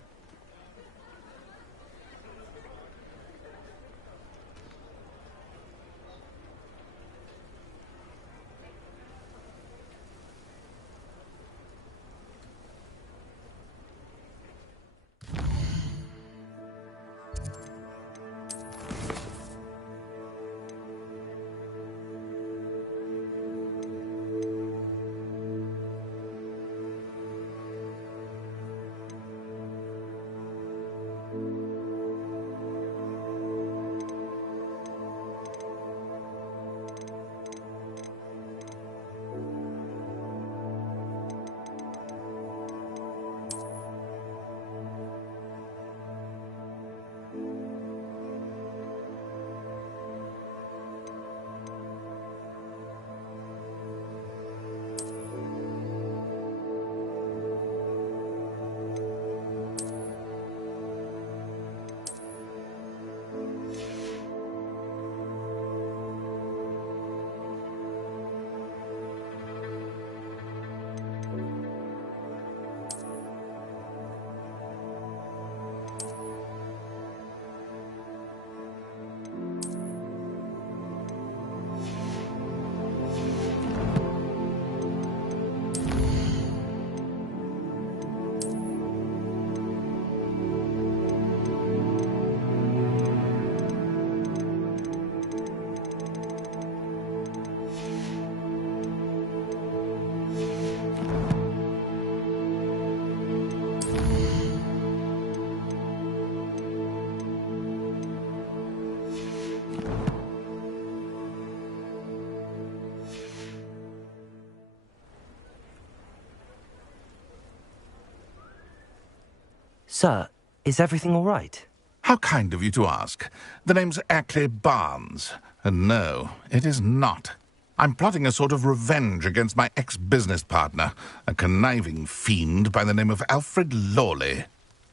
Sir, is everything all right? How kind of you to ask. The name's Ackley Barnes. And no, it is not. I'm plotting a sort of revenge against my ex-business partner, a conniving fiend by the name of Alfred Lawley.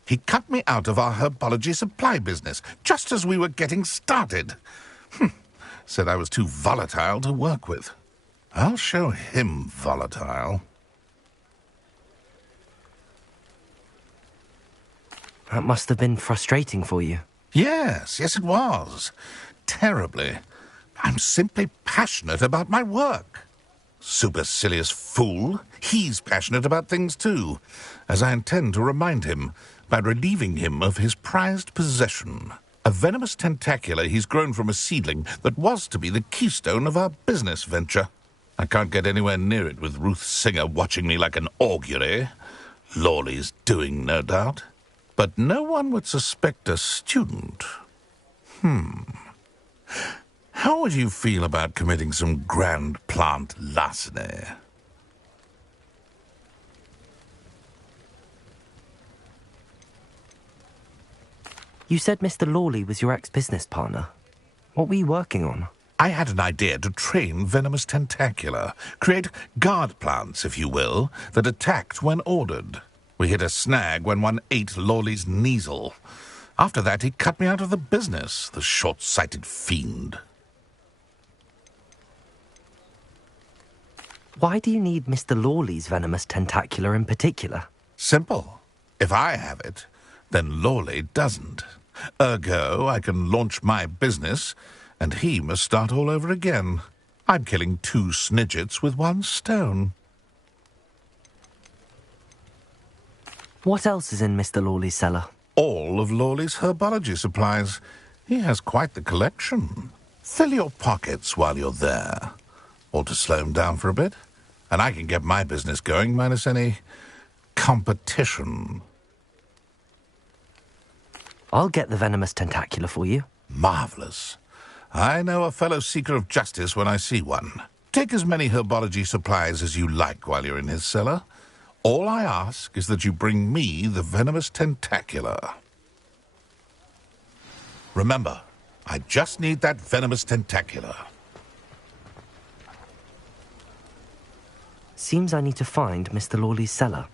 He cut me out of our herbology supply business, just as we were getting started. Said I was too volatile to work with. I'll show him volatile. That must have been frustrating for you. Yes, it was. Terribly. I'm simply passionate about my work. Supercilious fool. He's passionate about things too, as I intend to remind him by relieving him of his prized possession. A venomous tentacula he's grown from a seedling that was to be the keystone of our business venture. I can't get anywhere near it with Ruth Singer watching me like an augury. Lawley's doing, no doubt. But no one would suspect a student. How would you feel about committing some grand plant larceny? You said Mr. Lawley was your ex-business partner. What were you working on? I had an idea to train venomous tentacula, create guard plants, if you will, that attacked when ordered. We hit a snag when one ate Lawley's Kneasel. After that, he cut me out of the business, the short-sighted fiend. Why do you need Mr. Lawley's venomous tentacula in particular? Simple. If I have it, then Lawley doesn't. Ergo, I can launch my business, and he must start all over again. I'm killing 2 snidgets with 1 stone. What else is in Mr. Lawley's cellar? All of Lawley's herbology supplies. He has quite the collection. Fill your pockets while you're there. Or to slow him down for a bit. And I can get my business going minus any competition. I'll get the venomous tentacula for you. Marvellous. I know a fellow seeker of justice when I see one. Take as many herbology supplies as you like while you're in his cellar. All I ask is that you bring me the venomous tentacula. Remember, I just need that venomous tentacula. Seems I need to find Mr. Lawley's cellar.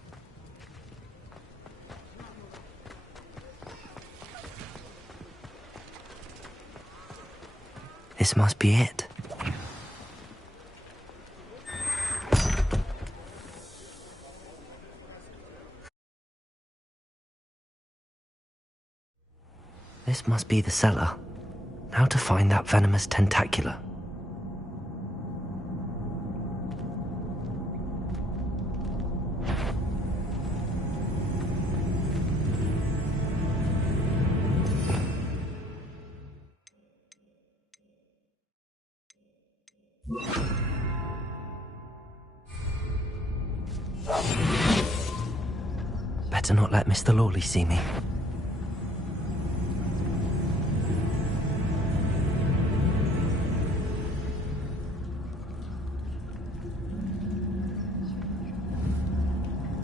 This must be it. This must be the cellar. Now to find that venomous tentacula. Better not let Mr. Lawley see me.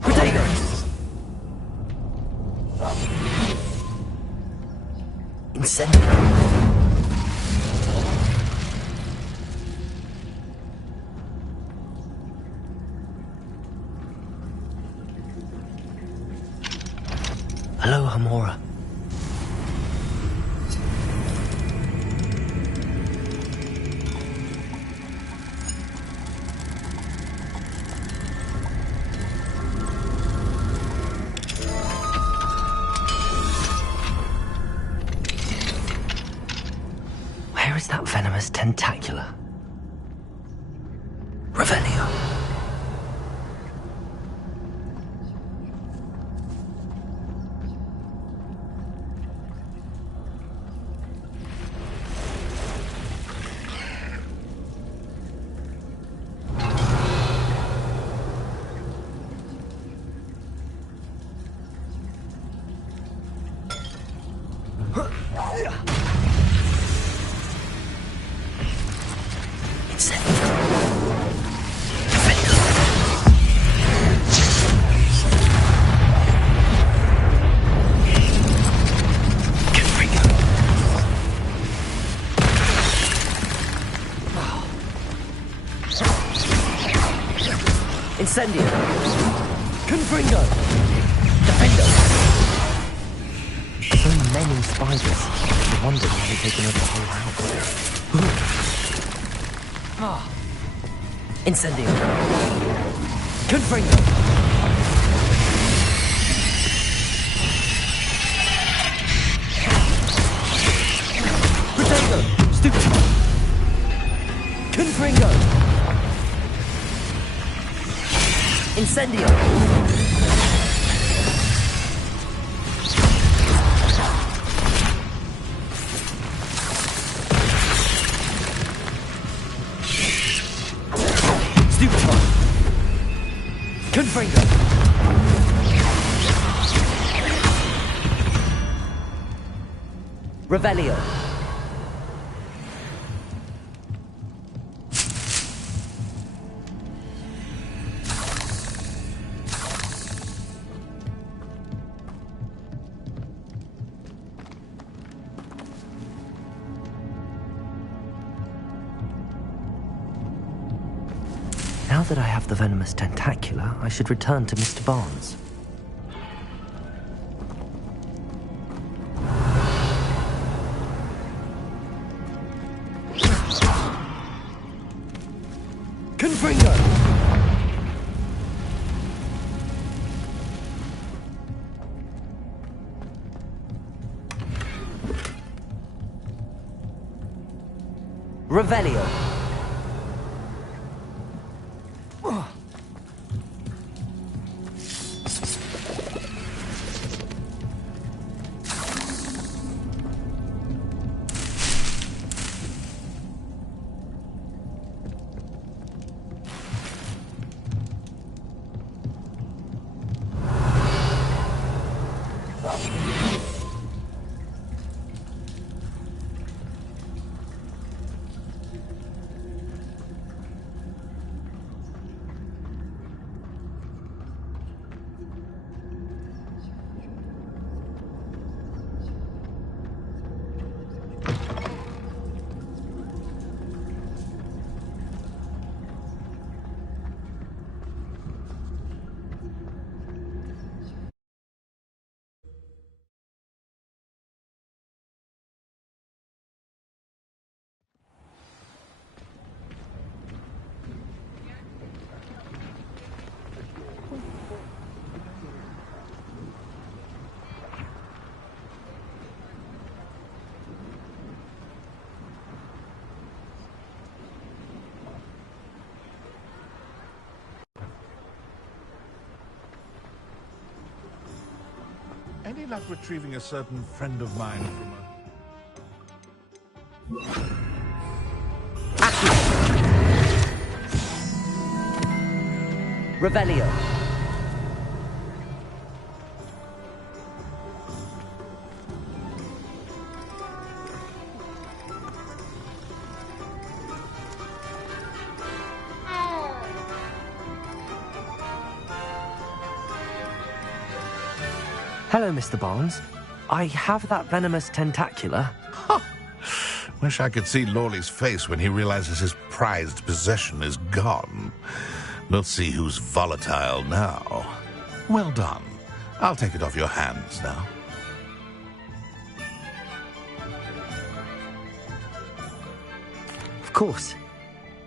Potatoes! Incendiary! Hello, Hamora. Where is that venomous tentacula? Revelio. Incendio! Confringo! Defendo! So many spiders. I wonder if they've taken over the whole house. Incendio! Confringo! Protego! Stupid! Confringo! Incendio! Stupefy! Confringo! Revelio! Now that I have the venomous tentacula, I should return to Mr. Barnes. Confringo! Revelio. Any luck retrieving a certain friend of mine from Revelio. Hello, Mr. Barnes. I have that venomous tentacula. Wish I could see Lawley's face when he realizes his prized possession is gone. We'll see who's volatile now. Well done. I'll take it off your hands now. Of course.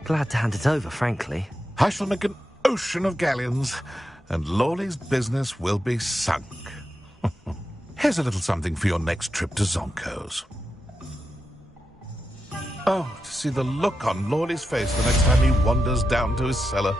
Glad to hand it over, frankly. I shall make an ocean of galleons, and Lawley's business will be sunk. Here's a little something for your next trip to Zonko's. Oh, to see the look on Lawley's face the next time he wanders down to his cellar.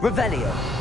Revelio.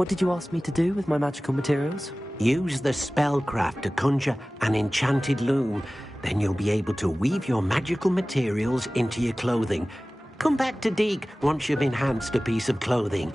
What did you ask me to do with my magical materials? Use the spellcraft to conjure an enchanted loom. Then you'll be able to weave your magical materials into your clothing. Come back to Deek once you've enhanced a piece of clothing.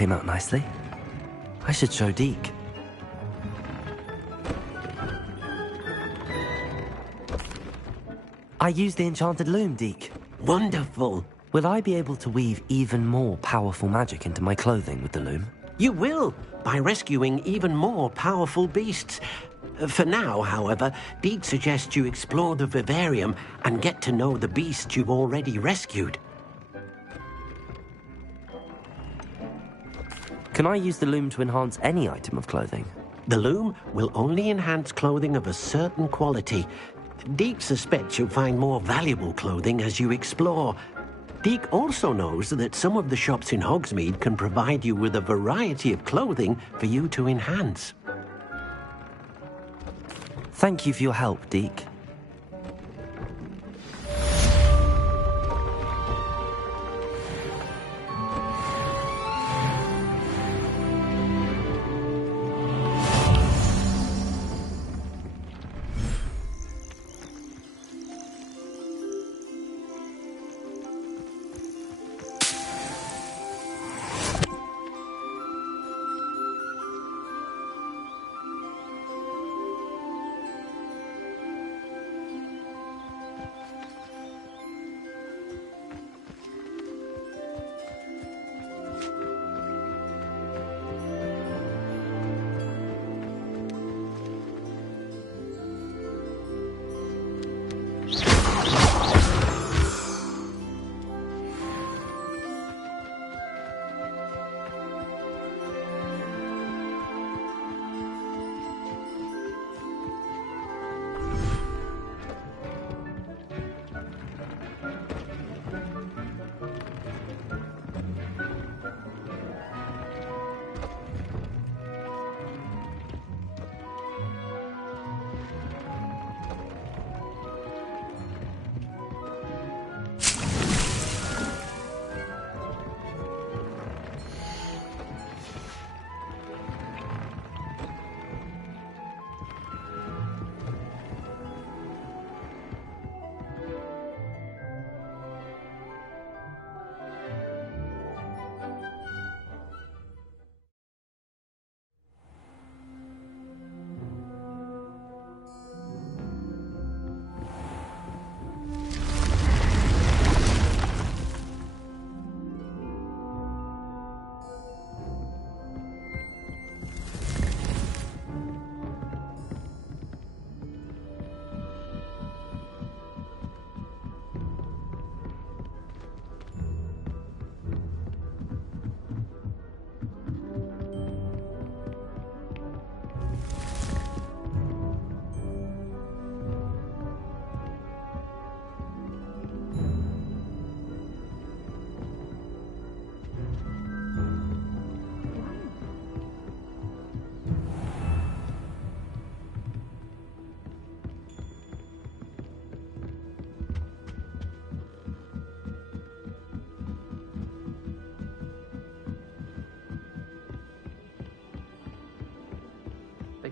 came out nicely. I should show Deke. I used the enchanted loom, Deke. Wonderful. Will I be able to weave even more powerful magic into my clothing with the loom? You will, by rescuing even more powerful beasts. For now, however, Deke suggests you explore the vivarium and get to know the beasts you've already rescued. Can I use the loom to enhance any item of clothing? The loom will only enhance clothing of a certain quality. Deke suspects you'll find more valuable clothing as you explore. Deke also knows that some of the shops in Hogsmeade can provide you with a variety of clothing for you to enhance. Thank you for your help, Deke.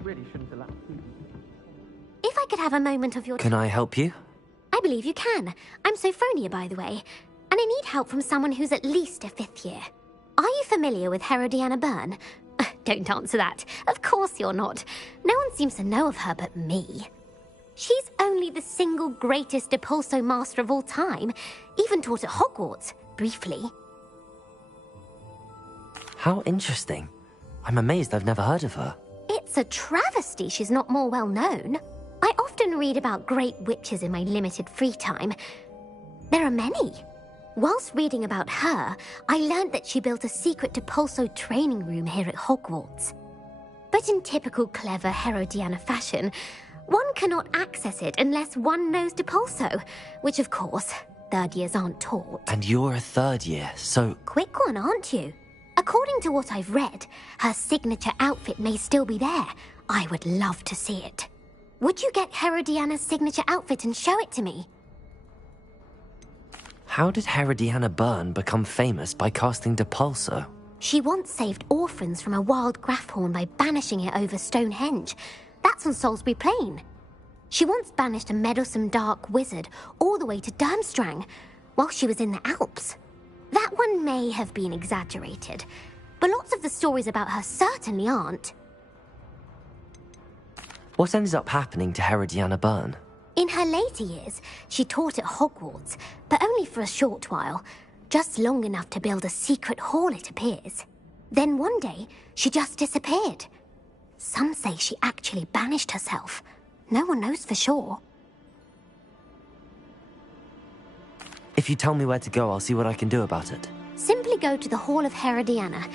Really shouldn't allow people. If I could have a moment of your Can I help you? I believe you can. I'm Sophronia, by the way, and I need help from someone who's at least a 5th year. Are you familiar with Herodiana Byrne? Don't answer that. Of course you're not. No one seems to know of her but me. She's only the single greatest Depulso master of all time, even taught at Hogwarts, briefly. How interesting. I'm amazed I've never heard of her. It's a travesty she's not more well known. I often read about great witches in my limited free time. There are many. Whilst reading about her, I learned that she built a secret Depulso training room here at Hogwarts. But in typical clever Herodiana fashion, one cannot access it unless one knows Depulso, which of course, 3rd years aren't taught. And you're a 3rd year, so... Quick one, aren't you? According to what I've read, her signature outfit may still be there. I would love to see it. Would you get Herodiana's signature outfit and show it to me? How did Herodiana Byrne become famous by casting Depulso? She once saved orphans from a wild Grafhorn by banishing it over Stonehenge. That's on Salisbury Plain. She once banished a meddlesome dark wizard all the way to Durmstrang while she was in the Alps. That one may have been exaggerated, but lots of the stories about her certainly aren't. What ended up happening to Herodiana Byrne? In her later years, she taught at Hogwarts, but only for a short while. Just long enough to build a secret hall, it appears. Then one day, she just disappeared. Some say she actually banished herself. No one knows for sure. If you tell me where to go, I'll see what I can do about it. Simply go to the Hall of Herodiana.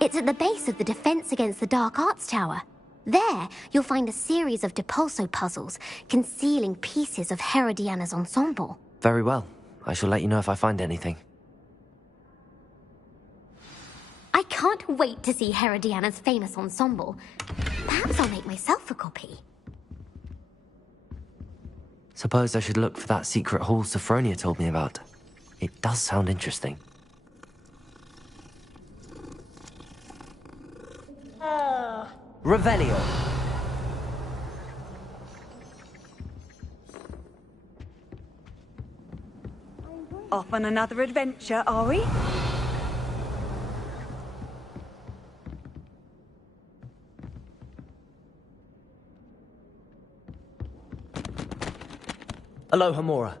It's at the base of the Defense Against the Dark Arts Tower. There, you'll find a series of Depulso puzzles concealing pieces of Herodiana's ensemble. Very well. I shall let you know if I find anything. I can't wait to see Herodiana's famous ensemble. Perhaps I'll make myself a copy. Suppose I should look for that secret hall Sophronia told me about. It does sound interesting. Revelio. Off on another adventure, are we? Alohomora.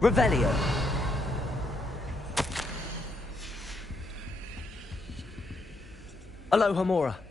Revelio. Alohomora.